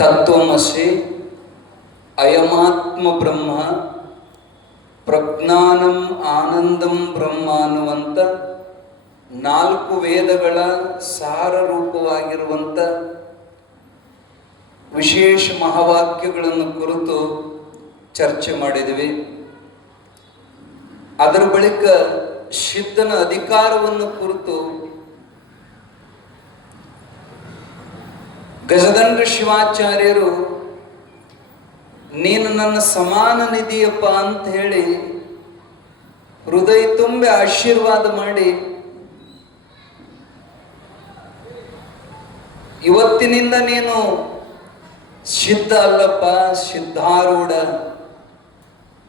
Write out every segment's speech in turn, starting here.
ತತ್ವಮಸಿ ಅಯಮಾತ್ಮ ಬ್ರಹ್ಮ ಪ್ರಜ್ಞಾನಂ ಆನಂದಂ ಬ್ರಹ್ಮ ಅನ್ನುವಂಥ 4 ವೇದಗಳ ಸಾರ ರೂಪವಾಗಿರುವಂಥ ವಿಶೇಷ ಮಹಾವಾಕ್ಯಗಳನ್ನು ಕುರಿತು ಚರ್ಚೆ ಮಾಡಿದ್ವಿ. ಅದರ ಬಳಿಕ ಸಿದ್ಧನ ಅಧಿಕಾರವನ್ನು ಕುರಿತು ಗಜದಂಡ ಶಿವಾಚಾರ್ಯರು ನೀನು ನನ್ನ ಸಮಾನ ನಿಧಿಯಪ್ಪ ಅಂತ ಹೇಳಿ ಹೃದಯ ತುಂಬಿ ಆಶೀರ್ವಾದ ಮಾಡಿ ಇವತ್ತಿನಿಂದ ನೀನು ಸಿದ್ಧ ಅಲ್ಲಪ್ಪ,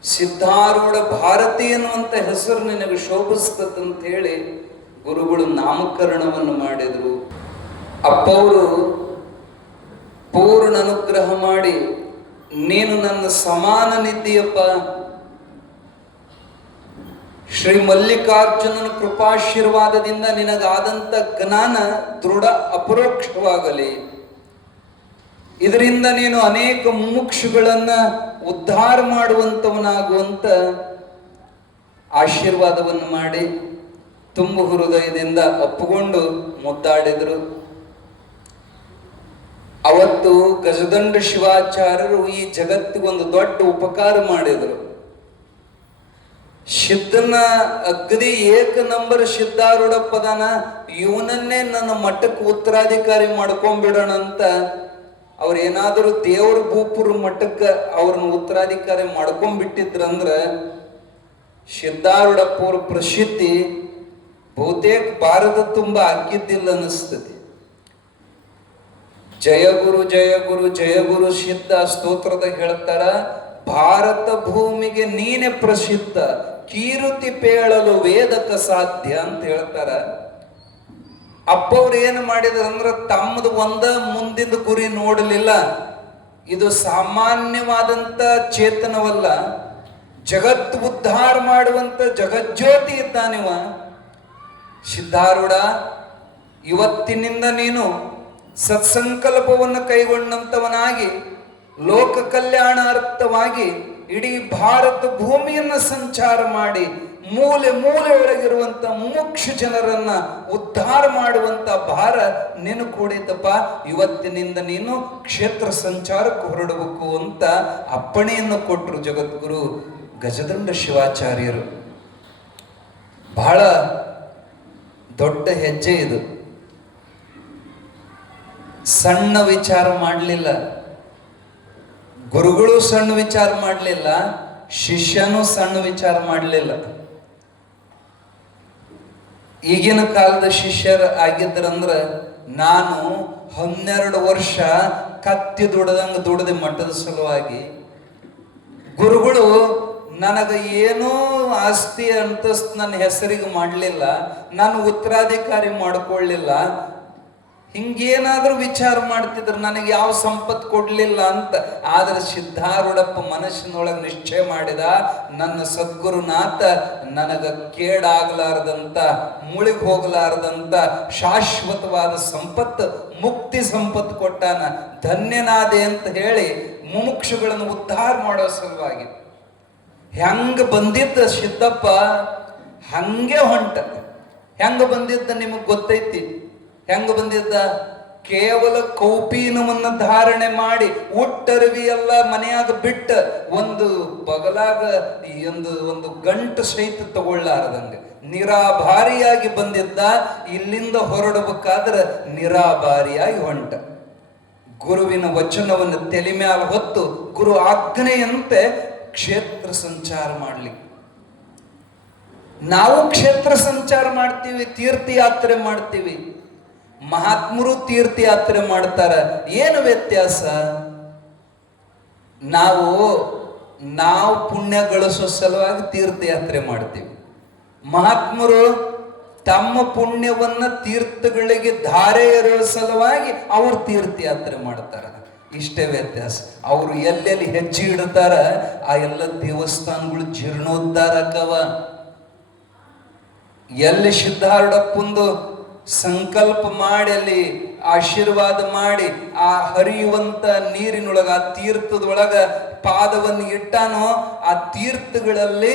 ಸಿದ್ಧಾರೂಢ ಭಾರತಿ ಎನ್ನುವಂಥ ಹೆಸರು ನಿನಗೆ ಶೋಭಿಸ್ತದಂತ ಹೇಳಿ ಗುರುಗಳು ನಾಮಕರಣವನ್ನು ಮಾಡಿದರು. ಅಪ್ಪವರು ಪೂರ್ಣ ಅನುಗ್ರಹ ಮಾಡಿ ನೀನು ನನ್ನ ಸಮಾನ ನಿಧಿಯಪ್ಪ, ಶ್ರೀ ಮಲ್ಲಿಕಾರ್ಜುನನ ಕೃಪಾಶೀರ್ವಾದದಿಂದ ನಿನಗಾದಂಥ ಜ್ಞಾನ ದೃಢ ಅಪರೋಕ್ಷವಾಗಲಿ, ಇದರಿಂದ ನೀನು ಅನೇಕ ಮುಮುಕ್ಷುಗಳನ್ನ ಉದ್ಧಾರ ಮಾಡುವಂಥವನಾಗುವಂತ ಆಶೀರ್ವಾದವನ್ನು ಮಾಡಿ ತುಂಬು ಹೃದಯದಿಂದ ಒಪ್ಪಿಕೊಂಡು ಮುದ್ದಾಡಿದರು. ಅವತ್ತು ಗಜದಂಡ ಶಿವಾಚಾರ್ಯರು ಈ ಜಗತ್ತಿಗೊಂದು ದೊಡ್ಡ ಉಪಕಾರ ಮಾಡಿದರು. ಸಿದ್ಧನ ಅಗ್ದಿ ಏಕ ನಂಬರ್ ಸಿದ್ಧಾರೂಢಪ್ಪದಾನ, ಇವನನ್ನೇ ನನ್ನ ಮಠಕ್ಕೆ ಉತ್ತರಾಧಿಕಾರಿ ಮಾಡ್ಕೊಂಡ್ಬಿಡೋಣ ಅಂತ ಅವ್ರೇನಾದರೂ ದೇವರ ಭೂಪುರ ಮಠಕ್ಕೆ ಅವ್ರನ್ನ ಉತ್ತರಾಧಿಕಾರಿ ಮಾಡ್ಕೊಂಡ್ಬಿಟ್ಟಿದ್ರಂದ್ರ ಸಿದ್ಧಾರೂಢಪ್ಪ ಅವ್ರ ಪ್ರಸಿದ್ಧಿ ಬಹುತೇಕ ಭಾರತ ತುಂಬ ಆಗಿದ್ದಿಲ್ಲ ಅನ್ನಿಸ್ತದೆ. ಜಯ ಗುರು ಜಯ ಗುರು ಜಯ ಗುರು ಸಿದ್ಧ ಸ್ತೋತ್ರದಾಗ ಹೇಳ್ತಾರ, ಭಾರತ ಭೂಮಿಗೆ ನೀನೆ ಪ್ರಸಿದ್ಧ, ಕೀರುತಿ ಪೇಳಲು ವೇದಕ ಸಾಧ್ಯ ಅಂತ ಹೇಳ್ತಾರ. ಅಪ್ಪವ್ರು ಏನು ಮಾಡಿದ್ರಂದ್ರ ತಮ್ಮದು ಮುಂದಿನ ಗುರಿ ನೋಡಲಿಲ್ಲ. ಇದು ಸಾಮಾನ್ಯವಾದಂತ ಚೇತನವಲ್ಲ, ಜಗತ್ ಉದ್ಧಾರ ಮಾಡುವಂತ ಜಗಜ್ಯೋತಿ ಇದ್ದಾನಿವ. ಸಿದ್ಧಾರೂಢ, ಇವತ್ತಿನಿಂದ ನೀನು ಸತ್ಸಂಕಲ್ಪವನ್ನು ಕೈಗೊಂಡಂತವನಾಗಿ ಲೋಕ ಕಲ್ಯಾಣಾರ್ಥವಾಗಿ ಇಡೀ ಭಾರತ ಭೂಮಿಯನ್ನ ಸಂಚಾರ ಮಾಡಿ ಮೂಲೆ ಒಳಗಿರುವಂತ ಮುಮುಕ್ಷು ಜನರನ್ನ ಉದ್ಧಾರ ಮಾಡುವಂತ ಭಾರ ನೀನು ಕೂಡಿತಪ್ಪ. ಇವತ್ತಿನಿಂದ ನೀನು ಕ್ಷೇತ್ರ ಸಂಚಾರಕ್ಕೆ ಹೊರಡಬೇಕು ಅಂತ ಅಪ್ಪಣೆಯನ್ನು ಕೊಟ್ಟರು ಜಗದ್ಗುರು ಗಜದಂಡ ಶಿವಾಚಾರ್ಯರು. ಬಹಳ ದೊಡ್ಡ ಹೆಜ್ಜೆ ಇದು. ಸಣ್ಣ ವಿಚಾರ ಮಾಡಲಿಲ್ಲ, ಗುರುಗಳು ಸಣ್ಣ ವಿಚಾರ ಮಾಡಲಿಲ್ಲ, ಶಿಷ್ಯನೂ ಸಣ್ಣ ವಿಚಾರ ಮಾಡಲಿಲ್ಲ. ಈಗಿನ ಕಾಲದ ಶಿಷ್ಯರು ಆಗಿದ್ರಂದ್ರ ನಾನು 12 ವರ್ಷ ಕತ್ತಿ ದುಡದೆ ಮಠದ ಸಲುವಾಗಿ, ಗುರುಗಳು ನನಗ ಏನೂ ಆಸ್ತಿ ಅಂತಸ್ತು ನನ್ನ ಹೆಸರಿಗೆ ಮಾಡಲಿಲ್ಲ, ನಾನು ಉತ್ತರಾಧಿಕಾರಿ ಮಾಡಿಕೊಳ್ಳಿಲ್ಲ, ಹಿಂಗೇನಾದ್ರೂ ವಿಚಾರ ಮಾಡ್ತಿದ್ರು, ನನಗೆ ಯಾವ ಸಂಪತ್ತು ಕೊಡ್ಲಿಲ್ಲ ಅಂತ. ಆದ್ರೆ ಸಿದ್ಧಾರೂಢಪ್ಪ ಮನಸ್ಸಿನೊಳಗೆ ನಿಶ್ಚಯ ಮಾಡಿದ, ನನ್ನ ಸದ್ಗುರುನಾಥ ನನಗ ಕೇಡಾಗಲಾರದಂತ, ಮುಳಿಗೆ ಹೋಗಲಾರದಂತ ಶಾಶ್ವತವಾದ ಸಂಪತ್ತು, ಮುಕ್ತಿ ಸಂಪತ್ತು ಕೊಟ್ಟಾನ, ಧನ್ಯನಾದೆ ಅಂತ ಹೇಳಿ ಮುಮುಕ್ಷುಗಳನ್ನು ಉದ್ಧಾರ ಮಾಡೋ ಸಲುವಾಗಿ ಹೆಂಗ ಬಂದಿದ್ದ ಸಿದ್ದಪ್ಪ ಹಂಗೆ ಹೊಂಟ. ಹೆಂಗ ಬಂದಿದ್ದ ನಿಮಗೆ ಗೊತ್ತೈತಿ. ಹೆಂಗ ಬಂದಿದ್ದ? ಕೇವಲ ಕೌಪೀನವನ್ನು ಧಾರಣೆ ಮಾಡಿ ಉಟ್ಟರವಿ ಎಲ್ಲ ಮನೆಯಾಗ ಬಿಟ್ಟ ಒಂದು ಬಗಲಾಗ ಒಂದು ಗಂಟು ಸಹಿತ ತಗೊಳ್ಳಾರದಂಗೆ ನಿರಾಭಾರಿಯಾಗಿ ಬಂದಿದ್ದ. ಇಲ್ಲಿಂದ ಹೊರಡಬೇಕಾದ್ರೆ ನಿರಾಭಾರಿಯಾಗಿ ಹೊಂಟ. ಗುರುವಿನ ವಚನವನ್ನು ತಲೆ ಮ್ಯಾಲ ಹೊತ್ತು ಗುರು ಆಜ್ಞೆಯಂತೆ ಕ್ಷೇತ್ರ ಸಂಚಾರ ಮಾಡ್ಲಿಕ್ಕೆ. ನಾವು ಕ್ಷೇತ್ರ ಸಂಚಾರ ಮಾಡ್ತೀವಿ, ತೀರ್ಥಯಾತ್ರೆ ಮಾಡ್ತೀವಿ. ಮಹಾತ್ಮರು ತೀರ್ಥಯಾತ್ರೆ ಮಾಡ್ತಾರ. ಏನು ವ್ಯತ್ಯಾಸ? ನಾವು ಪುಣ್ಯ ಗಳಿಸೋ ಸಲುವಾಗಿ ತೀರ್ಥಯಾತ್ರೆ ಮಾಡ್ತೀವಿ. ಮಹಾತ್ಮರು ತಮ್ಮ ಪುಣ್ಯವನ್ನ ತೀರ್ಥಗಳಿಗೆ ಧಾರೆ ಇರೋ ಸಲುವಾಗಿ ಅವ್ರು ತೀರ್ಥಯಾತ್ರೆ ಮಾಡ್ತಾರ. ಇಷ್ಟೇ ವ್ಯತ್ಯಾಸ. ಅವರು ಎಲ್ಲೆಲ್ಲಿ ಹೆಜ್ಜೆ ಇಡ್ತಾರ ಆ ಎಲ್ಲ ದೇವಸ್ಥಾನಗಳು ಜೀರ್ಣೋದ್ಧಾರಕವ. ಎಲ್ಲಿ ಸಿದ್ಧಾರೂಢಪ್ಪಂದು ಸಂಕಲ್ಪ ಮಾಡಿ ಅಲ್ಲಿ ಆಶೀರ್ವಾದ ಮಾಡಿ ಆ ಹರಿಯುವಂತ ನೀರಿನೊಳಗ ಆ ತೀರ್ಥದೊಳಗ ಪಾದವನ್ನು ಇಟ್ಟಾನೋ ಆ ತೀರ್ಥಗಳಲ್ಲಿ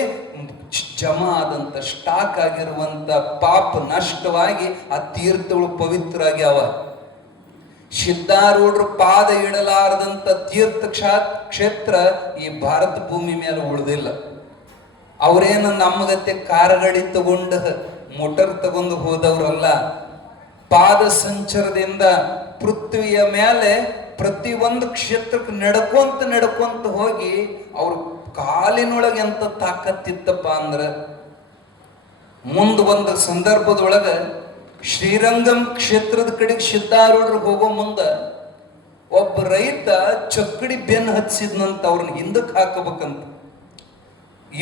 ಜಮಾ ಆದಂತ ಸ್ಟಾಕ್ ಆಗಿರುವಂತ ಪಾಪ ನಷ್ಟವಾಗಿ ಆ ತೀರ್ಥಗಳು ಪವಿತ್ರ ಆಗ್ಯಾವ. ಸಿದ್ಧಾರೂಢರು ಪಾದ ಇಡಲಾರದಂತ ತೀರ್ಥ ಕ್ಷೇತ್ರ ಈ ಭಾರತ ಭೂಮಿ ಮೇಲೆ ಉಳಿದಿಲ್ಲ. ಅವರೇನು ನಮ್ಮಗತ್ತೆ ಕಾರಗಡಿ ತಗೊಂಡು ಮೋಟರ್ ತಗೊಂಡು ಹೋದವರಲ್ಲ. ಪಾದ ಸಂಚಾರದಿಂದ ಪೃಥ್ವಿಯ ಮೇಲೆ ಪ್ರತಿ ಒಂದು ಕ್ಷೇತ್ರಕ್ಕೆ ನಡ್ಕೊಂತ ಹೋಗಿ ಅವ್ರ ಕಾಲಿನೊಳಗೆ ಎಂತ ತಾಕತ್ತಿತ್ತಪ್ಪ ಅಂದ್ರ, ಮುಂದೆ ಒಂದು ಸಂದರ್ಭದೊಳಗ ಶ್ರೀರಂಗಂ ಕ್ಷೇತ್ರದ ಕಡೆಗೆ ಸಿದ್ಧಾರೂಢರು ಹೋಗೋ ಮುಂದ ಒಬ್ಬ ರೈತ ಚಕ್ಕಡಿ ಬೆನ್ನು ಹಚ್ಚಿದ್ನಂತ ಅವ್ರನ್ನ ಹಿಂದಕ್ಕೆ ಹಾಕಬೇಕಂತ.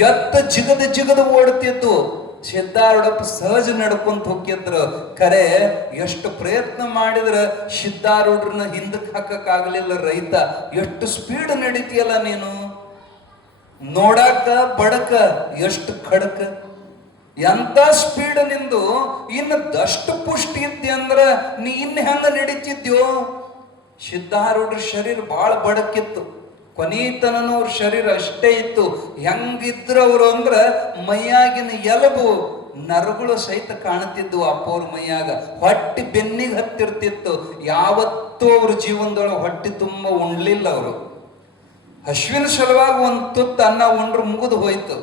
ಎತ್ತ ಜಿಗದ ಓಡ್ತಿತ್ತು. ಸಿದ್ಧಾರೂಢಪ್ಪ ಸಹಜ ನಡ್ಕೊಂತ ಹೋಗ್ಯತ್ರ. ಖರೆ ಎಷ್ಟು ಪ್ರಯತ್ನ ಮಾಡಿದ್ರ ಸಿದ್ಧಾರೂಢರನ್ನ ಹಿಂದಕ್ಕೆ ಹಾಕಕ್ ಆಗ್ಲಿಲ್ಲ. ರೈತ ಎಷ್ಟು ಸ್ಪೀಡ್ ನಡೀತಿಯಲ್ಲ ನೀನು, ನೋಡಾಕ ಬಡಕ ಎಷ್ಟು ಖಡಕ, ಎಂತ ಸ್ಪೀಡ್ ನಿಂದು. ಇನ್ನು ದಷ್ಟು ಪುಷ್ಟಿ ಇದ್ದಿ ಅಂದ್ರ ನೀ ಇನ್ನು ಹೆಂಗ ನಡೀತಿದ್ಯೋ. ಸಿದ್ಧಾರೂಢರ ಶರೀರ ಬಹಳ ಬಡಕಿತ್ತು. ಕೊನೀತನೂ ಅವ್ರ ಶರೀರ ಅಷ್ಟೇ ಇತ್ತು. ಹೆಂಗಿದ್ರು ಅವರು ಅಂದ್ರ ಮೈಯಾಗಿನ ಎಲಬು ನರಗಳು ಸಹಿತ ಕಾಣುತ್ತಿದ್ವು ಅಪ್ಪವ್ರ ಮೈಯಾಗ. ಹೊಟ್ಟಿ ಬೆನ್ನಿಗೆ ಹತ್ತಿರ್ತಿತ್ತು. ಯಾವತ್ತೂ ಅವ್ರ ಜೀವನದೊಳಗೆ ಹೊಟ್ಟಿ ತುಂಬ ಉಣ್ಲಿಲ್ಲ ಅವರು. ಹಶ್ವಿನ ಸಲುವಾಗಿ ಒಂದು ತುತ್ತು ಅನ್ನ ಉಂಡ್ರು ಮುಗಿದು ಹೋಯ್ತು.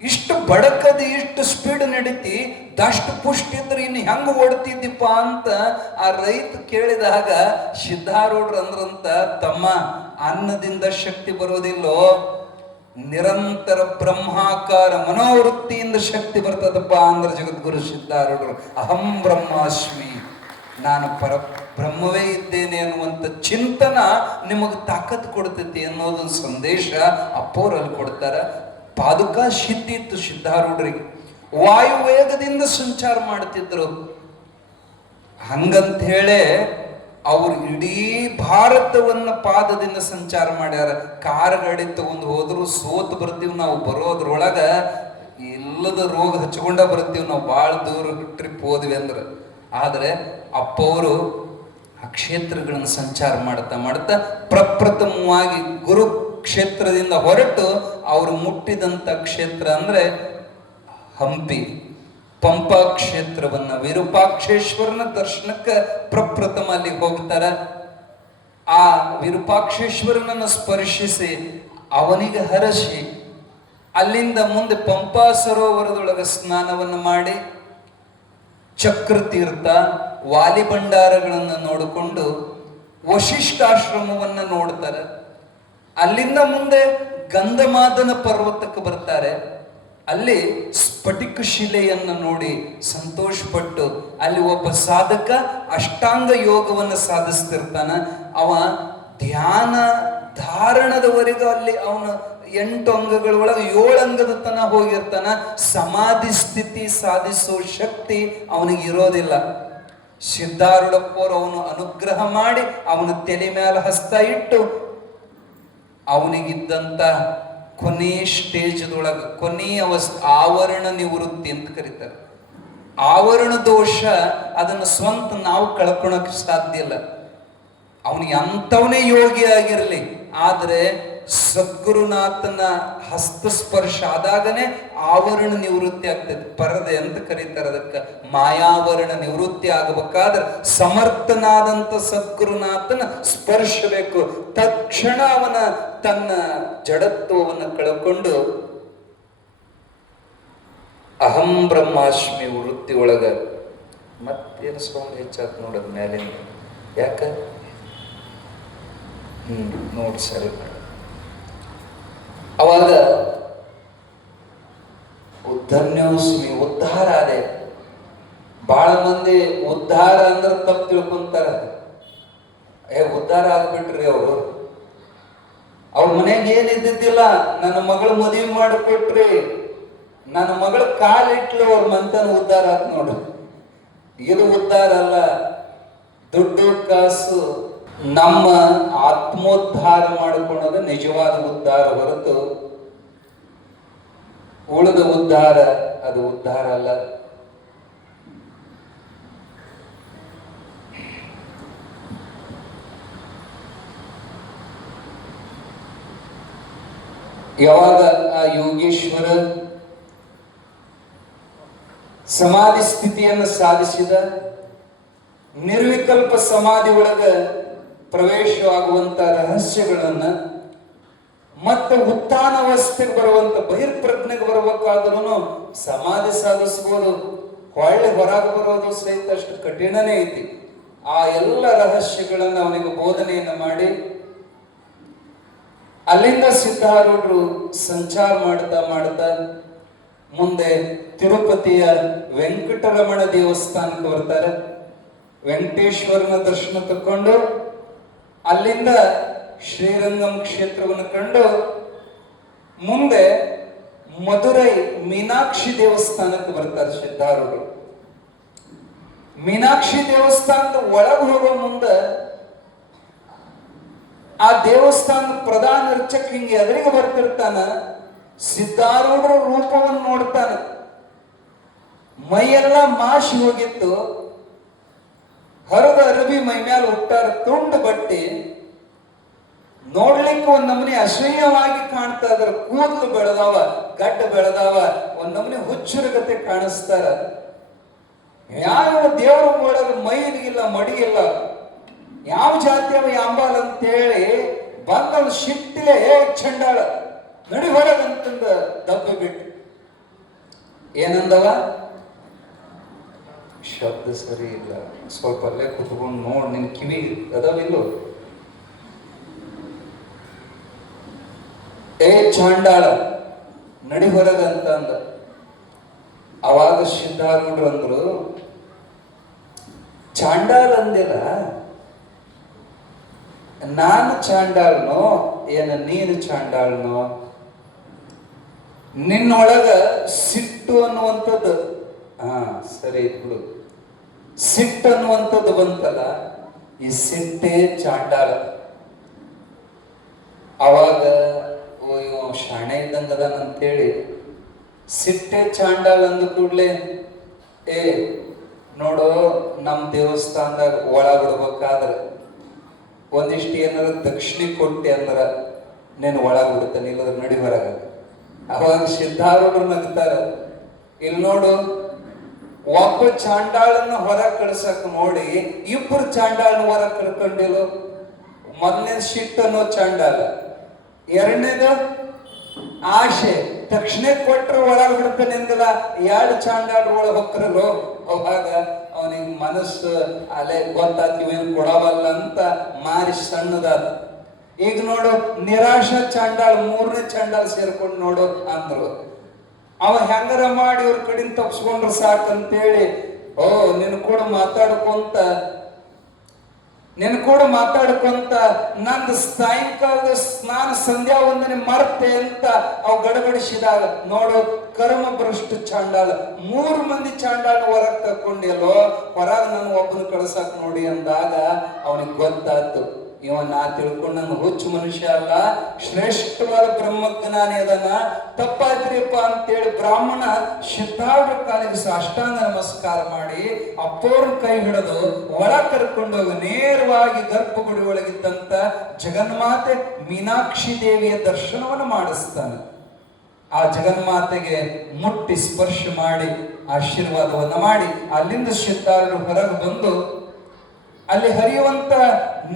ಇಷ್ಟು ಬಡಕದ ಇಷ್ಟು ಸ್ಪೀಡ್ ನಡೀತಿ, ದಷ್ಟು ಪುಷ್ಟಿ ಇದ್ರೆ ಇನ್ನು ಹೆಂಗ ಓಡ್ತಿದ್ದಿಪ್ಪ ಅಂತ ಆ ರೈತ ಕೇಳಿದಾಗ ಸಿದ್ಧಾರೂಢರು ಅಂದ್ರಂತ, ತಮ್ಮ ಅನ್ನದಿಂದ ಶಕ್ತಿ ಬರೋದಿಲ್ಲೋ, ನಿರಂತರ ಬ್ರಹ್ಮಾಕಾರ ಮನೋವೃತ್ತಿಯಿಂದ ಶಕ್ತಿ ಬರ್ತದಪ್ಪ ಅಂದ್ರ ಜಗದ್ಗುರು ಸಿದ್ಧಾರೂಢರು. ಅಹಂ ಬ್ರಹ್ಮಾಸ್ಮಿ, ನಾನು ಬ್ರಹ್ಮವೇ ಇದ್ದೇನೆ ಅನ್ನುವಂಥ ಚಿಂತನ ನಿಮಗೆ ತಾಕತ್ ಕೊಡ್ತೈತಿ ಅನ್ನೋದೊಂದು ಸಂದೇಶ ಅಪ್ಪೋರಲ್ಲಿ ಕೊಡ್ತಾರ. ಪಾದುಕಾ ಸಿದ್ಧಿ ಇತ್ತು ಸಿದ್ಧಾರೂಢರಿಗೆ. ವಾಯು ವೇಗದಿಂದ ಸಂಚಾರ ಮಾಡ್ತಿದ್ರು. ಹಂಗಂತ ಹೇಳಿ ಅವ್ರು ಇಡೀ ಭಾರತವನ್ನ ಪಾದದಿಂದ ಸಂಚಾರ ಮಾಡ್ಯಾರ. ಕಾರ್ ಗಾಡಿ ತಗೊಂಡು ಹೋದ್ರು ಸೋತ್ ಬರ್ತೀವಿ ನಾವು. ಬರೋದ್ರೊಳಗ ಇಲ್ಲದ ರೋಗ ಹಚ್ಕೊಂಡ ಬರ್ತೀವಿ ನಾವು, ಭಾಳ ದೂರ ಟ್ರಿಪ್ ಹೋದ್ವಿ ಅಂದ್ರೆ. ಆದ್ರೆ ಅಪ್ಪವರು ಆ ಕ್ಷೇತ್ರಗಳನ್ನು ಸಂಚಾರ ಮಾಡ್ತಾ ಪ್ರಪ್ರಥಮವಾಗಿ ಗುರು ಕ್ಷೇತ್ರದಿಂದ ಹೊರಟು ಅವರು ಮುಟ್ಟಿದಂಥ ಕ್ಷೇತ್ರ ಅಂದ್ರೆ ಹಂಪಿ, ಪಂಪಾ ಕ್ಷೇತ್ರವನ್ನ, ವಿರೂಪಾಕ್ಷೇಶ್ವರನ ದರ್ಶನಕ್ಕೆ ಪ್ರಪ್ರಥಮ ಅಲ್ಲಿ ಹೋಗ್ತಾರ. ಆ ವಿರೂಪಾಕ್ಷೇಶ್ವರನನ್ನು ಸ್ಪರ್ಶಿಸಿ ಅವನಿಗೆ ಹರಸಿ ಅಲ್ಲಿಂದ ಮುಂದೆ ಪಂಪಾ ಸರೋವರದೊಳಗೆ ಸ್ನಾನವನ್ನು ಮಾಡಿ ಚಕ್ರತೀರ್ಥ, ವಾಲಿಭಂಡಾರಗಳನ್ನು ನೋಡಿಕೊಂಡು ವಶಿಷ್ಠಾಶ್ರಮವನ್ನು ನೋಡ್ತಾರೆ. ಅಲ್ಲಿಂದ ಮುಂದೆ ಗಂಧಮಾದನ ಪರ್ವತಕ್ಕೆ ಬರ್ತಾರೆ. ಅಲ್ಲಿ ಸ್ಫಟಿಕ ಶಿಲೆಯನ್ನು ನೋಡಿ ಸಂತೋಷಪಟ್ಟು ಅಲ್ಲಿ ಒಬ್ಬ ಸಾಧಕ ಅಷ್ಟಾಂಗ ಯೋಗವನ್ನು ಸಾಧಿಸ್ತಿರ್ತಾನ. ಅವ ಧ್ಯಾನ ಧಾರಣದವರೆಗೂ ಅಲ್ಲಿ ಅವನು 8 ಅಂಗಗಳ ಒಳಗೆ 7 ಅಂಗದ ತನ ಹೋಗಿರ್ತಾನ. ಸಮಾಧಿ ಸ್ಥಿತಿ ಸಾಧಿಸೋ ಶಕ್ತಿ ಅವನಿಗೆ ಇರೋದಿಲ್ಲ. ಸಿದ್ಧಾರೂಢಪ್ಪವರು ಅವನು ಅನುಗ್ರಹ ಮಾಡಿ ಅವನ ತಲೆ ಮೇಲೆ ಹಸ್ತ ಇಟ್ಟು ಅವನಿಗಿದ್ದಂತ ಕೊನೆಯ ಸ್ಟೇಜ್ದೊಳಗೆ ಕೊನೆಯ ಆವರಣ ನಿವೃತ್ತಿ ಅಂತ ಕರೀತಾರೆ. ಆವರಣ ದೋಷ ಅದನ್ನು ಸ್ವಂತ ನಾವು ಕಳ್ಕೊಳಕ್ ಸಾಧ್ಯ ಇಲ್ಲ. ಅವನಿಗೆ ಅಂಥವನೇ ಯೋಗಿ ಆಗಿರಲಿ, ಆದರೆ ಸದ್ಗುರುನಾಥನ ಹಸ್ತಸ್ಪರ್ಶ ಆದಾಗನೇ ಆವರಣ ನಿವೃತ್ತಿ ಆಗ್ತದೆ. ಪರದೆ ಅಂತ ಕರೀತಾರೆ ಅದಕ್ಕೆ. ಮಾಯಾವರಣ ನಿವೃತ್ತಿ ಆಗಬೇಕಾದ್ರೆ ಸಮರ್ಥನಾದಂಥ ಸದ್ಗುರುನಾಥನ ಸ್ಪರ್ಶ ಬೇಕು. ತಕ್ಷಣ ಅವನ ತನ್ನ ಜಡತ್ವವನ್ನು ಕಳ್ಕೊಂಡು ಅಹಂ ಬ್ರಹ್ಮಾಸ್ಮಿ ವೃತ್ತಿ ಒಳಗ ಮತ್ತೇನು ಸೌಂಡ್ ಹೆಚ್ಚಾತ್ ನೋಡೋದು ಮೇಲಿಂದ. ಯಾಕ ನೋಡಿ ಸರಿ. ಅವಾಗ ಧನ್ಯೋಸ್ಮಿ ಉದ್ಧಾರ ಆದೆ. ಬಹಳ ಮಂದಿ ಉದ್ಧಾರ ಅಂದ್ರೆ ತಪ್ಪು ತಿಳ್ಕೊಂತಾರ. ಉದ್ಧಾರ ಆಗ್ಬಿಟ್ರಿ ಅವರು. ಅವ್ರ ಮನೆಗೆ ಏನಿದ್ದಿದ್ದಿಲ್ಲ, ನನ್ನ ಮಗಳು ಮದುವೆ ಮಾಡಿಕೊಟ್ರಿ, ನನ್ನ ಮಗಳ ಕಾಲಿಟ್ಲು ಅವ್ರ ಮಂತನ ಉದ್ಧಾರ ಆತ್ ನೋಡ್ರಿ. ಇದು ಉದ್ಧಾರ ಅಲ್ಲ. ದುಡ್ಡು ಕಾಸು ನಮ್ಮ ಆತ್ಮೋದ್ಧಾರ ಮಾಡಿಕೊಳ್ಳೋದು ನಿಜವಾದ ಉದ್ಧಾರ ಹೊರತು ಉಳಿದ ಉದ್ಧಾರ ಅದು ಉದ್ಧಾರ ಅಲ್ಲ. ಯಾವಾಗ ಆ ಯೋಗೇಶ್ವರ ಸಮಾಧಿ ಸ್ಥಿತಿಯನ್ನು ಸಾಧಿಸಿದ, ನಿರ್ವಿಕಲ್ಪ ಸಮಾಧಿ ಒಳಗ ಪ್ರವೇಶವಾಗುವಂತ ರಹಸ್ಯಗಳನ್ನ ಮತ್ತೆ ಉತ್ಥಾನಾವಸ್ಥೆಗೆ ಬರುವಂತ ಬಹಿರ್ಪ್ರಜ್ಞೆಗೆ ಬರ್ಬೇಕಾದ್ರೂ ಸಮಾಧಿ ಸಾಧಿಸ್ಬೋದು, ಹೊಳ್ಳಿ ಹೊರಗೆ ಬರೋದು ಸಹಿತ ಅಷ್ಟು ಕಠಿಣನೇ ಐತಿ. ಆ ಎಲ್ಲ ರಹಸ್ಯಗಳನ್ನು ಅವನಿಗೆ ಬೋಧನೆಯನ್ನು ಮಾಡಿ ಅಲ್ಲಿಂದ ಸಿದ್ಧಾರೂಢರು ಸಂಚಾರ ಮಾಡ್ತಾ ಮಾಡ್ತಾ ಮುಂದೆ ತಿರುಪತಿಯ ವೆಂಕಟರಮಣ ದೇವಸ್ಥಾನಕ್ಕೆ ಬರ್ತಾರೆ. ವೆಂಕಟೇಶ್ವರನ ದರ್ಶನ ತಕೊಂಡು ಅಲ್ಲಿಂದ ಶ್ರೀರಂಗಂ ಕ್ಷೇತ್ರವನ್ನು ಕಂಡು ಮುಂದೆ ಮಧುರೈ ಮೀನಾಕ್ಷಿ ದೇವಸ್ಥಾನಕ್ಕೆ ಬರ್ತಾರೆ ಸಿದ್ಧಾರೂಢರು. ಮೀನಾಕ್ಷಿ ದೇವಸ್ಥಾನದ ಒಳಗೆ ಹೋಗೋ ಮುಂದೆ ಆ ದೇವಸ್ಥಾನದ ಪ್ರಧಾನ ಅರ್ಚಕ ಹಿಂಗೆ ಎದುರಿಗೆ ಬರ್ತಿರ್ತಾನ. ಸಿದ್ಧಾರೂಢರ ರೂಪವನ್ನು ನೋಡ್ತಾನೆ. ಮೈಯೆಲ್ಲ ಮಾಶಿ ಹೋಗಿತ್ತು, ಹರದ ಅರಬಿ ಮೈ ಮೇಲೆ ಹುಟ್ಟಾರ, ತುಂಡು ಬಟ್ಟೆ, ನೋಡ್ಲಿಕ್ಕೆ ಒಂದ್ ನಮೂನಿ ಅಸಹ್ಯವಾಗಿ ಕಾಣ್ತಾ ಇದ್ರ, ಕೂದಲು ಬೆಳೆದಾವ, ಗಡ್ಡ ಬೆಳೆದಾವ, ಒಂದ್ ನಮೂನಿ ಹುಚ್ಚರಗತೆ ಕಾಣಿಸ್ತಾರ. ಯಾವ ದೇವರ ಒಳಗೆ ಮೈಲಿಗಿಲ್ಲ, ಮಡಿಯಿಲ್ಲ, ಯಾವ ಜಾತಿಯವ ಯಾಂಬಾಲ್ ಅಂತೇಳಿ ಬಂದವನು ಶಿಟ್ಟಿಲೆ ಚಂಡಾಳ ನಡಿ ಹೊರಗಂತಂದ ದಬ್ಬಿ ಬಿಟ್ಟು ಏನಂದವ, ಶಬ್ದ ಸರಿ ಇಲ್ಲ, ಸ್ವಲ್ಪ ಅಲ್ಲೇ ಕುತ್ಕೊಂಡು ನೋಡ್, ನಿನ್ ಕಿವಿ ಅದಾವಿಲ್ಲೋ, ಏ ಚಾಂಡಾಳ ನಡಿ ಹೊರಗಂತ ಅಂದ. ಅವಾಗ ಸಿದ್ಧಾರೂಢರು ಅಂದ್ರು, ಚಾಂಡಾಳ ಅಂದಿಲ್ಲ, ನಾನು ಚಾಂಡಾಳ್ನೋ ಏನ ನೀನು ಚಾಂಡಾಳ್ನೋ? ನಿನ್ನೊಳಗ ಸಿಟ್ಟು ಅನ್ನುವಂಥದ್ದು, ಹಾ ಸರಿ ಬಿಡು, ಸಿಟ್ಟು ಅನ್ನುವಂಥದ್ದು ಬಂತಲ್ಲ, ಈ ಸಿಟ್ಟೇ ಚಾಂಡಾಳ. ಅವಾಗ ಓ ಇವ ಶಾಣೆ ಇದ್ದಂಗದಾನಂತೇಳಿ ಸಿಟ್ಟೆ ಚಾಂಡಾಳ ಅಂದ ಕೂಡ್ಲೆ, ಏ ನೋಡು, ನಮ್ಮ ದೇವಸ್ಥಾನದಾಗ ಒಳ ಬಿಡ್ಬೇಕಾದ್ರೆ ಒಂದಿಷ್ಟು ಏನಾರ ದಕ್ಷಿಣೆ ಕೊಟ್ಟೆ ಅಂದ್ರ ನೀನು ಒಳಗೆ ಬಿಡ್ತಾನೆ, ಇಲ್ಲದ್ರ ನಡಿ ಹೊರಗ. ಅವಾಗ ಸಿದ್ಧಾರೂಢರು ನಗ್ತಾರ, ಇಲ್ಲಿ ನೋಡು, ಒಬ್ಬ ಚಾಂಡಾಳನ್ನ ಹೊರ ಕಳ್ಸಕ್ ನೋಡಿ ಇಬ್ಬರು ಚಾಂಡಾಳನ್ನ ಹೊರ ಕಳ್ಕೊಂಡಿಲ್ಲ. ಮೊದಲನೇ ಸಿಟ್ಟು ಅನ್ನೋ ಚಾಂಡಾಲ, ಎರಡನೇದು ಆಶೆ, ತಕ್ಷಣ ಕೊಟ್ಟರು ಒಳಗೆ ಬಿಡ್ತಾನೆ ಅಂದಿಲ್ಲ, ಎರಡು ಚಾಂಡಾಳ ಒಳಗೆ ಹೊಕ್ಕರಲ್ಲೋ. ಅವಾಗ ಅವನಿಗೆ ಮನಸ್ಸು ಅಲೆ ಗೊತ್ತಾಗ್ತೀವೇನು ಕೊಡವಲ್ಲ ಅಂತ ಮಾರಿ ಸಣ್ಣದಾದ. ಈಗ ನೋಡು, ನಿರಾಶ ಚಾಂಡಾಳ ಮೂರನೇ ಚಾಂಡಾಳ ಸೇರ್ಕೊಂಡು ನೋಡು ಅಂದ್ರು. ಅವ ಹೆಂಗರ ಮಾಡಿ ಇವ್ರ ಕಡಿಂದ ತಪ್ಸ್ಕೊಂಡ್ರೆ ಸಾಕಂತೇಳಿ, ಓ ನಿನ್ ಕೂಡ ಮಾತಾಡ್ಕೊಂತ ನಂದು ಸಾಯಂಕಾಲದ ಸ್ನಾನ ಸಂಧ್ಯಾ ವಂದನೆ ಮರ್ತೆ ಅಂತ ಅವ್ ಗಡಬಡಿಸಿದಾಗ ನೋಡು, ಕರ್ಮ ಭ್ರಷ್ಟ ಚಾಂಡಾಳ 3 ಮಂದಿ ಚಾಂಡಾಳ ಹೊರಗೆ ತಕೊಂಡಿಲ್ಲೋ, ಹೊರಗೆ ನಾನು ಒಬ್ಬನ ಕಳ್ಸಕ್ ನೋಡಿ ಅಂದಾಗ ಅವನಿಗೆ ಗೊತ್ತಾಯ್ತು, ಇವ ನಾ ತಿಳ್ಕೊಂಡ ನನ್ನ ಹುಚ್ಚು ಮನುಷ್ಯ ಅಲ್ಲ, ಶ್ರೇಷ್ಠವಾದ ಬ್ರಹ್ಮಜ್ಞಾನಿ ಅದನ್ನ, ತಪ್ಪಾದ್ರಿಪ್ಪ ಅಂತೇಳಿ ಬ್ರಾಹ್ಮಣ ಸಿದ್ಧಾರೂಢರ ಕಾಲಿಗೆ ಸಾಷ್ಟಾಂಗ ನಮಸ್ಕಾರ ಮಾಡಿ ಅಪ್ಪೋರ್ನ ಕೈ ಹಿಡಿದು ಒಳ ಕರ್ಕೊಂಡೋಗಿ ನೇರವಾಗಿ ಗರ್ಭಗುಡಿ ಒಳಗಿದ್ದಂತ ಜಗನ್ಮಾತೆ ಮೀನಾಕ್ಷಿ ದೇವಿಯ ದರ್ಶನವನ್ನು ಮಾಡಿಸ್ತಾನೆ. ಆ ಜಗನ್ಮಾತೆಗೆ ಮುಟ್ಟಿ ಸ್ಪರ್ಶ ಮಾಡಿ ಆಶೀರ್ವಾದವನ್ನ ಮಾಡಿ ಅಲ್ಲಿಂದ ಸಿದ್ಧಾರೂಢರು ಹೊರಗೆ ಬಂದು ಅಲ್ಲಿ ಹರಿಯುವಂತ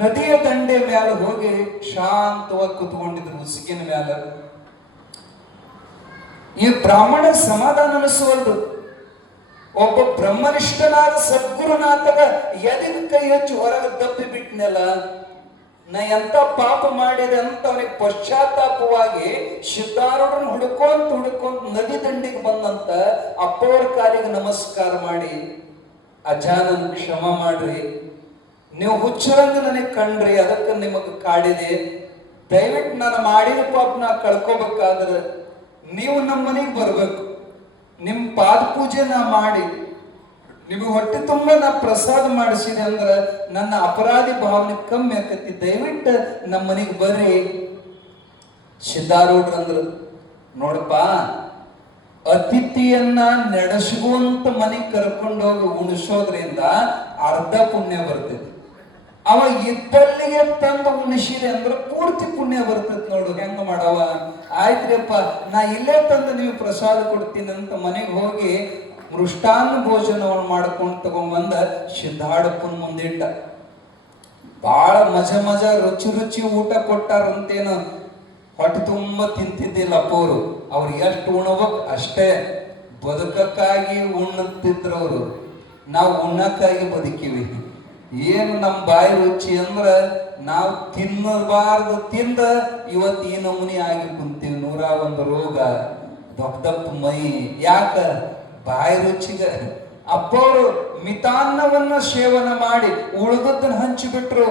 ನದಿಯ ದಂಡೆ ಮ್ಯಾಲ ಹೋಗಿ ಶಾಂತವಾಗಿ ಕುತ್ಕೊಂಡಿದ್ರು ಉಸುಕಿನ ಮ್ಯಾಲ. ಈ ಬ್ರಾಹ್ಮಣ ಸಮಾಧಾನ ಅನಿಸುವಲ್ದು. ಒಬ್ಬ ಬ್ರಹ್ಮನಿಷ್ಠನಾದ ಸದ್ಗುರುನಾಥಗ ಎದಿಗೆ ಕೈ ಹಚ್ಚಿ ಹೊರಗೆ ದಬ್ಬಿ ಬಿಟ್ನಲ್ಲ, ನಾ ಎಂತ ಪಾಪ ಮಾಡಿದೆ ಅಂತ ಅವನಿಗೆ ಪಶ್ಚಾತ್ತಾಪವಾಗಿ ಸಿದ್ಧಾರೂಢರನ್ನ ಹುಡ್ಕೊಂತ ನದಿ ದಂಡಿಗೆ ಬಂದಂತ ಅಪ್ಪವ್ರ ಕಾಲಿಗೆ ನಮಸ್ಕಾರ ಮಾಡಿ, ಅಜ್ಜ ನನ್ ಕ್ಷಮ ಮಾಡ್ರಿ, ನೀವು ಹುಚ್ಚರಂಗ ನನಗೆ ಕಂಡ್ರಿ, ಅದಕ್ಕೆ ನಿಮಗೆ ಕಾಡಿದೆ, ದಯವಿಟ್ಟು ನಾನು ಮಾಡಿದ ಪಾಪ ನಾ ಕಳ್ಕೋಬೇಕಾದ್ರೆ ನೀವು ನಮ್ಮ ಮನೆಗೆ ಬರ್ಬೇಕು, ನಿಮ್ಮ ಪಾದ ಪೂಜೆ ನಾ ಮಾಡಿ ನಿಮಗೆ ಹೊಟ್ಟೆ ತುಂಬ ನಾ ಪ್ರಸಾದ ಮಾಡಿಸಿದೆ ಅಂದ್ರೆ ನನ್ನ ಅಪರಾಧಿ ಭಾವನೆ ಕಮ್ಮಿ ಆಕತಿ, ದಯವಿಟ್ಟು ನಮ್ಮ ಮನೆಗೆ ಬರ್ರಿ. ಸಿದ್ಧಾರೂಢರಂದ್ರು, ನೋಡಪ್ಪ, ಅತಿಥಿಯನ್ನ ನಡೆಸುವಂತ ಮನೆಗೆ ಕರ್ಕೊಂಡೋಗಿ ಉಣಿಸೋದ್ರಿಂದ ಅರ್ಧ ಪುಣ್ಯ ಬರ್ತದೆ, ಅವ ಇದ್ದಲ್ಲಿಗೆ ತಂದು ಉಣಿಸಿದೆ ಅಂದ್ರೆ ಪೂರ್ತಿ ಪುಣ್ಯ ಬರ್ತೈತಿ ನೋಡು. ಹೆಂಗ ಮಾಡವ, ಆಯ್ತ್ರಿಯಪ್ಪ ನಾ ಇಲ್ಲೇ ತಂದು ನೀವು ಪ್ರಸಾದ ಕೊಡ್ತೀನಿ ಅಂತ ಮನೆಗೆ ಹೋಗಿ ಮೃಷ್ಟಾನ್ನ ಭೋಜನವನ್ನು ಮಾಡ್ಕೊಂಡು ತಗೊಂಡ್ಬಂದ ಸಿದ್ಧಾಡಪ್ಪನ ಮುಂದಿಟ್ಟ. ಬಾಳ ಮಜಾ ರುಚಿ ರುಚಿ ಊಟ ಕೊಟ್ಟಾರಂತೇನು ಹೊಟ್ಟೆ ತುಂಬ ತಿಂತಿದ್ದಿಲ್ಲ ಅಪ್ಪವರು. ಅವ್ರು ಎಷ್ಟು ಉಣ್ಬೇಕು ಅಷ್ಟೇ, ಬದುಕಕ್ಕಾಗಿ ಉಣ್ಣುತ್ತಿದ್ರು ಅವರು. ನಾವು ಉಣ್ಣಕ್ಕಾಗಿ ಬದುಕಿವಿ. ಏನು ನಮ್ಮ ಬಾಯಿ ರುಚಿ ಅಂದ್ರ ನಾವು ತಿನ್ನಬಾರ್ದು ತಿಂದ ಇವತ್ತು ಈ ನಮೂನಿ ಆಗಿ ಕುಂತೀವಿ. 101 ರೋಗ, ದಪ್ಪ ಮೈ. ಯಾಕ? ಬಾಯಿ ರುಚಿಗ. ಅಪ್ಪವರು ಮಿತಾನ್ನವನ್ನ ಸೇವನೆ ಮಾಡಿ ಉಳಿದದ್ದನ್ನು ಹಂಚಿಬಿಟ್ರು.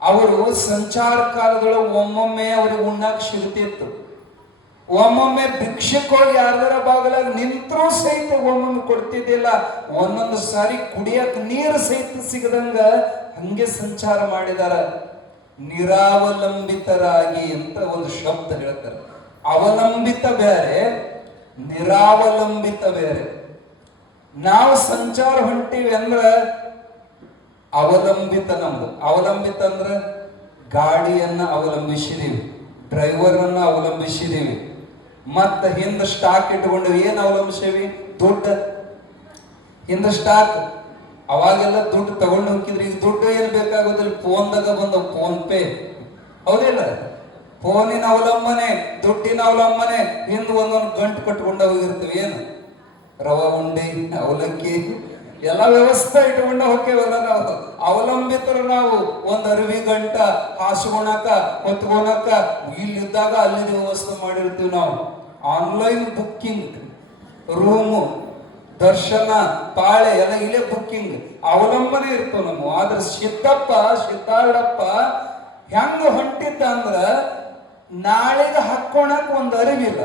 ಅವರು ಸಂಚಾರ ಕಾಲದೊಳಗೆ ಒಮ್ಮೊಮ್ಮೆ ಅವ್ರಿಗೆ ಉಣ್ಣಾಕ್ ಸಿಗ್ತಿತ್ತು. ಒಮ್ಮೊಮ್ಮೆ ಭಿಕ್ಷಕೋಗಿ ಯಾರ್ದಾರ ಬಾಗಲಾಗ ನಿಂತರೂ ಸಹಿತ ಒಮ್ಮೊಮ್ಮೆ ಕೊಡ್ತಿದ್ದಿಲ್ಲ. ಒಂದೊಂದು ಸಾರಿ ಕುಡಿಯಕ್ ನೀರು ಸಹಿತ ಸಿಗದಂಗ ಹಂಗೆ ಸಂಚಾರ ಮಾಡಿದಾರ. ನಿರಾವಲಂಬಿತರಾಗಿ ಅಂತ ಒಂದು ಶಬ್ದ ಹೇಳ್ತಾರೆ. ಅವಲಂಬಿತ ಬೇರೆ, ನಿರಾವಲಂಬಿತ ಬೇರೆ. ನಾವು ಸಂಚಾರ ಹೊಂಟಿವಿ ಅಂದ್ರ ಅವಲಂಬಿತ ನಮ್ದು. ಅವಲಂಬಿತ ಅಂದ್ರ ಗಾಡಿಯನ್ನ ಅವಲಂಬಿಸಿದೀವಿ, ಡ್ರೈವರನ್ನ ಅವಲಂಬಿಸಿದೀವಿ, ಮತ್ತ ಹಿಂದ ಸ್ಟಾಕ್ ಇಟ್ಕೊಂಡಿವಿ. ಏನ್ ಅವಲಂಬಿಸೇವಿ? ದುಡ್ಡು. ಹಿಂದ ಸ್ಟಾಕ್. ಅವಾಗೆಲ್ಲ ದುಡ್ಡು ತಗೊಂಡು ಹೋಗಿದ್ರಿ. ಈಗ ದುಡ್ಡು ಏನ್ ಬೇಕಾಗೋದಿಲ್ಲ, ಫೋನ್ದಾಗ ಬಂದವು, ಫೋನ್ ಪೇ. ಹೌದಿಲ್ಲ? ಫೋನಿನ ಅವಲಂಬನೆ, ದುಡ್ಡಿನ ಅವಲಂಬನೆ. ಹಿಂದ ಒಂದೊಂದು ಗಂಟು ಕಟ್ಕೊಂಡು ಹೋಗಿರ್ತೀವಿ. ಏನು ರವಾ ಉಂಡಿ, ಅವಲಕ್ಕಿ ಎಲ್ಲ ವ್ಯವಸ್ಥೆ ಇಟ್ಕೊಂಡ ಹೋಗ್ತೇವಲ್ಲ ನಾವು. ಅವಲಂಬಿತರು ನಾವು. ಒಂದು ಅರಿವಿ ಗಂಟ ಹಾಸ್ಕೊಳಕ ಹೊತ್ಕೊಳಕ ಇಲ್ಲಿದ್ದಾಗ ಅಲ್ಲಿ ವ್ಯವಸ್ಥೆ ಮಾಡಿರ್ತೀವಿ ನಾವು. ಆನ್ಲೈನ್ ಬುಕ್ಕಿಂಗ್, ರೂಮು, ದರ್ಶನ, ಪಾಳೆ ಎಲ್ಲ ಇಲ್ಲೇ ಬುಕ್ಕಿಂಗ್, ಅವಲಂಬನೆ ಇರ್ತವೆ ನಮ್ಮ. ಆದ್ರೆ ಸಿದ್ದಾರಪ್ಪ ಹೆಂಗ ಹೊಂಟಿದ್ದ ಅಂದ್ರ ನಾಳೆಗೆ ಹಾಕೋಣಕ್ ಒಂದು ಅರಿವಿಲ್ಲ,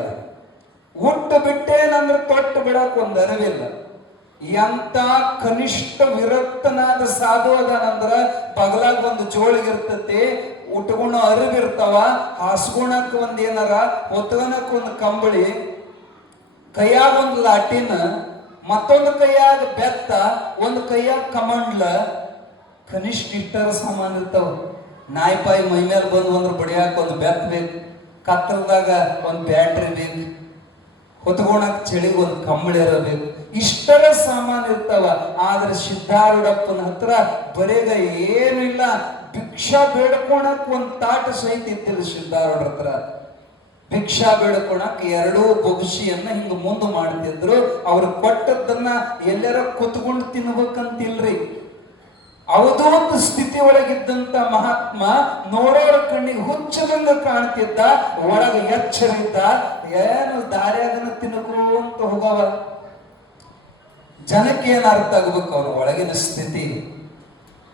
ಹುಟ್ಟು ಬಿಟ್ಟೇನಂದ್ರೆ ತೊಟ್ಟು ಬಿಡಕ್ ಒಂದು ಅರಿವಿಲ್ಲ. ಎಂತ ಕನಿಷ್ಠ ವಿರಕ್ತನಾದ ಸಾಧು ಅದಾನಂದ್ರ ಬಗಲಾಗ ಒಂದು ಜೋಳಿಗಿರ್ತತಿ, ಉಟ್ಕೊಳ ಅರಿವಿರ್ತಾವ, ಹಾಸ್ಕೊಳಕ್ ಒಂದ್ ಏನಾರ, ಹೊತ್ಕೊಳಕ್ ಒಂದು ಕಂಬಳಿ, ಕೈಯಾಗ ಒಂದು ಲಾಟಿನ, ಮತ್ತೊಂದು ಕೈಯಾಗ ಬೆತ್ತ, ಒಂದು ಕೈಯಾಗ ಕಮಂಡ್ಲ. ಕನಿಷ್ಠ ಇಷ್ಟರ ಸಾಮಾನು ಇರ್ತಾವ. ನಾಯಿ ಪಾಯಿ ಮೈ ಮೇಲೆ ಬಂದು ಅಂದ್ರೆ ಬಡಿಯಾಕ ಒಂದು ಬೆತ್ತ ಬೇಕು, ಕತ್ತಲದಾಗ ಒಂದು ಬ್ಯಾಟ್ರಿ ಬೇಕು, ಹೊತ್ಕೊಳಕ್ ಚಳಿಗೆ ಒಂದು ಕಂಬಳಿ ಇರಬೇಕು. ಇಷ್ಟರ ಸಾಮಾನು ಇರ್ತಾವ. ಆದ್ರೆ ಸಿದ್ಧಾರೂಢಪ್ಪನ ಹತ್ರ ಬರೇಗ ಏನು ಇಲ್ಲ. ಭಿಕ್ಷಾ ಬೇಡ್ಕೊಳಕ್ ಒಂದು ತಾಟ ಸಹಿತ ಇದ್ದಿಲ್ಲ ಸಿದ್ಧಾರೂಢರ ಹತ್ರ. ಭಿಕ್ಷಾ ಬೇಡ್ಕೊಳಕ್ 2 ಬೊಗಸಿಯನ್ನ ಹಿಂಗ ಮುಂದೆ ಮಾಡ್ತಿದ್ರು. ಅವ್ರು ಕೊಟ್ಟದ್ದನ್ನ ಎಲ್ಲರ ಕುತ್ಕೊಂಡು ತಿನ್ಬೇಕಂತಿಲ್ರಿ. ಅವಧೂತ ಸ್ಥಿತಿ ಒಳಗಿದ್ದಂತ ಮಹಾತ್ಮ ನೋಡೋರ ಕಣ್ಣಿಗೆ ಹುಚ್ಚದಂಗ ಕಾಣ್ತಿದ್ದ, ಒಳಗ ಎಚ್ಚರಿದ್ದ. ಏನು ದಾರ್ಯಾಗನ ತಿನ್ಕೊಂತ ಹೋಗವ. ಜನಕ್ಕೆ ಏನ್ ಅರ್ಥ ಆಗ್ಬೇಕು ಅವ್ರ ಒಳಗಿನ ಸ್ಥಿತಿ.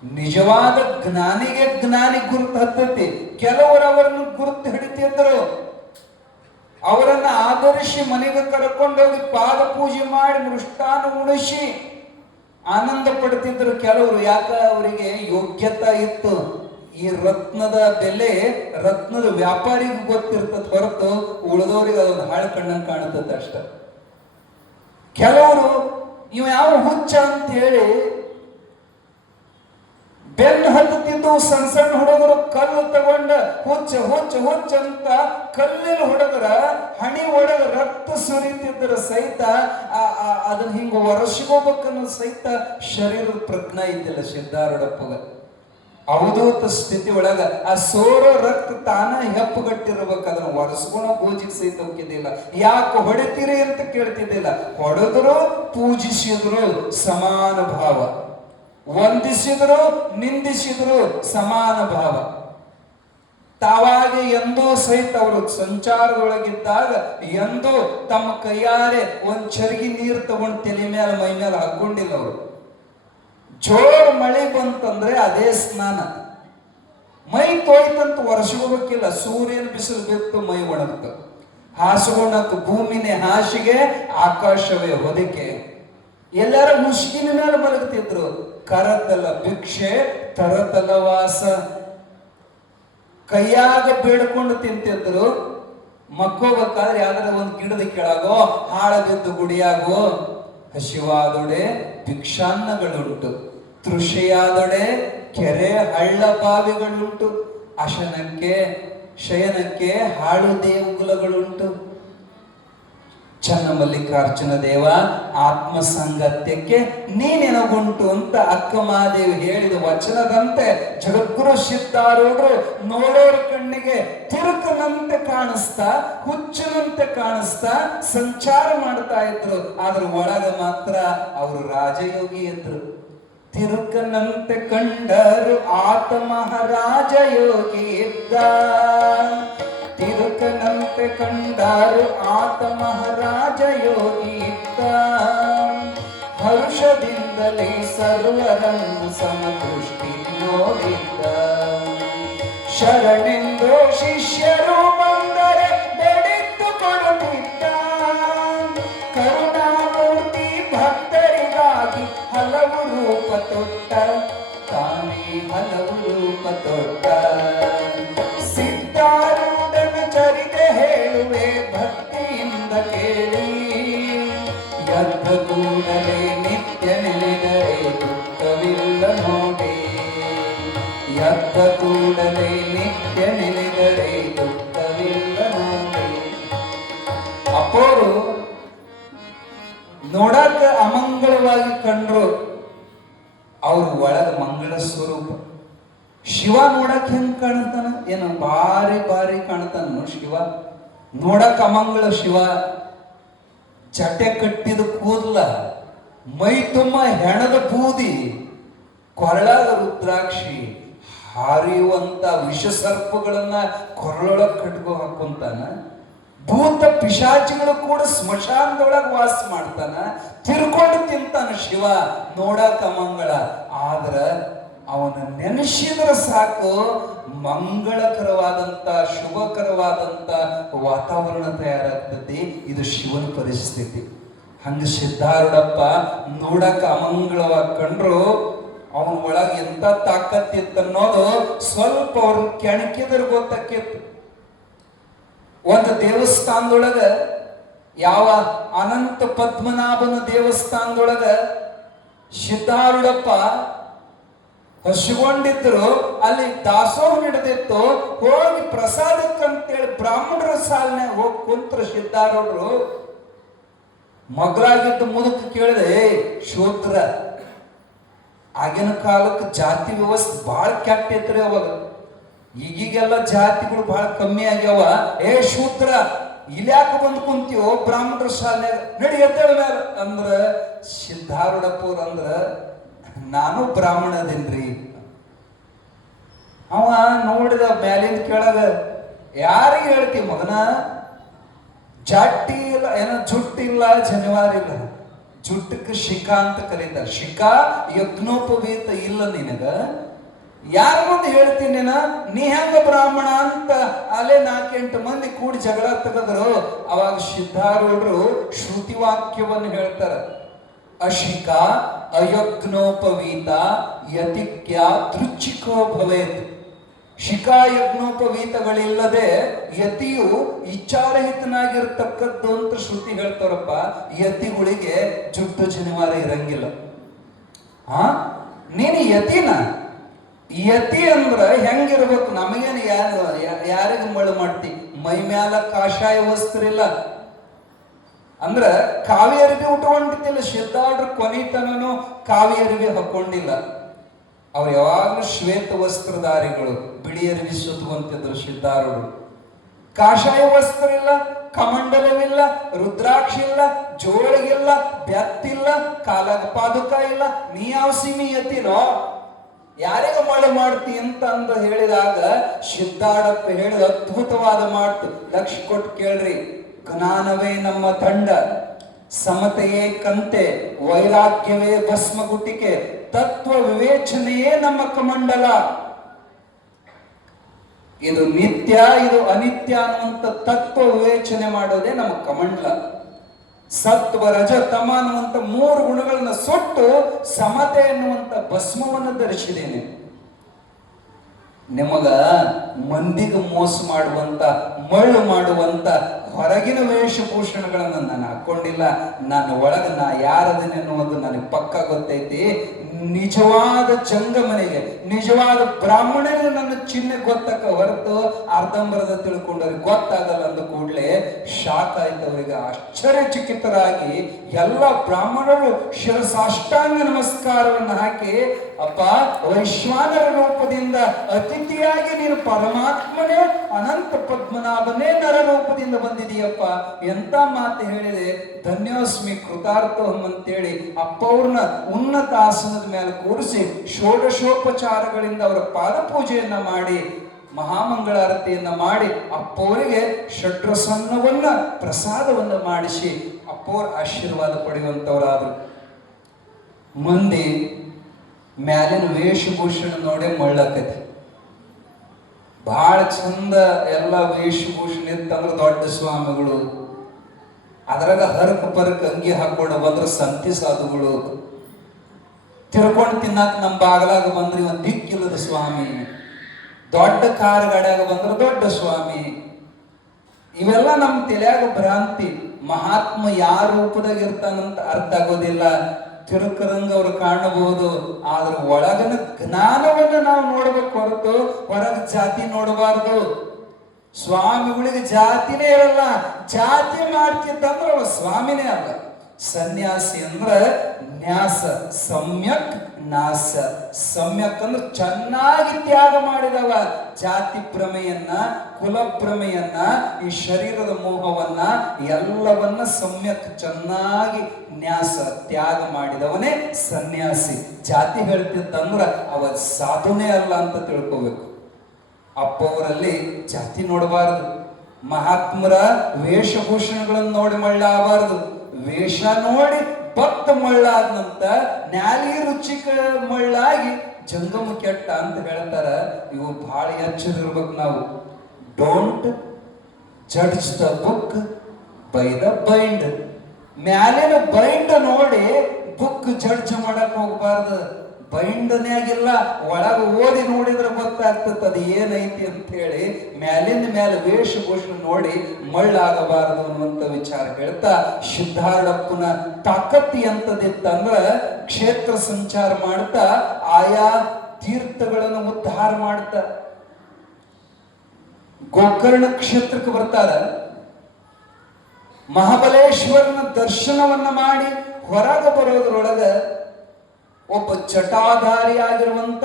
ನಿಜವಾದ ಜ್ಞಾನಿಗೆ ಜ್ಞಾನಿ ಗುರುತು ಹತ್ತತಿ. ಕೆಲವರು ಅವರನ್ನು ಗುರುತು ಹಿಡಿತಿದ್ರು. ಅವರನ್ನ ಆದರಿಸಿ ಮನೆಗೆ ಕರ್ಕೊಂಡೋಗಿ ಪಾದ ಪೂಜೆ ಮಾಡಿ ಮೃಷ್ಟಾನ ಉಣಿಸಿ ಆನಂದ ಪಡ್ತಿದ್ರು ಕೆಲವರು. ಯಾಕ? ಅವರಿಗೆ ಯೋಗ್ಯತಾ ಇತ್ತು. ಈ ರತ್ನದ ಬೆಲೆ ರತ್ನದ ವ್ಯಾಪಾರಿಗೆ ಗೊತ್ತಿರ್ತದ ಹೊರತು ಉಳಿದವರಿಗೆ ಅದೊಂದು ಹಾಳು ಕಣ್ಣಂಗೆ ಕಾಣುತ್ತದೆ ಅಷ್ಟ. ಕೆಲವರು ಇವ ಯಾವ ಹುಚ್ಚ ಅಂತ ಹೇಳಿ ಬೆನ್ನು ಹತ್ತುತ್ತಿದ್ದು ಸಣ್ಣ ಸಣ್ಣ ಹುಡುಗರು ಕಲ್ಲು ತಗೊಂಡ ಹುಚ್ಚ ಹುಚ್ಚ ಹುಚ್ಚ ಅಂತ ಕಲ್ಲಿನ ಹೊಡೆದ್ರ ಹಣಿ ಒಳಗ ರಕ್ತ ಸುರಿತಿದ್ರ ಸಹಿತ ಅದನ್ನ ಹಿಂಗ ಒರೆಸ್ಕೋಬೇಕನ್ನೋ ಸಹಿತ ಶರೀರದ ಪ್ರಜ್ಞೆ ಇದ್ದಿಲ್ಲ ಸಿದ್ಧಾರೂಢಪ್ಪಗ. ಅವಧೂತ ಸ್ಥಿತಿ ಒಳಗ ಆ ಸೋರೋ ರಕ್ತ ತಾನ ಹೆಪ್ಪುಗಟ್ಟಿರ್ಬೇಕು. ಅದನ್ನ ಒರೆಸ್ಕೊಳ ಪೂಜಿಗೆ ಸಹಿತ ಹೋಗಿದ್ದಿಲ್ಲ. ಯಾಕೆ ಹೊಡಿತೀರಿ ಅಂತ ಕೇಳ್ತಿದ್ದಿಲ್ಲ. ಹೊಡೆದ್ರು ಪೂಜಿಸಿದ್ರು ಸಮಾನ ಭಾವ, ವಂದಿಸಿದ್ರು ನಿಂದಿಸಿದ್ರು ಸಮಾನ ಭಾವ. ತಾವಾಗಿ ಎಂದೂ ಸಹಿತ ಅವರು ಸಂಚಾರದೊಳಗಿದ್ದಾಗ ಎಂದೂ ತಮ್ಮ ಕೈಯಾರೆ ಒಂದ್ ಚರಗಿ ನೀರು ತಗೊಂಡು ತಲೆ ಮೇಲೆ ಮೈ ಮೇಲೆ ಹಾಕೊಂಡಿಲ್ಲ ಅವರು. ಜೋರ್ ಮಳೆ ಬಂತಂದ್ರೆ ಅದೇ ಸ್ನಾನ. ಮೈ ತೊಯ್ತಂತ ಒರೆಸ್ಕೋಬೇಕಿಲ್ಲ. ಸೂರ್ಯನ ಬಿಸಿಲು ಬಿತ್ತು ಮೈ ಒಣಗ್ತ. ಹಾಸ್ಕೊಳಕ್ ಭೂಮಿನೇ ಹಾಸಿಗೆ, ಆಕಾಶವೇ ಹೊದಿಕೆ. ಎಲ್ಲರ ಮುಷ್ಕಿನ ಮೇಲೆ ಮಲಗ್ತಿದ್ರು. ಕರತಲ ಭಿಕ್ಷೆ, ತರತಲ ವಾಸ. ಕೈಯಾಗ ಬೇಡ್ಕೊಂಡು ತಿಂತಿದ್ರು. ಮಕ್ಕೋಬೇಕಾದ್ರೆ ಯಾವ್ದಾರ ಒಂದು ಗಿಡದ ಕೆಳಗೋ ಹಾಳ ಬಿದ್ದು ಗುಡಿಯಾಗೋ. ಹಸಿವಾದೊಡೆ ಭಿಕ್ಷಾನ್ನಗಳುಂಟು, ತೃಷೆಯಾದೊಡೆ ಕೆರೆ ಹಳ್ಳ ಬಾವಿಗಳುಂಟು, ಅಶನಕ್ಕೆ ಶಯನಕ್ಕೆ ಹಾಳು ದೇಗುಲಗಳುಂಟು. ಚನ್ನಮಲ್ಲಿಕಾರ್ಜುನ ದೇವ ಆತ್ಮ ಸಾಂಗತ್ಯಕ್ಕೆ ನೀನೆನಗುಂಟು ಅಂತ ಅಕ್ಕಮಹಾದೇವಿ ಹೇಳಿದ ವಚನದಂತೆ ಜಗದ್ಗುರು ಸಿದ್ಧಾರೂಢರು ನೋಡೋರ ಕಣ್ಣಿಗೆ ತಿರುಕನಂತೆ ಕಾಣಿಸ್ತಾ, ಹುಚ್ಚನಂತೆ ಕಾಣಿಸ್ತಾ ಸಂಚಾರ ಮಾಡ್ತಾ ಇದ್ರು. ಆದ್ರ ಒಳಗ ಮಾತ್ರ ಅವರು ರಾಜಯೋಗಿ ಇದ್ರು. ತಿರುಕನಂತೆ ಕಂಡರು ಆತ ಮಹಾರಾಜ ಯೋಗಿ ಇದ್ದ, ತಿರುಕನಂತೆ ಕಂಡರು ಆತ ಮಹಾರಾಜ ಯೋಗಿ ಇದ್ದ. ಹರ್ಷದಿಂದಲೇ ಸರ್ವರನ್ನು ಸಮದೃಷ್ಟಿ ನೋಡಿದ್ದ. ಶರಣೆಂದು ಶಿಷ್ಯರು ಬಂದರೆ ಬೆಳೆದು ಕೊಡುತ್ತಿದ್ದ. ಕರುಣಾಮೂರ್ತಿ ಭಕ್ತರಿಗಾಗಿ ಹಲವು ರೂಪ ತೊಟ್ಟ, ತಾನೇ ಹಲವು ರೂಪ ತೊಟ್ಟ. ಸಿದ್ಧಾರೂಢನ ಚರಿತೆ ಹೇಳುವೆ ಭಕ್ತಿಯಿಂದ ಕೇಳಿ, ಎದ್ದ ಕೂಡಲೇ ನಿತ್ಯ ನೆನೆದರೆ ದುಃಖವಿಲ್ಲ ನೋಡಿ. ಎದ್ದ ಕೂಡಲೇ ನಿತ್ಯ ನೆನೆದರೆ ದುಃಖವಿಲ್ಲ ನೋಡಿ. ಅಪ್ಪೋರು ನೋಡಕ ಅಮಂಗಳವಾಗಿ ಕಂಡ್ರು, ಅವ್ರ ಒಳಗ ಮಂಗಳ ಸ್ವರೂಪ. ಶಿವ ನೋಡಕ್ ಹೆಂಗ್ ಕಾಣ್ತಾನ? ಏನು ಭಾರಿ ಭಾರಿ ಕಾಣ್ತಾನ ಶಿವ. ನೋಡಕ್ ಅಮಂಗಳ ಶಿವ. ಚಟೆ ಕಟ್ಟಿದ ಕೂದಲ, ಮೈ ತುಂಬ ಹೆಣದ ಬೂದಿ, ಕೊರಳಾಗ ರುದ್ರಾಕ್ಷಿ, ಹಾರಿಯುವಂತ ವಿಷ ಸರ್ಪಗಳನ್ನ ಕೊರಳೊಳಗೆ ಕಟ್ಕೊ ಹಾಕೊಂತಾನ. ಭೂತ ಪಿಶಾಚಿಗಳು ಕೂಡ ಸ್ಮಶಾನದೊಳಗೆ ವಾಸ ಮಾಡ್ತಾನ, ತಿರ್ಕೊಂಡು ತಿಂತಾನ ಶಿವ. ನೋಡಕ ಮಂಗಳ. ಆದ್ರ ಅವನ ನೆನೆಸಿದ್ರೆ ಸಾಕು, ಮಂಗಳಕರವಾದಂತ ಶುಭಕರವಾದಂತ ವಾತಾವರಣ ತಯಾರಾಗ್ತದೆ. ಇದು ಶಿವನ ಪರಿಸ್ಥಿತಿ. ಹಂಗ ಸಿದ್ಧಾರೂಢಪ್ಪ ನೋಡಕ ಅಮಂಗಳವಾಗಿ ಕಂಡ್ರು, ಅವನ ಒಳಗೆ ಎಂತ ತಾಕತ್ತಿತ್ತು ಅನ್ನೋದು ಸ್ವಲ್ಪ ಅವ್ರನ್ನ ಕೆಣಕಿದ್ರೆ ಗೊತ್ತಾಕಿತ್ತು. ಒಂದು ದೇವಸ್ಥಾನದೊಳಗ, ಯಾವ ಅನಂತ ಪದ್ಮನಾಭನ ದೇವಸ್ಥಾನದೊಳಗ ಸಿದ್ಧಾರೂಢಪ್ಪ ಹಸಿಕೊಂಡಿದ್ರು. ಅಲ್ಲಿ ದಾಸೋಹ ನಡೆದಿತ್ತು. ಹೋಗಿ ಪ್ರಸಾದಕ್ಕಂತೇಳಿ ಬ್ರಾಹ್ಮಣರ ಸಾಲನೆ ಹೋಗಿ ಕುಂತ್ರು ಸಿದ್ಧಾರೂಢರು. ಮಗಳಾಗಿದ್ದು ಮುದುಕ ಕೇಳಿದೆ, ಶೂದ್ರ. ಆಗಿನ ಕಾಲಕ್ಕೆ ಜಾತಿ ವ್ಯವಸ್ಥೆ ಬಹಳ ಕೆಟ್ಟಿತ್ರಿ ಅವಾಗ. ಈಗೀಗೆಲ್ಲ ಜಾತಿಗಳು ಬಹಳ ಕಮ್ಮಿ ಆಗ್ಯಾವ. ಏ ಶೂದ್ರ, ಇಲ್ಯಾಕ ಬಂದು ಕುಂತೀವೋ ಬ್ರಾಹ್ಮಣರ ಶಾಲೆ, ನಡಿ ಎದ್ದೇಳ ಮೇಲೆ ಅಂದ್ರ ಸಿದ್ಧಾರೂಢಪ್ಪವ್ರ ಅಂದ್ರ, ನಾನು ಬ್ರಾಹ್ಮಣ ಅದೇನ್ರಿ. ಅವ ನೋಡಿದ ಮ್ಯಾಲಿಂದ ಕೆಳಗ, ಯಾರಿಗೆ ಹೇಳ್ತಿ ಮಗನ? ಜಾಟಿ ಇಲ್ಲ, ಏನೋ ಜುಟ್ಟಿಲ್ಲ, ಜನಿವಾರ ಇಲ್ಲ. ಜುಟ್ಟಕ್ಕೆ ಶಿಖಾ ಅಂತ ಕರೀತಾರೆ. ಶಿಖಾ ಯಜ್ಞೋಪವೀತ ಇಲ್ಲ ನಿನಗ. ಯಾರ ಮುಂದೆ ಹೇಳ್ತೀನಿ ನೀ ಹೆಂಗ ಬ್ರಾಹ್ಮಣ ಅಂತ ಅಲ್ಲೇ 4-8 ಮಂದಿ ಕೂಡಿ ಜಗಳ ತೆಗೆದ್ರು. ಅವಾಗ ಸಿದ್ಧಾರೂಢರು ಶ್ರುತಿ ವಾಕ್ಯವನ್ನು ಹೇಳ್ತಾರೆ. ಅಶಿಖ ಅಯಜ್ಞೋಪವೀತ ಯತಿಕ್ಯ ದೃಚ್ಛಿಕೋ ಭವೇತ್. ಶಿಖಾ ಯಜ್ಞೋಪವೀತಗಳಿಲ್ಲದೆ ಯತಿಯು ಇಚ್ಛಾರಹಿತನಾಗಿರ್ತಕ್ಕದ್ದು ಅಂತ ಶ್ರುತಿ ಹೇಳ್ತಾರಪ್ಪ. ಯತಿಗಳಿಗೆ ಜುಟ್ಟು ಜನಿವಾರ ಇರಂಗಿಲ್ಲ. ನೀನು ಯತಿನ? ಯತಿ ಅಂದ್ರ ಹೆಂಗಿರ್ಬೇಕು? ನಮಗೇನು ಯಾರಿಗ ಮಳು ಮಾಡ್ತಿ? ಮೈ ಮ್ಯಾಲ ಕಾಷಾಯ ವಸ್ತ್ರ ಇಲ್ಲ ಅಂದ್ರ ಕಾವಿ ಅರಿವಿ ಉಟ್ಕೊಂಡಿದ್ದಿಲ್ಲ. ಸಿದ್ಧಾರೂಢರು ಕೊನಿತನೂ ಕಾವಿ ಅರಿವಿ ಹಾಕೊಂಡಿಲ್ಲ. ಅವ್ರು ಯಾವಾಗಲೂ ಶ್ವೇತ ವಸ್ತ್ರಧಾರಿಗಳು, ಬಿಳಿ ಅರಿವಿ ಸುತ್ತುವಂತಿದ್ರು ಸಿದ್ಧಾರೂಢರು. ಕಾಷಾಯ ವಸ್ತ್ರ ಇಲ್ಲ, ಕಮಂಡಲವಿಲ್ಲ, ರುದ್ರಾಕ್ಷಿ ಇಲ್ಲ, ಜೋಳಿಗಿಲ್ಲ, ಬೆತ್ತಿಲ್ಲ, ಕಾಲಾಗ ಪಾದುಕ ಇಲ್ಲ. ನೀ ಯಾವ ಸೀಮಿ ಯತಿನೋ? ಯಾರಿಗ ಮಳೆ ಮಾಡ್ತಿ ಅಂತ ಅಂದ ಹೇಳಿದಾಗ ಸಿದ್ಧಾರೂಢಪ್ಪ ಹೇಳಿದ ಅದ್ಭುತವಾದ ಮಾತು. ಲಕ್ಷ ಕೊಟ್ಟು ಕೇಳ್ರಿ. ಜ್ಞಾನವೇ ನಮ್ಮ ತಂಡ, ಸಮತೆಯೇ ಕಂತೆ, ವೈರಾಗ್ಯವೇ ಭಸ್ಮಗುಟಿಕೆ, ತತ್ವ ವಿವೇಚನೆಯೇ ನಮ್ಮ ಕಮಂಡಲ. ಇದು ನಿತ್ಯ, ಇದು ಅನಿತ್ಯ ಅನ್ನುವಂಥ ತತ್ವ ವಿವೇಚನೆ ಮಾಡೋದೇ ನಮ್ಮ ಕಮಂಡಲ. ಸತ್ವ ರಜ ತಮ ಅನ್ನುವಂಥ 3 ಗುಣಗಳನ್ನ ಸುಟ್ಟು ಸಮತೆ ಎನ್ನುವಂಥ ಭಸ್ಮವನ್ನು ಧರಿಸಿದ್ದೇನೆ. ನಿಮಗ ಮಂದಿಗೆ ಮೋಸ ಮಾಡುವಂತ, ಮಳ್ಳು ಮಾಡುವಂತ ಹೊರಗಿನ ವೇಷಭೂಷಣಗಳನ್ನು ನಾನು ಹಾಕೊಂಡಿಲ್ಲ. ನನ್ನ ಒಳಗ ನಾ ಯಾರದನ್ನೆನ್ನುವುದು ನನಗೆ ಪಕ್ಕ ಗೊತ್ತೈತಿ. ನಿಜವಾದ ಜಂಗಮನಿಗೆ ನಿಜವಾದ ಬ್ರಾಹ್ಮಣನಿಗೆ ನನ್ನ ಚಿಹ್ನೆ ಗೊತ್ತಕ್ಕ ಹೊರತು ಅರ್ಧಂಬರ್ಧ ತಿಳ್ಕೊಂಡವ್ರಿಗೆ ಗೊತ್ತಾಗಲ್ಲ ಅಂದ ಕೂಡಲೇ ಶಾಕ್ ಆಯ್ತು ಅವರಿಗೆ. ಆಶ್ಚರ್ಯಚಕಿತರಾಗಿ ಎಲ್ಲ ಬ್ರಾಹ್ಮಣರು ಶಿರಸಾಷ್ಟಾಂಗ ನಮಸ್ಕಾರವನ್ನು ಹಾಕಿ, ಅಪ್ಪ ವೈಶ್ವಾನರ ರೂಪದಿಂದ ಅತಿಥಿಯಾಗಿ ನೀನು ಪರಮಾತ್ಮನೇ ಅನಂತ ಪದ್ಮನಾಭನೇ ನರ ರೂಪದಿಂದ ಬಂದಿದೀಯಪ್ಪ, ಎಂತ ಮಾತು ಹೇಳಿದೆ, ಧನ್ಯೋಸ್ಮಿ ಕೃತಾರ್ಥೋಹಂ ಅಂತೇಳಿ ಅಪ್ಪ ಅವ್ರನ್ನ ಉನ್ನತ ಆಸನದ ಮೇಲೆ ಕೂರಿಸಿ ಷೋಡಶೋಪಚಾರಗಳಿಂದ ಅವರ ಪಾದ ಪೂಜೆಯನ್ನ ಮಾಡಿ ಮಹಾಮಂಗಳಾರತಿಯನ್ನ ಮಾಡಿ ಅಪ್ಪವರಿಗೆ ಷಡ್ರಸನ್ನವನ್ನ ಪ್ರಸಾದವನ್ನ ಮಾಡಿಸಿ ಅಪ್ಪವ್ರ ಆಶೀರ್ವಾದ ಪಡೆಯುವಂತವರಾದರು. ಮಂದಿ ಮ್ಯಾಲಿನ ವೇಷಭೂಷಣ ನೋಡೇ ಮಳ್ಳಕತಿ. ಬಹಳ ಚಂದ ಎಲ್ಲ ವೇಷಭೂಷಣ ಇತ್ತಂದ್ರೆ ದೊಡ್ಡ ಸ್ವಾಮಿಗಳು, ಅದ್ರಾಗ ಹರಕ ಪರಕ ಅಂಗಿ ಹಾಕೊಂಡು ಬಂದ್ರೆ ಸಂತಿ ಸಾಧುಗಳು, ತಿರ್ಕೊಂಡು ತಿನ್ನಾಕ ನಮ್ಮ ಬಾಗಲಾಗ ಬಂದ್ರೆ ಒಂದು ದಿಕ್ಕಿಲ್ಲದ ಸ್ವಾಮಿ, ದೊಡ್ಡ ಕಾರ್ ಗಾಡಿಯಾಗ ಬಂದ್ರೆ ದೊಡ್ಡ ಸ್ವಾಮಿ. ಇವೆಲ್ಲ ನಮ್ಮ ತಲೆಯಾಗ ಭ್ರಾಂತಿ. ಮಹಾತ್ಮ ಯಾವ ರೂಪದಾಗ ಇರ್ತಾನಂತ ಅರ್ಥ ಆಗೋದಿಲ್ಲ. ತಿರುಕರಂಗ ಅವ್ರು ಕಾಣಬಹುದು, ಆದ್ರೆ ಒಳಗನ ಜ್ಞಾನವನ್ನ ನಾವು ನೋಡ್ಬೇಕು ಹೊರತು ಹೊರಗ ಜಾತಿ ನೋಡಬಾರ್ದು. ಸ್ವಾಮಿಗಳಿಗೆ ಜಾತಿನೇ ಇರಲ್ಲ. ಜಾತಿ ಮಾಡ್ತಿದ್ದಂದ್ರೆ ಅವ ಸ್ವಾಮಿನೇ ಅಲ್ಲ. ಸನ್ಯಾಸಿ ಅಂದ್ರ ನ್ಯಾಸ, ಸಮ್ಯಕ್ ನಾಸ. ಸಮ್ಯಕ್ ಅಂದ್ರೆ ಚೆನ್ನಾಗಿ ತ್ಯಾಗ ಮಾಡಿದವ. ಜಾತಿ ಭ್ರಮೆಯನ್ನ, ಕುಲ ಭ್ರಮೆಯನ್ನ, ಈ ಶರೀರದ ಮೋಹವನ್ನ ಎಲ್ಲವನ್ನ ಸಮ್ಯಕ್ ಚೆನ್ನಾಗಿ ನ್ಯಾಸ ತ್ಯಾಗ ಮಾಡಿದವನೇ ಸನ್ಯಾಸಿ. ಜಾತಿ ಹೇಳ್ತಿದ್ದಂದ್ರ ಅವ ಸಾಧುನೇ ಅಲ್ಲ ಅಂತ ತಿಳ್ಕೋಬೇಕು. ಅಪ್ಪವರಲ್ಲಿ ಜಾತಿ ನೋಡಬಾರದು. ಮಹಾತ್ಮರ ವೇಷಭೂಷಣಗಳನ್ನು ನೋಡಿ ಮಳ್ಳ ಆಗಬಾರದು. ವೇಷ ನೋಡಿ ಭಕ್ತ ಮಳ್ಳಾದಂತ ನ್ಯಾಲಿ ರುಚಿಕ ಮಳ್ಳಾಗಿ ಜಂಗಮ ಕೆಟ್ಟ ಅಂತ ಹೇಳ್ತಾರ. ಇವು ಬಹಳ ಎಚ್ಚರ ಇರ್ಬೇಕು ನಾವು. Don't judge the book by the bind. ಮ್ಯಾಲಿನ ಬೈಂಡ್ ನೋಡಿ ಬುಕ್ ಜಡ್ಜ್ ಮಾಡಕ್ ಹೋಗ್ಬಾರ್ದು. ಬೈಂಡನ್ಯಾಗಿಲ್ಲ, ಒಳಗ ಓದಿ ನೋಡಿದ್ರೆ ಗೊತ್ತಾಗ್ತದೆ ಅದು ಏನೈತಿ ಅಂತ ಹೇಳಿ. ಮ್ಯಾಲಿಂದ ಮ್ಯಾಲ ವೇಷಭೂಷಣ ನೋಡಿ ಮಳ್ಳಾಗಬಾರದು ಅನ್ನುವಂಥ ವಿಚಾರ ಹೇಳ್ತಾ, ಸಿದ್ಧಾರೂಢಪ್ಪನ ತಾಕತ್ತಿ ಎಂತದಿತ್ತಂದ್ರ ಕ್ಷೇತ್ರ ಸಂಚಾರ ಮಾಡ್ತಾ ಆಯಾ ತೀರ್ಥಗಳನ್ನು ಉದ್ಧಾರ ಮಾಡ್ತಾ ಗೋಕರ್ಣ ಕ್ಷೇತ್ರಕ್ಕೆ ಬರ್ತಾರ. ಮಹಾಬಲೇಶ್ವರನ ದರ್ಶನವನ್ನ ಮಾಡಿ ಹೊರಗೆ ಬರೋದ್ರೊಳಗ ಒಬ್ಬ ಜಟಾಧಾರಿಯಾಗಿರುವಂತ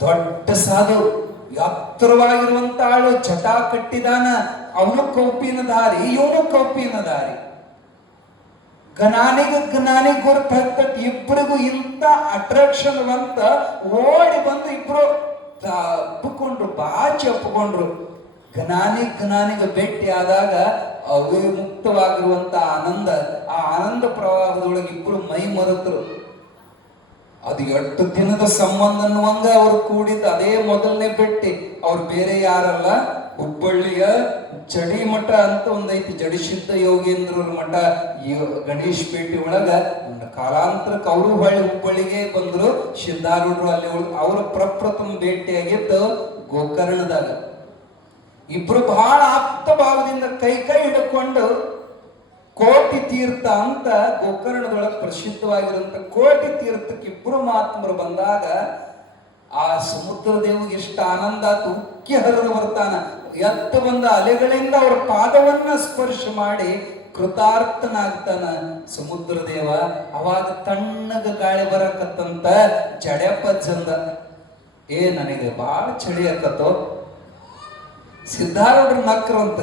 ದೊಡ್ಡ ಸಾಧು, ಎತ್ತರವಾಗಿರುವಂತ ಆಳು, ಜಟಾ ಕಟ್ಟಿದಾನ. ಅವನು ಕೌಪಿನ ದಾರಿ, ಇವನು ಕೌಪಿನ ದಾರಿ. ಜ್ಞಾನಿ ಗುರುತಾಗ್ತದೆ. ಇಬ್ಬರಿಗೂ ಇಂತ ಅಟ್ರಾಕ್ಷನ್ ಅಂತ ಓಡಿ ಬಂದು ಇಬ್ರು ಒಪ್ಪಿಕೊಂಡ್ರು, ಬಾಚಿ ಒಪ್ಪಿಕೊಂಡ್ರು. ಜ್ಞಾನಿಗೆ ಭೇಟಿ ಆದಾಗ ಅವಿಮುಕ್ತವಾಗಿರುವಂತ ಆನಂದ, ಆ ಆನಂದ ಪ್ರವಾಹದೊಳಗೆ ಇಬ್ರು ಮೈ ಮರೆತರು. ಅದು 8 ದಿನದ ಸಂಬಂಧ ಅನ್ನುವಂಗ ಅವ್ರು ಕೂಡಿದ ಅದೇ ಮೊದಲನೇ ಭೇಟಿ. ಅವ್ರು ಬೇರೆ ಯಾರಲ್ಲ, ಹುಬ್ಬಳ್ಳಿಯ ಜಡಿ ಮಠ ಅಂತ ಒಂದೈತಿ, ಜಡಿಸಿದ್ದ ಯೋಗೇಂದ್ರರ ಮಠ. ಗಣೇಶ್ ಪೇಟೆ ಒಳಗ ಕಾಲಾಂತರಕ್ಕೆ ಅವರು ಹೊಳ್ಳಿ ಹುಬ್ಬಳ್ಳಿಗೆ ಬಂದ್ರು. ಸಿದ್ಧಾರೂಢರು ಅಲ್ಲಿ ಅವರು ಪ್ರಪ್ರಥಮ ಭೇಟಿಯಾಗಿದ್ದು ಗೋಕರ್ಣದಾಗ. ಇಬ್ರು ಬಹಳ ಆಪ್ತ ಭಾವದಿಂದ ಕೈ ಹಿಡ್ಕೊಂಡು ಕೋಟಿ ತೀರ್ಥ ಅಂತ ಗೋಕರ್ಣದೊಳಗೆ ಪ್ರಸಿದ್ಧವಾಗಿರುವಂತ ಕೋಟಿ ತೀರ್ಥಕ್ಕೆ ಇಬ್ರು ಮಹಾತ್ಮರು ಬಂದಾಗ ಆ ಸಮುದ್ರ ದೇವಿಗೆ ಎಷ್ಟು ಆನಂದ ಆತು. ಉಕ್ಕಿ ಹರಿದು ಬರ್ತಾನ. ಎತ್ತು ಬಂದ ಅಲೆಗಳಿಂದ ಅವರ ಪಾದವನ್ನ ಸ್ಪರ್ಶ ಮಾಡಿ ಕೃತಾರ್ಥನಾಗ್ತಾನ ಸಮುದ್ರ ದೇವ. ಅವಾಗ ತಣ್ಣಗ ಗಾಳಿ ಬರಕತ್ತಂತ ಜಡೆಪ್ಪ ಚಂದ, ನನಗೆ ಬಹಳ ಚಳಿ ಆಕತ್ತೋ. ಸಿದ್ಧಾರೂಢರು ನಕ್ರು ಅಂತ,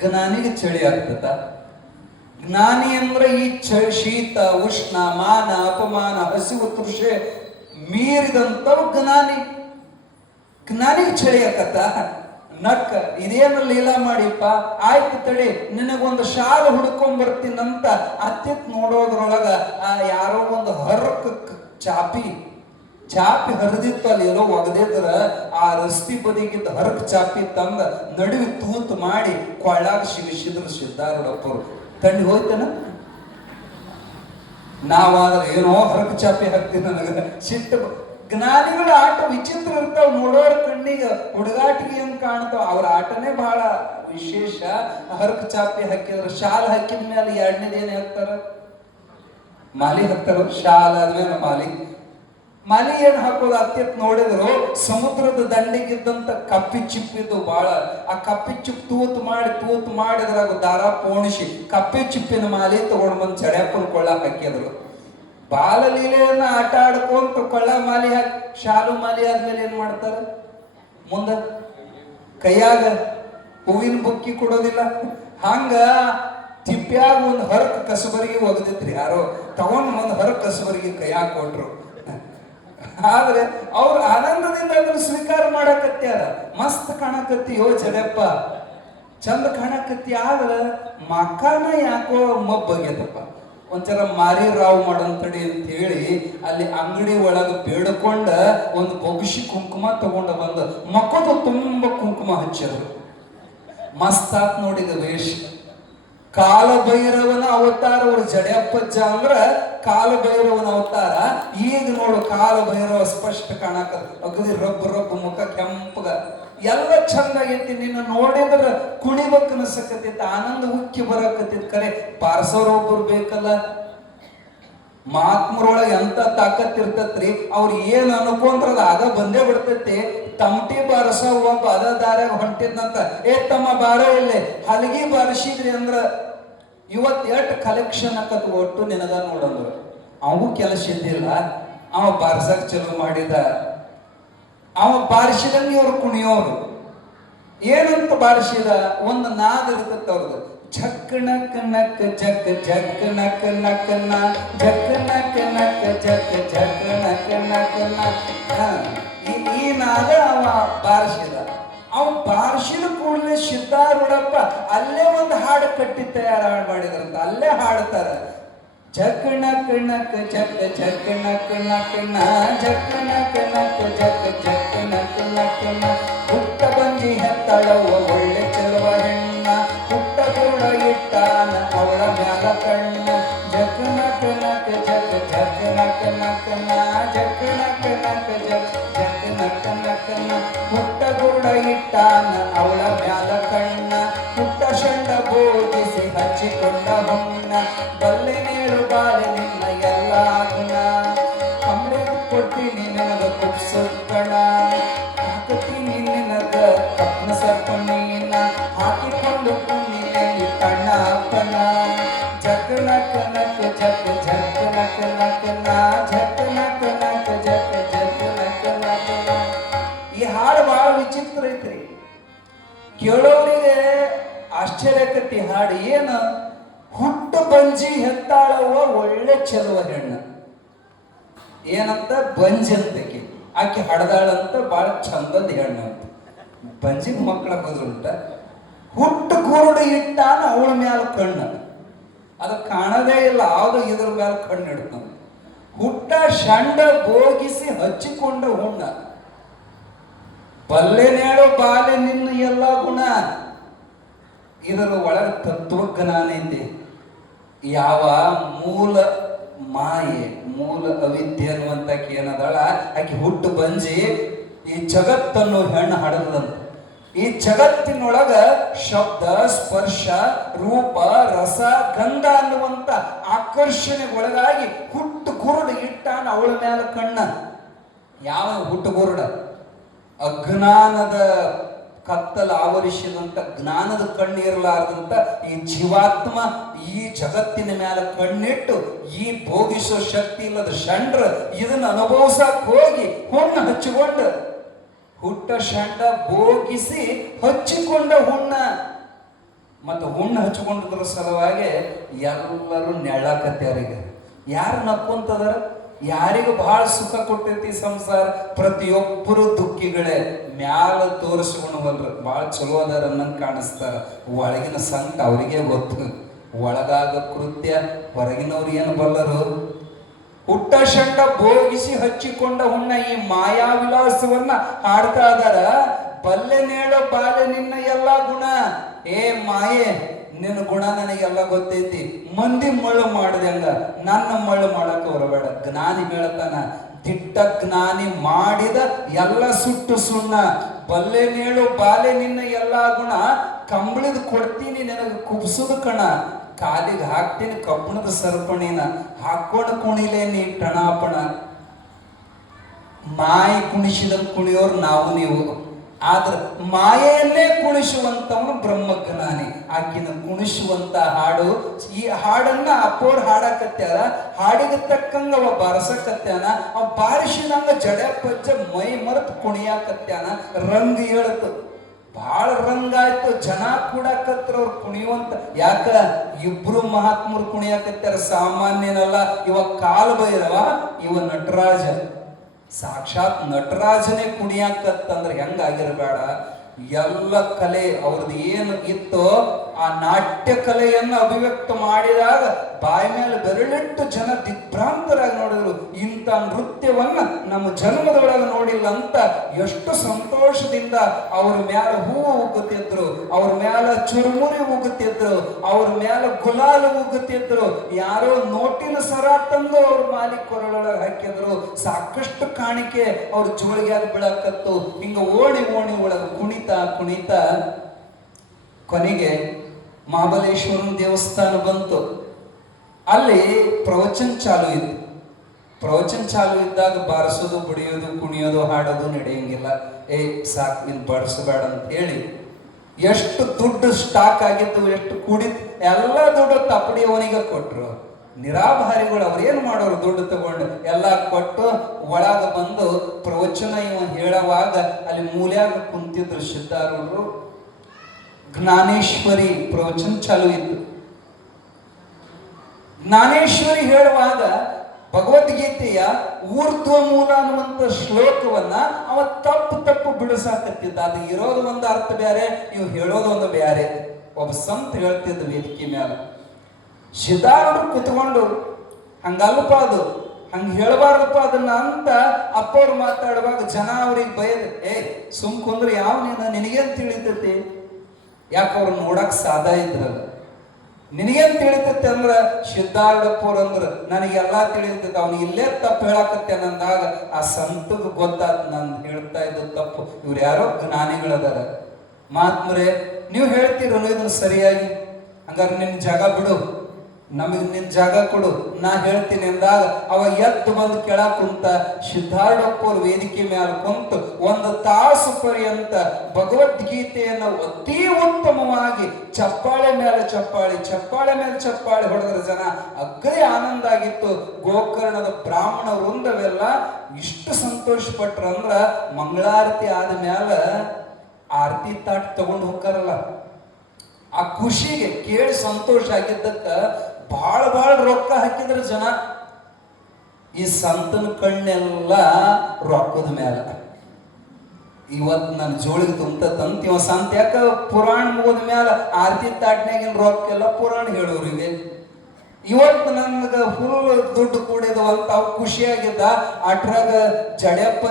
ಜ್ಞಾನಿಗೆ ಚಳಿ ಆಗ್ತದ. ಜ್ಞಾನಿ ಅಂದ್ರೆ ಈ ಶೀತ ಉಷ್ಣ ಮಾನ ಅಪಮಾನ ಹಸಿವು ತೃಷೆ ಮೀರಿದಂತವ್ ಜ್ಞಾನಿಗೆ ಚಳಿ ಆಕತ್ತ. ನಕ್ಕ ಇದೇನು ಲೀಲಾ ಮಾಡಿಪ್ಪ, ಆಯ್ತು ತಡಿ ನಿನಗೊಂದು ಶಾಲು ಹುಡ್ಕೊಂಡ್ ಬರ್ತೀನಂತ ಅತ್ತಿತ್ ನೋಡೋದ್ರೊಳಗ ಯಾರೋ ಒಂದು ಹರಕ ಚಾಪಿ ಹರಿದಿತ್ತು. ಅಲ್ಲಿ ಎಲ್ಲೋ ಒಗದಿದ್ರ ಆ ರಸ್ತಿ ಬದಿಗಿದ್ದ ಹರಕ್ ಚಾಪಿ ತಂದ ನಡುವೆ ತೂತು ಮಾಡಿ ಕೊಳ್ಳಾಗ ಸಿಗಿಸಿದ್ರು ಸಿದ್ಧಾರೂಢಪ್ಪರು. ತಂಡಿ ಹೋಯ್ತನ. ನಾವಾದ್ರೆ ಏನೋ ಹರಕ್ ಚಾಪಿ ಹಾಕ್ತೀವಿ, ನನಗ ಸಿಟ್ಟು. ಜ್ಞಾನಿಗಳ ಆಟ ವಿಚಿತ್ರ ಇರ್ತಾವ. ನೋಡೋರ ಕಣ್ಣಿಗೆ ಹುಡುಗಾಟಿಗೆ ಹೆಂಗ್ ಕಾಣ್ತಾವ. ಅವ್ರ ಆಟನೇ ಬಹಳ ವಿಶೇಷ. ಹರಕ್ ಚಾಪಿ ಹಾಕಿದ್ರ ಶಾಲ್ ಹಾಕಿದ ಮೇಲೆ ಎರಡನೇದು ಏನ್ ಹಾಕ್ತಾರ, ಮಾಲಿ ಹಾಕ್ತಾರ ಶಾಲ ಆದ್ಮೇಲೆ ಮಾಲಿ ಏನ್ ಹಾಕೋದು ಅತ್ಯತ್ ನೋಡಿದ್ರು ಸಮುದ್ರದ ದಂಡಿಗಿದ್ದಂತ ಕಪ್ಪಿ ಚಿಪ್ಪಿದ್ದು ಬಾಳ. ಆ ಕಪ್ಪಿ ಚಿಪ್ ತೂತ್ ಮಾಡಿದ್ರಾಗ ದಾರ ಪೋಣಿಸಿ ಕಪ್ಪಿ ಚಿಪ್ಪಿನ ಮಾಲಿ ತಗೊಂಡ್ ಬಂದ್ ಚಡ್ಯಾಪುರ ಕೊಳ್ಳ ಹಾಕಿದ್ರು. ಬಾಲಲೀಲೆಯನ್ನ ಆಟ ಆಡ್ಕೊಂತ ಕೊಳ್ಳ ಮಾಲಿ ಹಾಕಿ ಶಾಲು ಮಾಲಿ ಆದ್ಮೇಲೆ ಏನ್ ಮಾಡ್ತಾರ, ಮುಂದ ಕೈಯಾಗ ಹೂವಿನ ಬುಕ್ಕಿ ಕೊಡೋದಿಲ್ಲ. ಹಂಗ ತಿಪ್ಪ್ಯಾಗ ಒಂದು ಹರಕ್ ಕಸಬರಿಗೆ ಒಗದಿತ್ರಿ, ಯಾರೋ ತಗೊಂಡ್ ಒಂದು ಹರಕ್ ಕಸಬರಿಗೆ ಕೈಯಾಗ ಕೊಟ್ರು. ಆದ್ರೆ ಅವ್ರು ಆನಂದದಿಂದ ಅದನ್ನು ಸ್ವೀಕಾರ ಮಾಡಕತ್ಯಾರ. ಮಸ್ತ್ ಕಾಣಕತ್ತೀಯೋ ಜಡೆಪ್ಪ, ಚಂದ ಕಾಣಕತ್ತಿ. ಆದ್ರೆ ಮಕಾನ ಯಾಕೋ ಮಬ್ಬಾಗ್ಯದಪ್ಪ, ಒಂಥರ ಮಾರಿ ರಾವ್ ಮಾಡಂತಡಿ ಅಂತ ಹೇಳಿ ಅಲ್ಲಿ ಅಂಗಡಿ ಒಳಗ ಬೇಡ್ಕೊಂಡ ಒಂದು ಬೊಗಶಿ ಕುಂಕುಮ ತಗೊಂಡ ಬಂದ ಮಕ್ಕಳು ತುಂಬ ಕುಂಕುಮ ಹಚ್ಚಿದ್ರು. ಮಸ್ತ್ ಆತ್ ನೋಡಿದ ವೇಷ. ಕಾಲಭೈರವನ ಅವತಾರ ಅವ್ರ ಜಡೆಯಪ್ಪಜ್ಜ ಅಂದ್ರ ಕಾಲಭೈರವನ ಅವತಾರ. ಈಗ ನೋಡು ಕಾಲಭೈರವ ಸ್ಪಷ್ಟ ಕಾಣಕ ಅಗದಿ ರಬ್ಬ ಮುಖ ಕೆಂಪಗ ಎಲ್ಲ ಚಂದ ಆಗೈತಿ. ನಿನ್ನ ನೋಡಿದ್ರ ಕುಣಿಬಕ್ ಅನಸಕತ್ತೈತಿ, ಆನಂದ ಉಕ್ಕಿ ಬರಕತ್ತೈತಿ. ಕರೆ ಪಾರ್ಸೋರೊಬ್ಬರು ಬೇಕಲ್ಲ. ಮಹಾತ್ಮರೊಳಗೆ ಎಂತ ತಾಕತ್ ಇರ್ತತ್ರಿ, ಅವ್ರು ಏನ್ ಅನ್ಕೊಂಡ್ರದ ಆಗ ಬಂದೇ ಬಿಡ್ತೈತಿ. ತಮಟಿ ಬಾರಸ ಒಬ್ಬ ಅದ ದಾರ್ಯಾಗ ಹೊಂಟಿದ್ನಂತ, ತಮ್ಮ ಬಾರ ಇಲ್ಲೇ ಹಲಗಿ ಬಾರಿಸಿದ್ರಿ ಅಂದ್ರ ಇವತ್ ಎಟ್ ಕಲೆಕ್ಷನ್ ಆಕತ್ ಒಟ್ಟು ನಿನಗ ನೋಡಂದ್ರ. ಅವಗೂ ಕೆಲಸ ಇದ್ದಿಲ್ಲ, ಅವ ಬಾರ್ಸಕ್ ಚಲೋ ಮಾಡಿದ. ಅವ ಬಾರಿಸಿದಂಗ ಇವ್ರು ಕುಣಿಯೋರು. ಏನಂತ ಬಾರಿಸಿದ, ಒಂದು ನಾದ ಇರ್ತೈತಿ ಅವ್ರದ್ದು. ಝಕ್ ನಕ್ ನಕ್ ಜಕ್ ಜಕ್ ನಕ್ ನಕ್ ನ ಜಕ್ ನಕ್ ನಕ್ ಜಕ್ ಜಕ್ ನಕ್ ನಕ್ ನ. ಈ ನಾದ ಅವ ಬಾರಿಸಿದ. ಅವ ಬಾರಿಸಿದ ಕೂಡಲೇ ಸಿದ್ಧಾರೂಢಪ್ಪ ಅಲ್ಲೇ ಒಂದು ಹಾಡು ಕಟ್ಟಿ ತಯಾರ ಮಾಡಿದ್ರಂತ, ಅಲ್ಲೇ ಹಾಡ್ತಾರ. ಜಕ್ ನಕ್ ನಕ್ ಜಕ್ ಜಕ್ ನಕ್ ನಕ್ ನ ಜಕ್ ನಕ್ ನಕ್ ಜಕ್ ಜಕ್ ನಕ್ ನಕ್ ನ. ಹುಟ್ಟ ಬಂಜಿ ಹೆತ್ತಳವ ಒಳ್ಳೆ ಚೆಲುವ ಹೆಣ್ಣ, ಹುಟ್ಟ ಗುರುಡ ಇಟ್ಟಾನ ಅವಳ ಮ್ಯಾಲ ಕಣ್ಣ. ಜಕ್ ನಕ್ ನಕ್ ಜಕ್ ಜಕ್ ನಕ್ ನಕ್ ನ ಜಕ್ ನಕ್ ನಕ್ ಜಕ್ ಜಕ್ ನಕ್ ನಕ್ ನ. ಹುಟ್ಟ ಗುರುಡ ಇಟ್ಟಾನ ಅವಳ ಮ್ಯಾಲ ಕಣ್ಣ, ಹುಟ್ಟ ಶಂಡ ಬೋಧಿಸಿ ಹಚ್ಚಿಕೊಂಡ ಹೊನ್ನ. ಬಲ್ಲೆ ನೇರು ಬಾಳೆ ನಿನ್ನ ಎಲ್ಲ ಗುಣ, ಅಮೃತ ಕೊಟ್ಟಿನಿ ನನಗ ಕುಪ್ಸಕ್ಕಣ. ಹಾಕತೀನಿ ನಿನಗ ಕಪ್ನ ಸರ್ಪಣ್ಣೀನ, ಹಾಕಿಕೊಂಡು ಕುಣ್ಣಿನಲ್ಲಿ ಕಣ್ಣ ಅಪ್ಪನ. ಜಕ್ ನಕ್ ನಕ್ ಜಕ್ ಜಕ್ ನಕ್ ನಕ್ ನ ಜಕ್ ನಕ್ ನಕ್ ಜಕ್ ಜಕ್ ನಕ್ ನಕ್ ನ. ಈ ಹಾಡು ಬಹಳ ವಿಚಿತ್ರ ಐತ್ರಿ, ಕೇಳೋರಿಗೆ ಆಶ್ಚರ್ಯ ಕಟ್ಟಿ ಹಾಡು. ಏನ ಹುಟ್ಟು ಬಂಜಿ ಹೆತ್ತಾಳವ ಒಳ್ಳೆ ಚೆಲುವ ಹೆಣ್ಣು. ಏನಂತ ಬಂಜಿ ಅಂತಕಿ ಆಕೆ ಹಡದಾಳಂತ ಬಹಳ ಚಂದದ ಹೆಣ್ಣು ಅಂತ. ಬಂಜಿಗೆ ಮಕ್ಕಳ ಬದುಂಟ. ಹುಟ್ಟು ಕುರುಡು ಇಟ್ಟಾನ ಅವಳ ಮ್ಯಾಲ ಕಣ್ಣು, ಅದು ಕಾಣದೇ ಇಲ್ಲ, ಯಾವುದು ಇದ್ರ ಮ್ಯಾಲ ಕಣ್ಣು ಇಡ್ತಾನ. ಹುಟ್ಟ ಶಂಡ ಬೋಗಿಸಿ ಹಚ್ಚಿಕೊಂಡ ಹುಣ್ಣ, ಬಲ್ಲೆನೇಳು ಬಾಲೆ ನಿನ್ನ ಎಲ್ಲ ಗುಣ. ಇದರ ಒಳಗೆ ತತ್ವಜ್ಞಾನ ಐತಿ. ಯಾವ ಮೂಲ ಮಾಯೆ, ಮೂಲ ಅವಿದ್ಯೆ ಅನ್ನುವಂತಕ್ಕೆ ಏನದಳ, ಆಕೆ ಹುಟ್ಟು ಬಂಜಿ ಈ ಜಗತ್ತನ್ನು ಹೆಣ್ಣು ಹಡದಂತ. ಈ ಜಗತ್ತಿನೊಳಗ ಶಬ್ದ ಸ್ಪರ್ಶ ರೂಪ ರಸ ಗಂಧ ಅನ್ನುವಂತ ಆಕರ್ಷಣೆಗೊಳಗಾಗಿ ಹುಟ್ಟು ಗುರುಡು ಇಟ್ಟಾನ ಅವಳ ಮ್ಯಾಲ ಕಣ್ಣ. ಯಾವ ಹುಟ್ಟು ಗುರುಡ? ಅಜ್ಞಾನದ ಕತ್ತಲ ಆವರಿಸಿದಂತ ಜ್ಞಾನದ ಕಣ್ಣು ಇರಲಾರ್ದಂತ ಈ ಜೀವಾತ್ಮ ಈ ಜಗತ್ತಿನ ಮ್ಯಾಲ ಕಣ್ಣಿಟ್ಟು ಈ ಭೋಗಿಸೋ ಶಕ್ತಿ ಇಲ್ಲದ ಷಂಡ್ರ ಇದನ್ನ ಅನುಭವಿಸಕ್ ಹೋಗಿ ಹುಣ್ಣ ಹಚ್ಚಿಕೊಂಡ, ಹುಟ್ಟ ಷಂಡ ಬೋಗಿಸಿ ಹಚ್ಚಿಕೊಂಡ ಹುಣ್ಣ. ಮತ್ತು ಹುಣ್ಣ ಹಚ್ಚಿಕೊಂಡದ್ರ ಸಲುವಾಗಿ ಎಲ್ಲರೂ ನೆಳ್ಳಾಕತ್ಯಾರೀಗ. ಯಾರು ನಕ್ಕೊಂತದಾರ? ಯಾರಿಗೂ ಬಹಳ ಸುಖ ಕೊಟ್ಟೈತಿ ಸಂಸಾರ? ಪ್ರತಿಯೊಬ್ಬರು ದುಃಖಿಗಳೇ. ಮ್ಯಾಲ ತೋರಿಸ್ಕೊಂಡ್ವಲ್ರ ಬಹಳ ಚಲೋ ಅದಾರ ಅನ್ನಂಗೆ ಕಾಣಿಸ್ತಾರ. ಒಳಗಿನ ಸಂಕಟ ಅವರಿಗೆ ಗೊತ್ತು. ಒಳಗಾಗ ಕೃತ್ಯ ಹೊರಗಿನವ್ರು ಏನು ಬಲ್ಲರು? ಹುಟ್ಟ ಶಂಡ ಬೋಗಿಸಿ ಹಚ್ಚಿಕೊಂಡ ಹುಣ್ಣ ಈ ಮಾಯಾ ವಿಲಾಸವನ್ನ ಹಾಡ್ತಾ ಇದಾರ. ಬಲ್ಲೆ ನೇಳೋ ಬಾಲೆ ನಿನ್ನ ಎಲ್ಲ ಗುಣ. ಏ ಮಾಯೆ, ನಿನ್ನ ಗುಣ ನನಗೆಲ್ಲ ಗೊತ್ತೈತಿ. ಮಂದಿ ಮಳ್ಳು ಮಾಡ್ದಂಗ ನನ್ನ ಮಳ್ಳು ಮಾಡಕ್ಕೆ ಹೊರಬೇಡ. ಜ್ಞಾನಿ ಹೇಳ್ತಾನ, ದಿಟ್ಟ ಜ್ಞಾನಿ ಮಾಡಿದ ಎಲ್ಲ ಸುಟ್ಟು ಸುಣ್ಣ. ಬಲ್ಲೆ ನೇಳು ಬಾಲೆ ನಿನ್ನ ಎಲ್ಲ ಗುಣ, ಕಂಬಳಿದ್ ಕೊಡ್ತೀನಿ ನಿನಗೆ ಕುಬ್ಸುದು ಕಣ. ಕಾಲಿಗೆ ಹಾಕ್ತೀನಿ ಕಬ್ಬಣದ ಸರಪಣಿನ, ಹಾಕೊಂಡು ಕುಣಿಲೆ ನೀ ಟಣಾಪಣ. ಮಾಯಿ ಕುಣಿಸಿದಂಗೆ ಕುಣಿಯೋರು ನಾವು ನೀವು, ಆದ್ರೆ ಮಾಯೆಯನ್ನೇ ಕುಣಿಸುವಂತವನು ಬ್ರಹ್ಮಜ್ಞಾನಿ. ಆಕಿನ ಕುಣಿಸುವಂತ ಹಾಡು, ಈ ಹಾಡನ್ನ ಅಪ್ಪೋರ್ ಹಾಡಕತ್ಯಾರ, ಹಾಡಿಗೆ ತಕ್ಕಂಗ ಅವ ಬಾರಸಕತ್ಯಾನ. ಅವ ಬಾರಿಸಿದಂಗ ಜಡೆ ಪಜ್ಜ ಮೈ ಮರೆತು ಕುಣಿಯಾಕತ್ಯಾನ. ರಂಗ್ ಹೇಳ್ತು, ಭಾಳ ರಂಗಾಯ್ತು, ಜನ ಕೂಡಾಕತ್ರ ಅವ್ರು ಕುಣಿಯುವಂತ. ಯಾಕ ಇಬ್ರು ಮಹಾತ್ಮರು ಕುಣಿಯಾಕತ್ಯಾರ, ಸಾಮಾನ್ಯನಲ್ಲ. ಇವ ಕಾಲ ಭೈರವ, ಇವ ನಟರಾಜ. ಸಾಕ್ಷಾತ್ ನಟರಾಜನೇ ಕುಣಿಯಾಕತ್ತಂದ್ರೆ ಹೆಂಗಾಗಿರಬೇಡ. ಎಲ್ಲ ಕಲೆ ಅವ್ರದ್ದು ಏನು ಇತ್ತೋ ಆ ನಾಟ್ಯ ಕಲೆಯನ್ನು ಅಭಿವ್ಯಕ್ತ ಮಾಡಿದಾಗ ಬಾಯಿ ಮೇಲೆ ಬೆರಳಿಟ್ಟು ಜನ ದಿಗ್ಭ್ರಾಂತರಾಗಿ ನೋಡಿದ್ರು. ಇಂಥ ನೃತ್ಯವನ್ನ ನಮ್ಮ ಜನ್ಮದೊಳಗೆ ನೋಡಿಲ್ಲ ಅಂತ ಎಷ್ಟು ಸಂತೋಷದಿಂದ ಅವ್ರ ಮ್ಯಾಲ ಹೂವು ಉಗುತ್ತಿದ್ರು, ಅವ್ರ ಮ್ಯಾಲ ಚುರುಮುರಿ ಉಗುತ್ತಿದ್ರು, ಅವ್ರ ಮ್ಯಾಲ ಗುಲಾಲು ಉಗುತ್ತಿದ್ರು. ಯಾರೋ ನೋಟಿನ ಸರ ತಂದು ಅವ್ರ ಮಾಲಿಕ್ ಕೊರಳೊಳಗೆ ಹಾಕಿದ್ರು. ಸಾಕಷ್ಟು ಕಾಣಿಕೆ ಅವ್ರ ಜೋಳಿಗೆ ಬೀಳಕತ್ತು. ಹಿಂಗ ಓಣಿ ಓಣಿ ಒಳಗೆ ಕುಣಿತಾ ಕುಣಿತಾ ಕೊನೆಗೆ ಮಹಾಬಲೇಶ್ವರನ ದೇವಸ್ಥಾನ ಬಂತು. ಅಲ್ಲಿ ಪ್ರವಚನ ಚಾಲು ಇತ್ತು. ಪ್ರವಚನ ಚಾಲು ಇದ್ದಾಗ ಬಾರಿಸೋದು, ಬಡಿಯೋದು, ಕುಣಿಯೋದು, ಹಾಡೋದು ನಡೆಯಂಗಿಲ್ಲ. ಸಾಕು ಇನ್ ಬಾರಿಸಬೇಡ ಅಂತ ಹೇಳಿ ಎಷ್ಟು ದುಡ್ಡು ಸ್ಟಾಕ್ ಆಗಿದ್ದು, ಎಷ್ಟು ಕುಡಿತು, ಎಲ್ಲ ದುಡ್ಡು ತಪ್ಪಡಿಯವನಿಗೆ ಕೊಟ್ರು. ನಿರಾಭಾರಿಗಳು ಅವ್ರೇನು ಮಾಡೋರು, ದುಡ್ಡು ತಗೊಂಡು ಎಲ್ಲ ಕೊಟ್ಟು ಒಳಗ ಬಂದು ಪ್ರವಚನ ಇವ ಹೇಳುವಾಗ ಅಲ್ಲಿ ಮೂಲ್ಯಾಗ ಕುಂತಿದ್ರು ಸಿದ್ಧಾರೂಢರು. ಜ್ಞಾನೇಶ್ವರಿ ಪ್ರವಚನ ಚಾಲು ಇತ್ತು. ಜ್ಞಾನೇಶ್ವರಿ ಹೇಳುವಾಗ ಭಗವದ್ಗೀತೆಯ ಊರ್ಧ್ವ ಮೂಲ ಅನ್ನುವಂಥ ಶ್ಲೋಕವನ್ನ ಅವ ತಪ್ಪು ಬಿಡಿಸಾಕತ್ತಿದ್ದ. ಅದು ಇರೋದು ಒಂದು ಅರ್ಥ ಬೇರೆ, ಇವು ಹೇಳೋದು ಒಂದು ಬೇರೆ. ಒಬ್ಬ ಸಂತ ಹೇಳ್ತಿದ್ದ ವೇದಿಕೆ ಮೇಲೆ, ಸಿದ್ಧಾರೂಢರು ಕುತ್ಕೊಂಡು ಹಂಗಲ್ಪ ಅದು, ಹಂಗ ಹೇಳಬಾರ್ದಪ್ಪ ಅದನ್ನ ಅಂತ ಅಪ್ಪವ್ರು ಮಾತಾಡುವಾಗ ಜನ ಅವ್ರಿಗೆ ಬೈದ್, ಸುಮ್ ಕುಂದ್ರೆ ಯಾವ ನಿನಗೇನ್ ತಿಳಿತೈತಿ? ಯಾಕೆ ಅವ್ರು ನೋಡಕ್ ಸಾದಾ ಇದ್ರಲ್ಲ. ನಿನಗೇನ್ ತಿಳಿತೈತಿ ಅಂದ್ರ ಸಿದ್ಧಾರೂಢಪ್ಪವ್ರು ಅಂದ್ರ ನನಗೆಲ್ಲಾ ತಿಳಿತೈತಿ, ಅವ್ನು ಇಲ್ಲೇ ತಪ್ಪು ಹೇಳಾಕತ್ತೇನಂದಾಗ ಆ ಸಂತಗ್ ಗೊತ್ತಾತ್ ನಾನು ಹೇಳ್ತಾ ಇದ್ದು ತಪ್ಪು. ಇವ್ರು ಯಾರೋ ಜ್ಞಾನಿಗಳದಾರ. ಮಹಾತ್ಮರೇ ನೀವು ಹೇಳ್ತೀರಲ್ಲ ಇದನ್ನ ಸರಿಯಾಗಿ, ಹಂಗಾರೆ ನಿನ್ ಜಾಗ ಬಿಡು, ನಮಗ್ ನಿನ್ ಜಾಗ ಕೊಡು, ನಾ ಹೇಳ್ತೀನಿ ಅಂದಾಗ ಅವ ಎದ್ದು ಬಂದು ಕೆಳಕ್ ಕುಂತ. ಸಿದ್ಧಾರೂಢಪ್ಪವ್ರ ವೇದಿಕೆ ಮೇಲೆ ಕುಂತು ಒಂದು ತಾಸು ಪರ್ಯಂತ ಭಗವದ್ಗೀತೆಯನ್ನು ಅತಿ ಉತ್ತಮವಾಗಿ ಚಪ್ಪಾಳೆ ಮೇಲೆ ಚಪ್ಪಾಳೆ ಹೊಡೆದ್ರ ಜನ ಅಗ್ಗೇ ಆನಂದ ಆಗಿತ್ತು. ಗೋಕರ್ಣದ ಬ್ರಾಹ್ಮಣ ವೃಂದವೆಲ್ಲ ಇಷ್ಟು ಸಂತೋಷ ಪಟ್ರ ಅಂದ್ರ ಮಂಗಳಾರತಿ ಆದ ಮ್ಯಾಲ ಆರತಿ ತಾಟ್ ತಗೊಂಡು ಹೋಗ್ತಾರಲ್ಲ, ಆ ಖುಷಿಗೆ ಕೇಳಿ ಸಂತೋಷ ಆಗಿದ್ದಕ್ಕ ಭಾಳ ರೊಕ್ಕ ಹಾಕಿದ್ರ ಜನ. ಈ ಸಂತನ ಕಣ್ಣೆಲ್ಲ ರೊಕ್ಕದ ಮ್ಯಾಲ. ಇವತ್ತು ನನ್ನ ಜೋಳಿಗೆ ತಂತಿ ಇವ ಸಂತ ಯಾಕ ಪುರಾಣ ಮುಗಿದ ಮ್ಯಾಲ ಆರತಿ ತಾಟ್ನಾಗಿನ ರೊಕ್ಕ ಎಲ್ಲ ಪುರಾಣ ಹೇಳೋರಿಗೆ. ಇವತ್ತು ನನ್ಗ ಫುಲ್ ದುಡ್ಡು ಕೂಡಿದ ಅಂತ ಅವ್ ಖುಷಿಯಾಗಿದ್ದ. ಅಟ್ರಾಗ ಜಡೆಪ್ಪ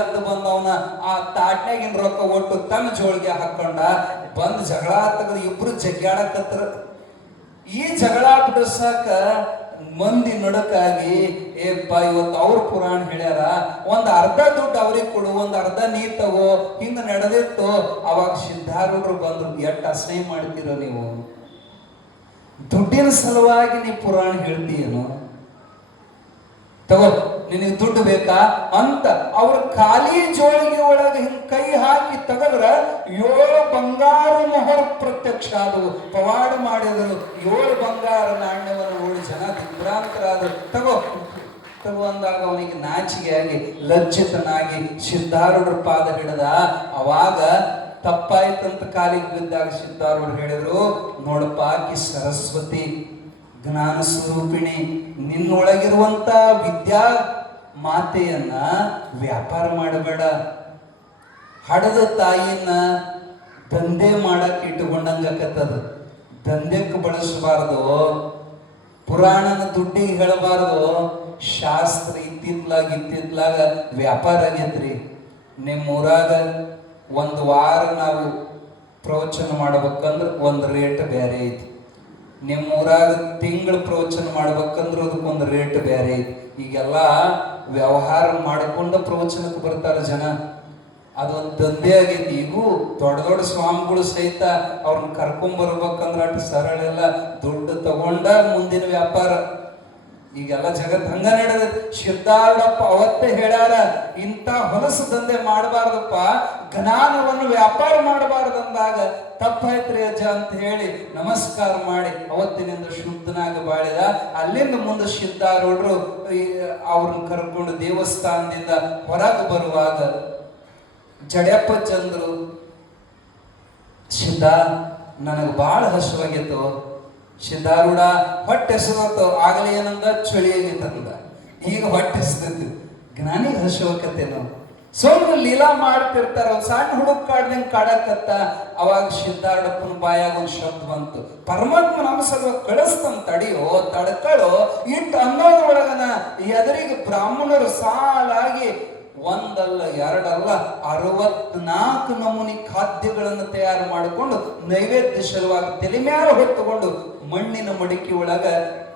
ಎದ್ದು ಬಂದವನ ಆ ತಾಟ್ನಾಗಿನ ರೊಕ್ಕ ಒಟ್ಟು ತನ್ನ ಜೋಳಿಗೆ ಹಾಕೊಂಡ ಬಂದ್ ಜಗಳ ತೆಗೆದು ಇಬ್ರು ಜಗ್ಗಾಡಕತ್ರ. ಈ ಜಗಳ ಬಿಡಿಸಾಕ ಮಂದಿ ನಡಕಾಗಿ, ಏಪ್ಪ ಇವತ್ತು ಅವ್ರ ಪುರಾಣ ಹೇಳ್ಯಾರ, ಒಂದ್ ಅರ್ಧ ದುಡ್ಡು ಅವ್ರಿಗೆ ಕೊಡು, ಒಂದ್ ಅರ್ಧ ನೀ ತಗೋ, ಹಿಂಗ ನಡೆದಿತ್ತು. ಅವಾಗ ಸಿದ್ಧಾರೂಢರು ಬಂದ್ರು, ಎಟ್ಟು ಅಸಹ್ಯ ಮಾಡ್ತೀರೋ ನೀವು, ದುಡ್ಡಿನ ಸಲುವಾಗಿ ನೀ ಪುರಾಣ ಹೇಳ್ತೀಯೇನು? ತಗೋ ನಿನಗೆ ದುಡ್ಡು ಬೇಕಾ ಅಂತ ಅವ್ರ ಖಾಲಿ ಜೋಳಿಗೆ ಒಳಗೆ ಹಿಂಗ್ ಕೈ ಹಾಕಿ ತೆಗದ್ರ 7 ಬಂಗಾರ ಮೊಹರ್ ಪ್ರತ್ಯಕ್ಷ ಆದವು. ಪವಾಡ ಮಾಡಿದರು. 7 ಬಂಗಾರ ನಾಣ್ಯವನ್ನು ನೋಡಿ ಜನ ದಿಗ್ಭ್ರಾಂತರಾದರು. ತಗೋ ಅಂದಾಗ ಅವನಿಗೆ ನಾಚಿಕೆ ಆಗಿ ಲಜ್ಜಿತನಾಗಿ ಸಿದ್ಧಾರೂಢರ ಪಾದ ಹಿಡಿದ. ಅವಾಗ ತಪ್ಪಾಯ್ತಂತ ಕಾಲಿಗೆ ಬಿದ್ದಾಗ ಸಿದ್ಧಾರೂಢರು ಹೇಳಿದ್ರು, ನೋಡಪ್ಪ ಆಕಿ ಸರಸ್ವತಿ ಜ್ಞಾನ ಸ್ವರೂಪಿಣಿ, ನಿನ್ನೊಳಗಿರುವಂತ ವಿದ್ಯಾ ಮಾತೆಯನ್ನ ವ್ಯಾಪಾರ ಮಾಡಬೇಡ. ಹಡದ ತಾಯಿನ ದಂಧೆ ಮಾಡಕ್ಕೆ ಇಟ್ಟುಕೊಂಡಂಗಕತ್ತದ. ದಂಧೆಕ್ಕೆ ಬಳಸಬಾರ್ದು, ಪುರಾಣನ ದುಡ್ಡಿಗೆ ಹೇಳಬಾರ್ದು. ಶಾಸ್ತ್ರ ಇತ್ತಿತ್ಲಾಗ ವ್ಯಾಪಾರ ಆಗೈತ್ರಿ. ನಿಮ್ಮೂರಾಗ ಒಂದು ವಾರ ನಾವು ಪ್ರವಚನ ಮಾಡ್ಬೇಕಂದ್ರೆ ಒಂದು ರೇಟ್ ಬೇರೆ ಐತಿ. ನಿಮ್ಮೂರಾಗ ತಿಂಗಳ ಪ್ರವಚನ ಮಾಡ್ಬೇಕಂದ್ರೆ ಅದಕ್ಕೊಂದು ರೇಟ್ ಬೇರೆ ಐತಿ. ಈಗೆಲ್ಲ ವ್ಯವಹಾರ ಮಾಡಿಕೊಂಡು ಪ್ರವಚನಕ್ಕೆ ಬರ್ತಾರೆ ಜನ. ಅದೊಂದು ದಂಧೆ ಆಗೈತಿ. ಈಗೂ ದೊಡ್ಡ ದೊಡ್ಡ ಸ್ವಾಮಿಗಳು ಸಹಿತ ಅವ್ರನ್ನ ಕರ್ಕೊಂಬರ್ಬೇಕಂದ್ರೆ ಅಷ್ಟು ಸರಳ ಎಲ್ಲ ದುಡ್ಡು ತಗೊಂಡ ಮುಂದಿನ ವ್ಯಾಪಾರ. ಈಗೆಲ್ಲ ಜಗತ್ ಹಂಗ ನಡೆದ. ಸಿದ್ಧಾರೂಢಪ್ಪ ಅವತ್ತೇ ಹೇಳ್ಯಾರ, ಇಂಥ ಹೊಲಸು ದಂಧೆ ಮಾಡಬಾರ್ದಪ್ಪ, ಜ್ಞಾನವನ್ನು ವ್ಯಾಪಾರ ಮಾಡಬಾರ್ದಂದಾಗ ತಪ್ಪಾಯ್ತ್ರಿ ಅಜ್ಜ ಅಂತ ಹೇಳಿ ನಮಸ್ಕಾರ ಮಾಡಿ ಅವತ್ತಿನಿಂದ ಶುದ್ಧನಾಗ ಬಾಳಿದ. ಅಲ್ಲಿಂದ ಮುಂದೆ ಸಿದ್ಧಾರೂಢರು ಅವ್ರನ್ನ ಕರ್ಕೊಂಡು ದೇವಸ್ಥಾನದಿಂದ ಹೊರಗೆ ಬರುವಾಗ ಜಡ್ಯಪ್ಪ ಚಂದ್ರು, ಸಿದ್ಧ ನನಗೆ ಭಾಳ ಹಸುವಾಗಿತ್ತು. ಸಿದ್ಧಾರೂಢ ಹೊಟ್ಟೆ ಹೆಸರು ಆಗಲೇ ಏನಂದ ಚಳಿ ಆಗೈತಂದ, ಈಗ ಹೊಟ್ಟೆ ಹೆಸರು. ಜ್ಞಾನಿಗೆ ಹಸುವಕತೆ ನಾವು ಸ್ವಲ್ಪ ಲೀಲಾ ಮಾಡ್ತಿರ್ತಾರ. ಒಂದು ಸಣ್ಣ ಹುಡುಗ ಕಾಡ್ದಂಗೆ ಕಾಡಕತ್ತ. ಅವಾಗ ಸಿದ್ಧಾರೂಢಪ್ಪನ ಬಾಯಾಗ ಒಂದು ಶಬ್ದ ಬಂತು, ಪರಮಾತ್ಮ ನಮ್ಮ ಸಲುವಾಗಿ ಕಳಿಸ್ತಾನ, ತಡಿಯೋ ತಡ್ಕಳೋ ಇಟ್ಟು ಅನ್ನೋದ್ರೊಳಗನ ಎದುರಿಗೆ ಬ್ರಾಹ್ಮಣರು ಸಾಲಾಗಿ ಒಂದಲ್ಲ ಎರಡಲ್ಲ 64 ನಮೂನಿ ಖಾದ್ಯಗಳನ್ನು ತಯಾರು ಮಾಡಿಕೊಂಡು ನೈವೇದ್ಯ ಸಲುವಾಗಿ ತಲೆ ಮ್ಯಾಲ ಹೊತ್ತುಕೊಂಡು ಮಣ್ಣಿನ ಮಡಿಕೆ ಒಳಗ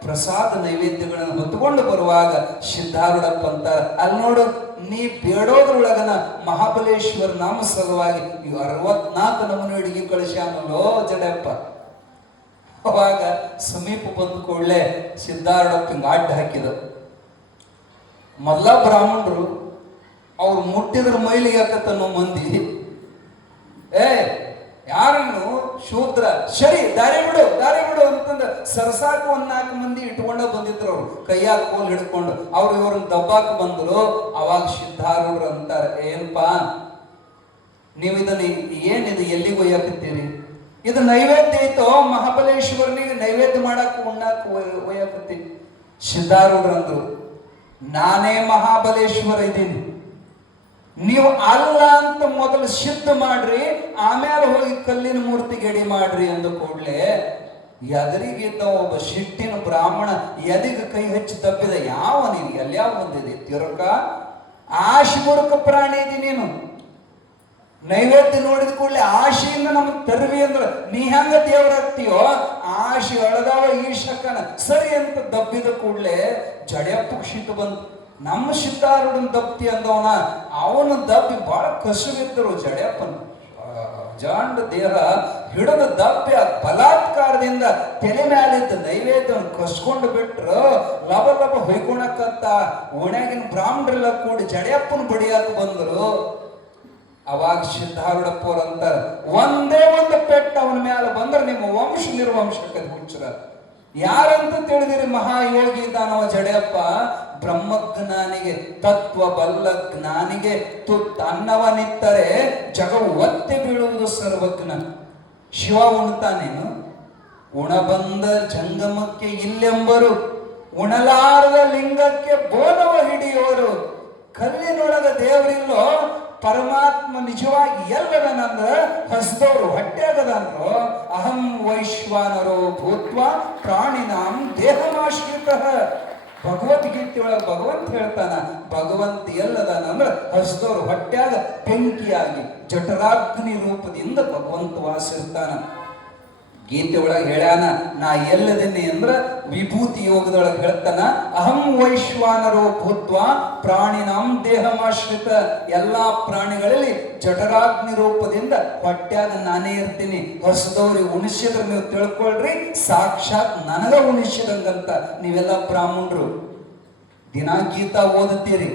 ಪ್ರಸಾದ ನೈವೇದ್ಯಗಳನ್ನು ಹೊತ್ತುಕೊಂಡು ಬರುವಾಗ ಸಿದ್ಧಾರೂಢಪ್ಪ ಅಂತಾರ, ಅಲ್ಲಿ ನೋಡು ನೀ ಬೇಡೋದ್ರೊಳಗನ ಮಹಾಬಲೇಶ್ವರ ನಾಮ ಸಲುವಾಗಿ 64 ನಮೂನಿ ಅಡಿಗೆ ಕಳಿಸ್ಯಾನಲ್ಲೋ ಜಡಪ್ಪ. ಅವಾಗ ಸಮೀಪ ಬಂದ ಕೂಡಲೇ ಸಿದ್ಧಾರೂಢಪ್ಪ ಹಿಂಗ ಅಡ್ಡ ಹಾಕಿದ. ಮೊದಲ ಬ್ರಾಹ್ಮಣರು ಅವ್ರು ಮುಟ್ಟಿದ್ರ ಮೈಲಿಗೆ ಹಾಕತ್ತನ್ನೋ ಮಂದಿ, ಯಾರನ್ನು ಶೂದ್ರ, ಸರಿ ದಾರಿ ಬಿಡು ದಾರಿ ಬಿಡು ಅಂತಂದ ಸರ್ಸಾಕು 4 ಮಂದಿ ಇಟ್ಕೊಂಡ ಬಂದಿದ್ರು. ಅವ್ರು ಕೈಯಾಗ ಕೋಲ್ ಹಿಡ್ಕೊಂಡು ಅವ್ರು ಇವ್ರನ್ನ ದಬ್ಬಾಕ ಬಂದ್ರು. ಅವಾಗ ಸಿದ್ಧಾರೂಢರು ಅಂತಾರೆ, ಏನ್ಪಾ ನೀವು ಇದನ್ನ ಏನಿದು ಎಲ್ಲಿಗೆ ಒಯ್ಯಾಕತ್ತೀರಿ? ಇದು ನೈವೇದ್ಯ ಐತೋ, ಮಹಾಬಲೇಶ್ವರನಿಗೆ ನೈವೇದ್ಯ ಮಾಡಾಕ ಉಣ್ಣಾಕ ಒಯ್ಯಾಕತ್ತೀವಿ. ಸಿದ್ಧಾರೂಢರು ಅಂದ್ರು, ನಾನೇ ಮಹಾಬಲೇಶ್ವರ ಇದ್ದೀನಿ, ನೀವು ಅಲ್ಲ ಅಂತ ಮೊದಲು ಸಿದ್ಧ ಮಾಡ್ರಿ, ಆಮೇಲೆ ಹೋಗಿ ಕಲ್ಲಿನ ಮೂರ್ತಿಗೆ ಎಡಿ ಮಾಡ್ರಿ ಅಂದ ಕೂಡ್ಲೆ ಎದರಿಗಿದ್ದ ಒಬ್ಬ ಶಿಟ್ಟಿನ ಬ್ರಾಹ್ಮಣ ಎದಿಗೆ ಕೈ ಹಚ್ಚಿ ತಪ್ಪಿದ. ಯಾವ ನೀವು ಎಲ್ಯಾವ ಬಂದಿದೆ ತಿರುಕ? ಆಶಿಮೂರ್ಖ ಪ್ರಾಣಿ ಇದಿ ನೀನು. ನೈವೇದ್ಯ ನೋಡಿದ ಕೂಡಲೇ ಆಶೆಯಿಂದ ನಮ್ಗೆ ತರ್ವಿ ಅಂದ್ರೆ ನೀ ಹೆಂಗ ದೇವರಾಗ್ತೀಯೋ, ಆಶೆ ಅಳದಾವ ಈ ಶಕನ ಸರಿ ಅಂತ ದಬ್ಬಿದ ಕೂಡಲೇ ಜಡ್ಯಪ್ಪ ಶಿಟ್ಟು ಬಂತು. ನಮ್ಮ ಸಿದ್ಧಾರೂಢನ ದಪ್ತಿ ಅಂದವನ ಅವನು ದಪ್ಪಿ ಬಹಳ ಕಸುವಿದ್ದರು. ಜಡ್ಯಪ್ಪನ ಜಾಂಡ ದೇಹ ಹಿಡಿದ ದಪ್ಪಿ ಬಲಾತ್ಕಾರದಿಂದ ತಲೆ ಮ್ಯಾಲಿದ್ದ ನೈವೇದ್ಯವನ್ನು ಕಸ್ಕೊಂಡು ಬಿಟ್ರು. ಲವ ಲವ ಹೊಯ್ಕೊಳಕತ್ತ ಓಣ್ಯಾಗಿನ ಬ್ರಾಹ್ಮಣರೆಲ್ಲ ಕೂಡಿ ಜಡ್ಯಪ್ಪನ ಬಡಿಯಾಕ ಬಂದರು. ಅವಾಗ ಸಿದ್ಧಾರೂಢಪ್ಪ ಅವ್ರು ಅಂತಾರ, ಒಂದೇ ಒಂದು ಪೆಟ್ಟು ಅವನ ಮ್ಯಾಲ ಬಂದ್ರೆ ನಿಮ್ಮ ವಂಶ ನಿರ್ವಂಶಕ್ಕೆ ಹುಚ್ಚರ. ಯಾರಂತ ತಿಳಿದಿರಿ? ಮಹಾಯೋಗಿ ದಾನವ ಜಡ್ಯಪ್ಪ. ಬ್ರಹ್ಮಜ್ಞಾನಿಗೆ ತತ್ವ ಬಲ್ಲ ಜ್ಞಾನಿಗೆ ಅನ್ನವನಿತ್ತರೆ ಜಗವು ಒತ್ತಿ ಬೀಳುವುದು ಸರ್ವಜ್ಞ. ಶಿವ ಉಣ್ತಾನೇನು? ಉಣಬಂದ ಜಂಗಮಕ್ಕೆ ಇಲ್ಲೆಂಬರು, ಉಣಲಾರದ ಲಿಂಗಕ್ಕೆ ಬೋನವ ಹಿಡಿಯೋರು. ಕಲ್ಲಿನೊಳಗ ದೇವರಿಲ್ಲೋ, ಪರಮಾತ್ಮ ನಿಜವಾಗಿ ಎಲ್ಲದನಂದ್ರ ಹಸ್ದವರು ಹೊಟ್ಟೆಗದಂದ್ರು. ಅಹಂ ವೈಶ್ವಾನರೋ ಭೂತ್ವ ಪ್ರಾಣಿನಾಂ ದೇಹಮಾಶ್ರಿತ. ಭಗವದ್ಗೀತೆ ಒಳಗೆ ಭಗವಂತ ಹೇಳ್ತಾನ, ಭಗವಂತ ಎಲ್ಲದನಂದ್ರ ಹಸ್ದವರು ಹೊಟ್ಟ್ಯಾಗ ಬೆಂಕಿಯಾಗಿ ಜಠರಾಗ್ನಿ ರೂಪದಿಂದ ಭಗವಂತ ವಾಸಿರ್ತಾನ. ಗೀತೆ ಒಳಗೆ ಹೇಳ್ಯಾನ, ನಾ ಎಲ್ಲದೇನೆ ಅಂದ್ರ ವಿಭೂತಿ ಯೋಗದೊಳಗೆ ಹೇಳ್ತಾನ, ಅಹಂ ವೈಶ್ವಾನರೋ ಭೂತ್ವ ಪ್ರಾಣಿನಾಂ ದೇಹಮಾಶ್ರಿತ. ಎಲ್ಲಾ ಪ್ರಾಣಿಗಳಲ್ಲಿ ಜಠರಾಗ್ನಿ ರೂಪದಿಂದ ಹೊಟ್ಟ್ಯಾಗ ನಾನೇ ಇರ್ತೀನಿ. ಹೊಸದವ್ರಿಗೆ ಉಣಿಸಿದ್ರೆ ನೀವು ತಿಳ್ಕೊಳ್ರಿ, ಸಾಕ್ಷಾತ್ ನನಗ ಉಣಿಸಿದಂಗಂತ. ನೀವೆಲ್ಲ ಬ್ರಾಹ್ಮಣರು ದಿನಾ ಗೀತಾ ಓದುತ್ತೀರಿ,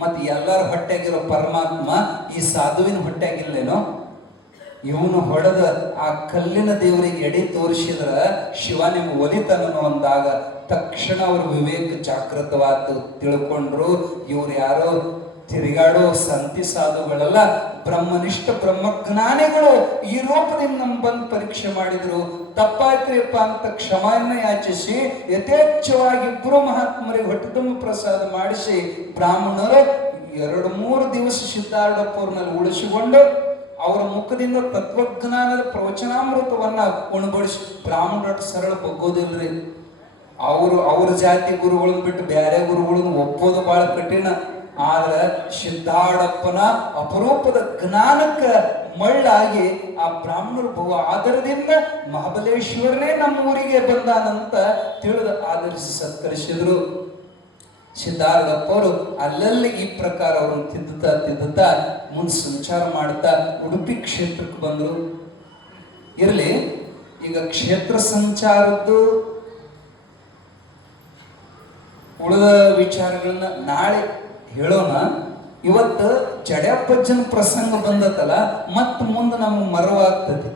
ಮತ್ತೆ ಎಲ್ಲರ ಹೊಟ್ಟೆಗಿರೋ ಪರಮಾತ್ಮ ಈ ಸಾಧುವಿನ ಹೊಟ್ಟೆಗಿಲ್ಲೇನೋ? ಇವನು ಹೊಡೆದ ಆ ಕಲ್ಲಿನ ದೇವರಿಗೆ ಎಡೆ ತೋರಿಸಿದ್ರ ಶಿವ ನಿಮ್ಗೆ ಒಲಿತನನು ಅಂದಾಗ ತಕ್ಷಣ ಅವರು ವಿವೇಕ ಜಾಗೃತವಾದ ತಿಳ್ಕೊಂಡ್ರು. ಇವ್ರು ಯಾರೋ ತಿರುಗಾಡೋ ಸಂತಿ ಸಾಧುಗಳಲ್ಲ, ಬ್ರಹ್ಮನಿಷ್ಠ ಬ್ರಹ್ಮಜ್ಞಾನಿಗಳು. ಈ ರೂಪದಿಂದ ನಮ್ಮ ಬಂದು ಪರೀಕ್ಷೆ ಮಾಡಿದ್ರು. ತಪ್ಪಾಯ್ತ್ರಿಪ್ಪ ಅಂತ ಕ್ಷಮೆಯನ್ನ ಯಾಚಿಸಿ ಯಥೇಚ್ಛವಾಗಿ ಇಬ್ಬರು ಮಹಾತ್ಮರಿಗೆ ಹೊಟ್ಟೆ ತುಂಬ ಪ್ರಸಾದ ಮಾಡಿಸಿ ಬ್ರಾಹ್ಮಣರು 2-3 ದಿವಸ ಸಿದ್ಧಾರೂಢಪ್ಪ ಅವ್ರನ್ನಲ್ಲಿ ಉಳಿಸಿಕೊಂಡು ಅವರ ಮುಖದಿಂದ ತತ್ವಜ್ಞಾನದ ಪ್ರವಚನಾಮೃತವನ್ನ ಉಣಬಡಿಸಿ. ಬ್ರಾಹ್ಮಣರು ಸರಳ ಬಗ್ಗೋದಿಲ್ರಿ. ಅವ್ರ ಜಾತಿ ಗುರುಗಳನ್ನ ಬಿಟ್ಟು ಬೇರೆ ಗುರುಗಳನ್ನ ಒಪ್ಪೋದು ಬಹಳ ಕಠಿಣ. ಆದ್ರೆ ಸಿದ್ಧಾರೂಢಪ್ಪನ ಅಪರೂಪದ ಜ್ಞಾನಕ್ಕೆ ಮಳ್ಳಾಗಿ ಆ ಬ್ರಾಹ್ಮಣರು ಬಹು ಆದರದಿಂದ ಮಹಾಬಲೇಶ್ವರನೇ ನಮ್ಮ ಊರಿಗೆ ಬಂದಾನಂತ ತಿಳಿದು ಆಧರಿಸಿ ಸತ್ಕರಿಸಿದ್ರು. ಸಿದ್ಧಾರೂಢಪ್ಪ ಅವರು ಅಲ್ಲಲ್ಲಿ ಈ ಪ್ರಕಾರ ಅವ್ರನ್ನ ತಿದ್ದುತ್ತಾ ಮುಂದೆ ಸಂಚಾರ ಮಾಡ್ತಾ ಉಡುಪಿ ಕ್ಷೇತ್ರಕ್ಕೆ ಬಂದರು. ಇರಲಿ, ಈಗ ಕ್ಷೇತ್ರ ಸಂಚಾರದ್ದು ಉಳಿದ ವಿಚಾರಗಳನ್ನ ನಾಳೆ ಹೇಳೋಣ. ಇವತ್ತು ಜಡ್ಯಪ್ಪಜ್ಜನ ಪ್ರಸಂಗ ಬಂದತ್ತಲ್ಲ, ಮತ್ತು ಮುಂದೆ ನಮಗೆ ಮರವಾಗ್ತದೆ.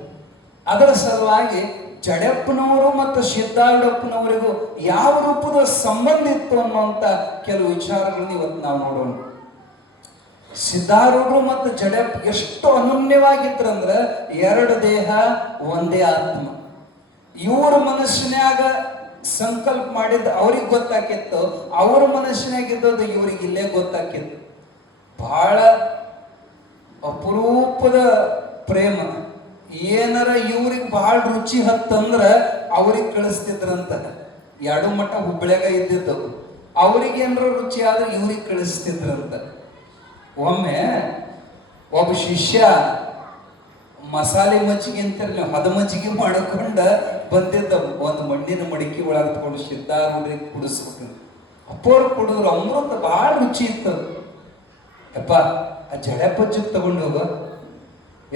ಅದರ ಸಲುವಾಗಿ ಜಡ್ಯಪ್ಪನವರು ಮತ್ತು ಸಿದ್ಧಾರೂಢಪ್ಪನವರಿಗೂ ಯಾವ ರೂಪದ ಸಂಬಂಧ ಇತ್ತು ಅನ್ನುವಂಥ ಕೆಲವು ವಿಚಾರಗಳನ್ನ ಇವತ್ತು ನಾವು ನೋಡೋಣ. ಸಿದ್ಧಾರೂಢರು ಮತ್ತು ಜಡ್ಯಪ್ಪ ಎಷ್ಟು ಅನನ್ಯವಾಗಿದ್ರಂದ್ರೆ ಎರಡು ದೇಹ ಒಂದೇ ಆತ್ಮ. ಇವ್ರ ಮನಸ್ಸಿನ್ಯಾಗ ಸಂಕಲ್ಪ ಮಾಡಿದ್ದು ಅವ್ರಿಗೆ ಗೊತ್ತಾಕಿತ್ತು, ಅವ್ರ ಮನಸ್ಸಿನಾಗಿದ್ದದ್ದು ಇವ್ರಿಗೆ ಇಲ್ಲೇ ಗೊತ್ತಾಕಿತ್ತು. ಬಹಳ ಅಪರೂಪದ ಪ್ರೇಮ. ಏನಾರ ಇವ್ರಿಗೆ ಬಹಳ ರುಚಿ ಹತ್ತಂದ್ರ ಅವ್ರಿಗೆ ಕಳಿಸ್ತಿದ್ರಂತ. ಎರಡು ಮಠ ಹುಬ್ಬಳ್ಯಾಗ ಇದ್ದಿದ್ದವು. ಅವ್ರಿಗೆ ಏನಾರ ರುಚಿ ಆದ್ರೆ ಇವ್ರಿಗೆ ಕಳಿಸ್ತಿದ್ರಂತ. ಒಮ್ಮೆ ಒಬ್ಬ ಶಿಷ್ಯ ಮಸಾಲೆ ಮಜ್ಜಿಗೆ ಅಂತಿರ್ಲಿ, ಹದ ಮಜ್ಜಿಗೆ ಮಾಡಿಕೊಂಡ ಬಂದಿದ್ದ. ಒಂದು ಮಣ್ಣಿನ ಮಡಿಕೆ ಒಳಗೆ ತಗೊಂಡು ಸಿದ್ಧಾರೂಢರಿಗೆ ಕುಡಿಸ್ಬಿಟ್ಟು ಅಪ್ಪವ್ರು ಕುಡಿದ್ರು. ಅಮೃತ ಬಹಳ ರುಚಿ ಇತ್ತು. ಯಪ್ಪ, ಆ ಜಡ್ಯಪ್ಪಜ್ಜಿಗೆ ತಗೊಂಡು ಹೋಗೋ,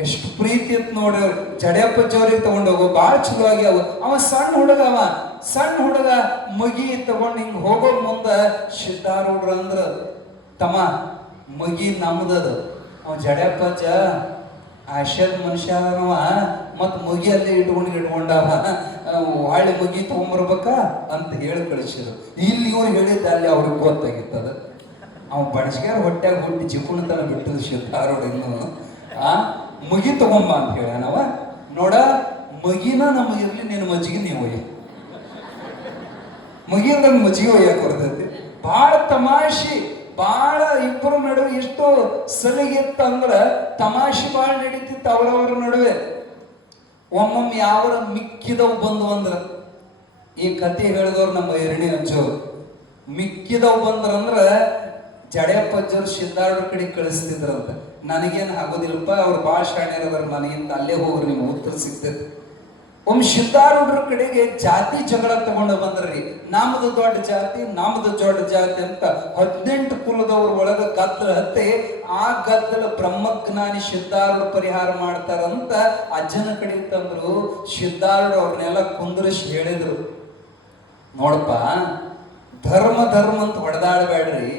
ಎಷ್ಟು ಪ್ರೀತಿ ಇತ್ತು ನೋಡಿ. ಅವ್ರು ಜಡ್ಯಪ್ಪಜ್ಜವ್ರಿಗೆ ತಗೊಂಡು ಹೋಗೋ, ಭಾಳ ಚಲೋ ಆಗ್ಯಾವ. ಅವ ಸಣ್ಣ ಹುಡುಗ ಮಗಿ ತಗೊಂಡು ಹಿಂಗೆ ಹೋಗೋ ಮುಂದೆ ಸಿದ್ಧಾರೂಢರು ಅಂದ್ರ, ತಮ್ಮ ಮಗಿ ನಮ್ದದು. ಅವ ಜಡ್ಯಪ್ಪಜ್ಜ ಆಶಯದ ಮನುಷ್ಯ ಅದನವ, ಮತ್ತು ಮಗಿ ಅಲ್ಲಿ ಇಟ್ಕೊಂಡವ, ಹೊಳ್ಳಿ ಮಗಿ ತಗೊಂಬರ್ಬೇಕ ಅಂತ ಹೇಳಿ ಕಳಿಸಿದ್ರು. ಇಲ್ಲಿ ಇವ್ರು ಹೇಳಿದ್ದ ಅಲ್ಲಿ ಅವ್ರಿಗೆ ಗೊತ್ತಾಗಿತ್ತದ. ಅವ ಬಣಸ್ಗ್ಯಾರ ಹೊಟ್ಯಾಗ ಹುಟ್ಟಿ ಜಿಪುಣ ತನ ಬಿಟ್ಟದ ಸಿದ್ಧಾರೂಢ. ಇನ್ನು ಮಗಿ ತಗೊಂಬ ಅಂತ ಹೇಳ್ಯಾನವ. ನೋಡ, ಮಗಿನ ನಮಗಿರ್ಲಿ, ನಿನ್ನ ಮಜ್ಜಿಗೆ ನೀವು ಒಯ್ಯ. ಮಗಿಲ್ದಂಗ ಮಜ್ಜಿಗೆ ಒಯ್ಯಾಕ ಬರ್ತೈತಿ. ಭಾಳ ತಮಾಷೆ, ಭಾಳ ಇಬ್ಬರ ನಡುವೆ ಎಷ್ಟು ಸಲಿಗಿತ್ತಂದ್ರ ತಮಾಷೆ ಭಾಳ ನಡೀತಿತ್ತು ಅವ್ರವ್ರ ನಡುವೆ. ಒಮ್ಮೊಮ್ಮೆ ಯಾವರ ಮಿಕ್ಕಿದವು ಬಂದು ಅಂದ್ರ, ಈ ಕತೆ ಹೇಳಿದವ್ರು ನಮ್ಮ ಎರಡನೇ ಅಜ್ಜವ್ರು, ಮಿಕ್ಕಿದವು ಬಂದ್ರಂದ್ರ ಜಡ್ಯಪ್ಪಜ್ಜರು ಸಿದ್ಧಾರೂಢರ ಕಡೆ ಕಳಿಸ್ತಿದ್ರಂತ. ನನಗೇನು ಆಗೋದಿಲ್ಲಪ್ಪ, ಅವ್ರು ಭಾಳ ಶಾಣ್ಯರದಾರ, ನನಗಿಂತ ಅಲ್ಲೇ ಹೋಗ್ರಿ, ನಿಮ್ಗೆ ಉತ್ತರ ಸಿಗ್ತೈತಿ. ಒಮ್ಮೆ ಸಿದ್ಧಾರೂಢರ ಕಡೆಗೆ ಜಾತಿ ಜಗಳ ತಗೊಂಡು ಬಂದ್ರಿ. ನಮ್ದು ದೊಡ್ಡ ಜಾತಿ, ನಮ್ದು ದೊಡ್ಡ ಜಾತಿ ಅಂತ 18 ಕುಲದವ್ರ ಒಳಗ ಗದ್ದಲ ಹತ್ತಿ, ಆ ಗದ್ದಲ ಬ್ರಹ್ಮಜ್ಞಾನಿ ಸಿದ್ಧಾರೂಢ ಪರಿಹಾರ ಮಾಡ್ತಾರಂತ ಅಜ್ಜನ ಕಡೆ ತಂದ್ರು. ಸಿದ್ಧಾರೂಢ ಅವ್ರನ್ನೆಲ್ಲ ಕುಂದ್ರಿಸಿ ಹೇಳಿದ್ರು, ನೋಡಪ್ಪ, ಧರ್ಮ ಅಂತ ಹೊಡೆದಾಡಬೇಡ್ರಿ.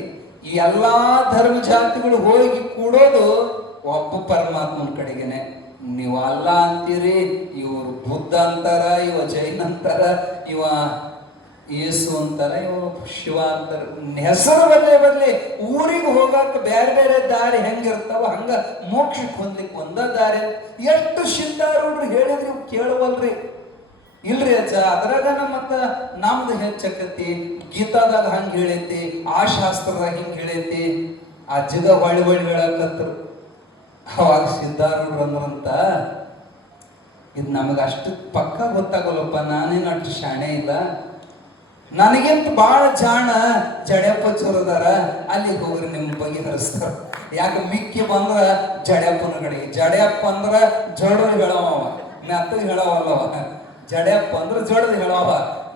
ಈ ಎಲ್ಲಾ ಧರ್ಮ ಜಾತಿಗಳು ಹೋಗಿ ಕೂಡೋದು ಒಬ್ಬ ಪರಮಾತ್ಮನ ಕಡೆಗೇನೆ. ನೀವು ಅಲ್ಲ ಅಂತೀರಿ, ಇವರು ಬುದ್ಧ ಅಂತಾರ, ಇವ ಜೈನ್ ಅಂತಾರ, ಇವ ಯೇಸು ಅಂತಾರ, ಇವ ಶಿವ ಅಂತಾರ. ಹೆಸರು ಬದಲಿ ಊರಿಗೆ ಹೋಗಾಕ ಬೇರೆ ಬೇರೆ ದಾರಿ ಹೆಂಗಿರ್ತಾವ ಹಂಗ ಮೋಕ್ಷಕ್ಕೆ ಹೊಂದ್ಲಿಕ್ಕೆ ಒಂದ ದಾರಿ. ಎಷ್ಟು ಸಿದ್ಧಾರೂಢರು ಹೇಳಿದ್ರಿ ಕೇಳವಲ್ರಿ. ಇಲ್ರಿ ಅಜ್ಜ, ಅದ್ರಾಗ ಮತ್ತ ನಮ್ದು ಹೆಚ್ಚಕತಿ, ಗೀತಾದಾಗ ಹಂಗ ಹೇಳೈತಿ, ಆ ಶಾಸ್ತ್ರದಾಗ ಹಿಂಗ ಹೇಳೈತಿ. ಅಜ್ಜಗ ಹೊಳ್ಳಿ ಹೇಳಕತ್ರು. ಅವಾಗ ಸಿದ್ಧಾರೂಢರು ಅಂದ್ರಂತ, ಇದು ನಮಗೆ ಅಷ್ಟು ಪಕ್ಕ ಗೊತ್ತಾಗಲ್ಲಪ್ಪ, ನಾನೇನು ಅಷ್ಟು ಶಾಣೆ ಇಲ್ಲ, ನನಗೆಂತ ಭಾಳ ಜಾಣ ಜಡ್ಯಪ್ಪಜ್ಜರು ಅದಾರ, ಅಲ್ಲಿಗೆ ಹೋಗ್ರಿ ನಿಮ್ಮ ಬಗ್ಗೆ ಹರಿಸ್ತಾರ. ಯಾಕೆ ಮಿಕ್ಕಿ ಬಂದ್ರ ಜಡ್ಯಪ್ಪನ ಕಡೆಗೆ. ಜಡ್ಯಪ್ಪ ಅಂದ್ರ ಜಡರು ಹೇಳವ, ಮೆತ್ತಗೆ ಹೇಳವಲ್ಲವ. ಜಡ್ಯಪ್ಪ ಅಂದ್ರ ಜಡದು ಹೇಳವ.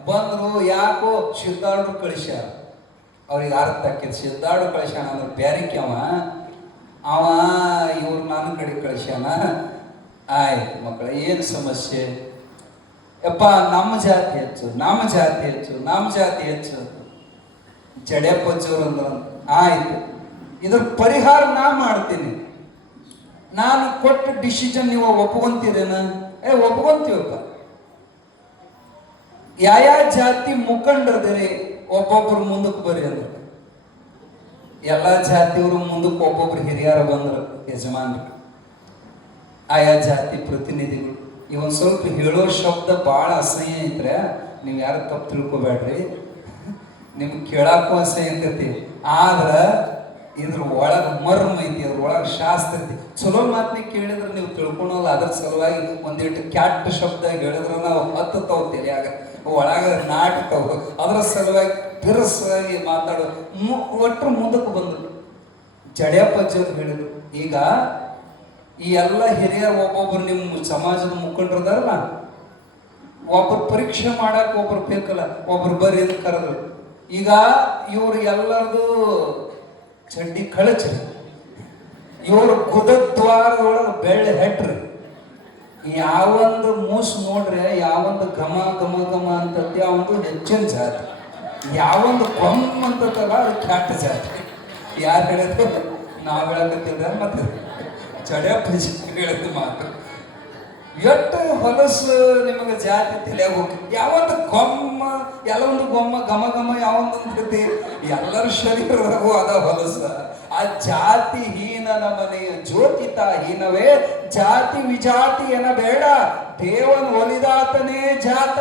ಬಂದ್ರು, ಯಾಕೋ ಸಿದ್ಧಾರೂಢರು ಕಳಿಸ್ಯಾರ. ಅವ್ರಿಗೆ ಅರ್ಥ ಆಕಿದ್, ಸಿದ್ಧಾರೂಢ ಕಳಿಸ್ಯಾನ ಅಂದ್ರೆ ಬ್ಯಾರಿಕೆ ಅವ ಇವ್ರು ನಾನು ಕಡೆ ಕಳಿಸ್ಯಾನ. ಆಯ್ತು ಮಕ್ಕಳ, ಏನು ಸಮಸ್ಯೆ? ಯಪ್ಪ, ನಮ್ಮ ಜಾತಿ ಹೆಚ್ಚು ಜಡ್ಯಪ್ಪಜ್ಜವ್ರು ಅಂದ್ರ. ಆಯ್ತು, ಇದ್ರ ಪರಿಹಾರ ನಾ ಮಾಡ್ತೀನಿ. ನಾನು ಕೊಟ್ಟ ಡಿಸಿಷನ್ ನೀವು ಒಪ್ಕೊಂತೀರೇನ? ಒಪ್ಕೊಂತೀವಪ್ಪ. ಯಾವ ಜಾತಿ ಮುಖಂಡರದಿರಿ ಒಬ್ಬೊಬ್ರು ಮುಂದಕ್ಕೆ ಬರ್ರಿ ಅಂದ್ರೆ ಎಲ್ಲ ಜಾತಿಯವರು ಮುಂದಕ್ಕೆ ಒಬ್ಬೊಬ್ರು ಹಿರಿಯರ ಬಂದ್ರು, ಯಜಮಾನ್ರು, ಆಯಾ ಜಾತಿ ಪ್ರತಿನಿಧಿಗಳು. ಇವನ್ ಸ್ವಲ್ಪ ಹೇಳೋ ಶಬ್ದ ಭಾಳ ಅಸಹ್ಯ ಐತ್ರೆ, ನೀವು ಯಾರು ತಪ್ಪು ತಿಳ್ಕೊಬೇಡ್ರಿ. ನಿಮ್ಗೆ ಕೇಳಾಕು ಅಸಹ್ಯ ಅಂತೈತಿ, ಆದ್ರ ಇದ್ರ ಒಳಗೆ ಮರ್ಮ ಐತಿ, ಅದ್ರ ಒಳಗೆ ಶಾಸ್ತ್ರ ಐತಿ. ಚಲೋ ಮಾತನ್ನ ಕೇಳಿದ್ರೆ ನೀವು ತಿಳ್ಕೊಳಲ್ಲ. ಅದ್ರ ಸಲುವಾಗಿ ಒಂದಿಟ್ಟು ಕ್ಯಾಟ್ ಶಬ್ದ ಹೇಳಿದ್ರೆ ನಾವು ಹತ್ತತಾವ್ ತಲೆಯಾಗ, ಒಳಗೆ ನಾಟಕವು. ಅದರ ಸಲುವಾಗಿ ಬಿರುಸಾಗಿ ಮಾತಾಡೋ ಒಟ್ಟರು ಮುಂದಕ್ಕೆ ಬಂದರು. ಜಡ್ಯಪ್ಪಜ್ಜರು ಹೇಳಿದ್ರು, ಈಗ ಈ ಎಲ್ಲ ಹಿರಿಯರು ಒಬ್ಬೊಬ್ರು ನಿಮ್ಮ ಸಮಾಜದ ಮುಖಂಡರದಾರಲ್ಲ, ಒಬ್ಬರು ಪರೀಕ್ಷೆ ಮಾಡಕ್ಕೆ ಒಬ್ರು ಬೇಕಲ್ಲ, ಒಬ್ರು ಬರ್ರಿ ಅಂತ ಕರೆದ್ರು. ಈಗ ಇವ್ರು ಎಲ್ಲರದು ಚಡ್ಡಿ ಕಳಚ್ರಿ, ಇವ್ರ ಗುದದ್ವಾರದೊಳಗೆ ಬೆಳ್ಳಿ ಹೆಟ್ರಿ. ಯಾವೊಂದು ಮೂಸ್ ನೋಡ್ರೆ ಯಾವೊಂದು ಘಮ ಘಮ ಘಮ ಅಂತತಿ ಯಾವೊಂದು ಹೆಚ್ಚಿನ ಜಾತಿ, ಯಾವೊಂದು ಕೊಮ್ಮ ಅಂತದಲ್ಲ ಅದು ಕೆಟ್ಟ ಜಾತಿ. ಯಾರು ಹೇಳಿದ್ರು? ನಾವು ಹೇಳಕತ್ತಿಲ್ಲ, ಮತ್ತೆ ಚಡ್ಯಪ್ಪ ಹೇಳಿದ ಮಾತು. ಎಷ್ಟು ಹೊಲಸು ನಿಮಗೆ ಜಾತಿ ತಿಳಿಯಾಗ ಹೋಗಿ. ಯಾವೊಂದು ಗೊಮ್ಮ ಎಲ್ಲೊಂದು ಗೊಮ್ಮ ಘಮ ಘಮ ಯಾವೊಂದು ಅಂತೈತಿ, ಎಲ್ಲರ ಶರೀರವರೆಗೂ ಅದ ಹೊಲಸ. ಆ ಜಾತಿ ಹೀನನ ಮನೆಯ ಜ್ಯೋತಿತ ಹೀನವೇ, ಜಾತಿ ವಿಜಾತಿ ಏನ ಬೇಡ, ದೇವನ್ ಒಲಿದಾತನೇ ಜಾತ.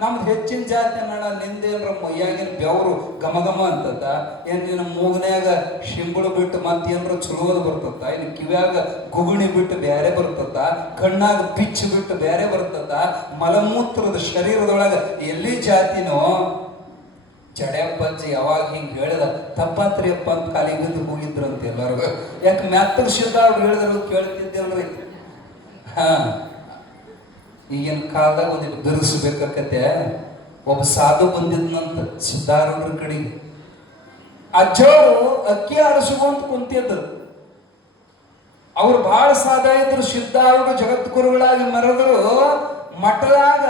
ನಮ್ದು ಹೆಚ್ಚಿನ ಜಾತಿ ಅಣ್ಣ, ನಿಂದೇನ್ರ ಮೈಯಾಗಿನ ಬೆವರು ಘಮ ಘಮ ಅಂತದ, ಏನ್ ನಿನ್ನ ಮೂಗನ್ಯಾಗ ಶಿಂಬಳು ಬಿಟ್ಟು ಮತ್ತೇನ್ರ ಚುಳುವದು ಬರ್ತದ, ಇನ್ನು ಕಿವ್ಯಾಗ ಗುಗುಣಿ ಬಿಟ್ಟು ಬೇರೆ ಬರ್ತದ, ಕಣ್ಣಾಗ ಪಿಚ್ಚು ಬಿಟ್ಟು ಬೇರೆ ಬರ್ತದ, ಮಲಮೂತ್ರದ ಶರೀರದೊಳಗ ಎಲ್ಲಿ ಜಾತಿನೋ. ಜಡ್ಯಪ್ಪಜ್ಜಿ ಯಾವಾಗ ಹಿಂಗೆ ಹೇಳಿದ ತಪ್ಪಾತ್ರಿ ಅಪ್ಪ ಅಂತ ಕಾಲಿಗೆ ಬಿದ್ದು ಹೋಗಿದ್ರು ಅಂತ ಎಲ್ಲರಿಗೂ. ಯಾಕೆ ಮ್ಯಾತ್ತಗ ಸಿದ್ಧ ಅವ್ರು ಹೇಳಿದ್ರು ಕೇಳ್ತಿದ್ದಲ್ರಿ. ಹಾ, ಈಗಿನ ಕಾಲದಾಗ ಒಂದಿಟ್ಟು ಬಿರುಸಬೇಕಾಕತ್ತೆ. ಒಬ್ಬ ಸಾಧು ಬಂದಿದ್ನಂತ ಸಿದ್ಧಾರೂಢರ ಕಡೆಗೆ. ಅಜ್ಜವರು ಅಕ್ಕಿ ಆಡಿಸ್ಕೊಂತ ಕುಂತಿದ್ರು. ಅವ್ರು ಬಹಳ ಸಾಧ ಇದ್ರು. ಸಿದ್ಧಾರೂಢರು ಜಗದ್ಗುರುಗಳಾಗಿ ಮೆರೆದ್ರು. ಮಠದಾಗ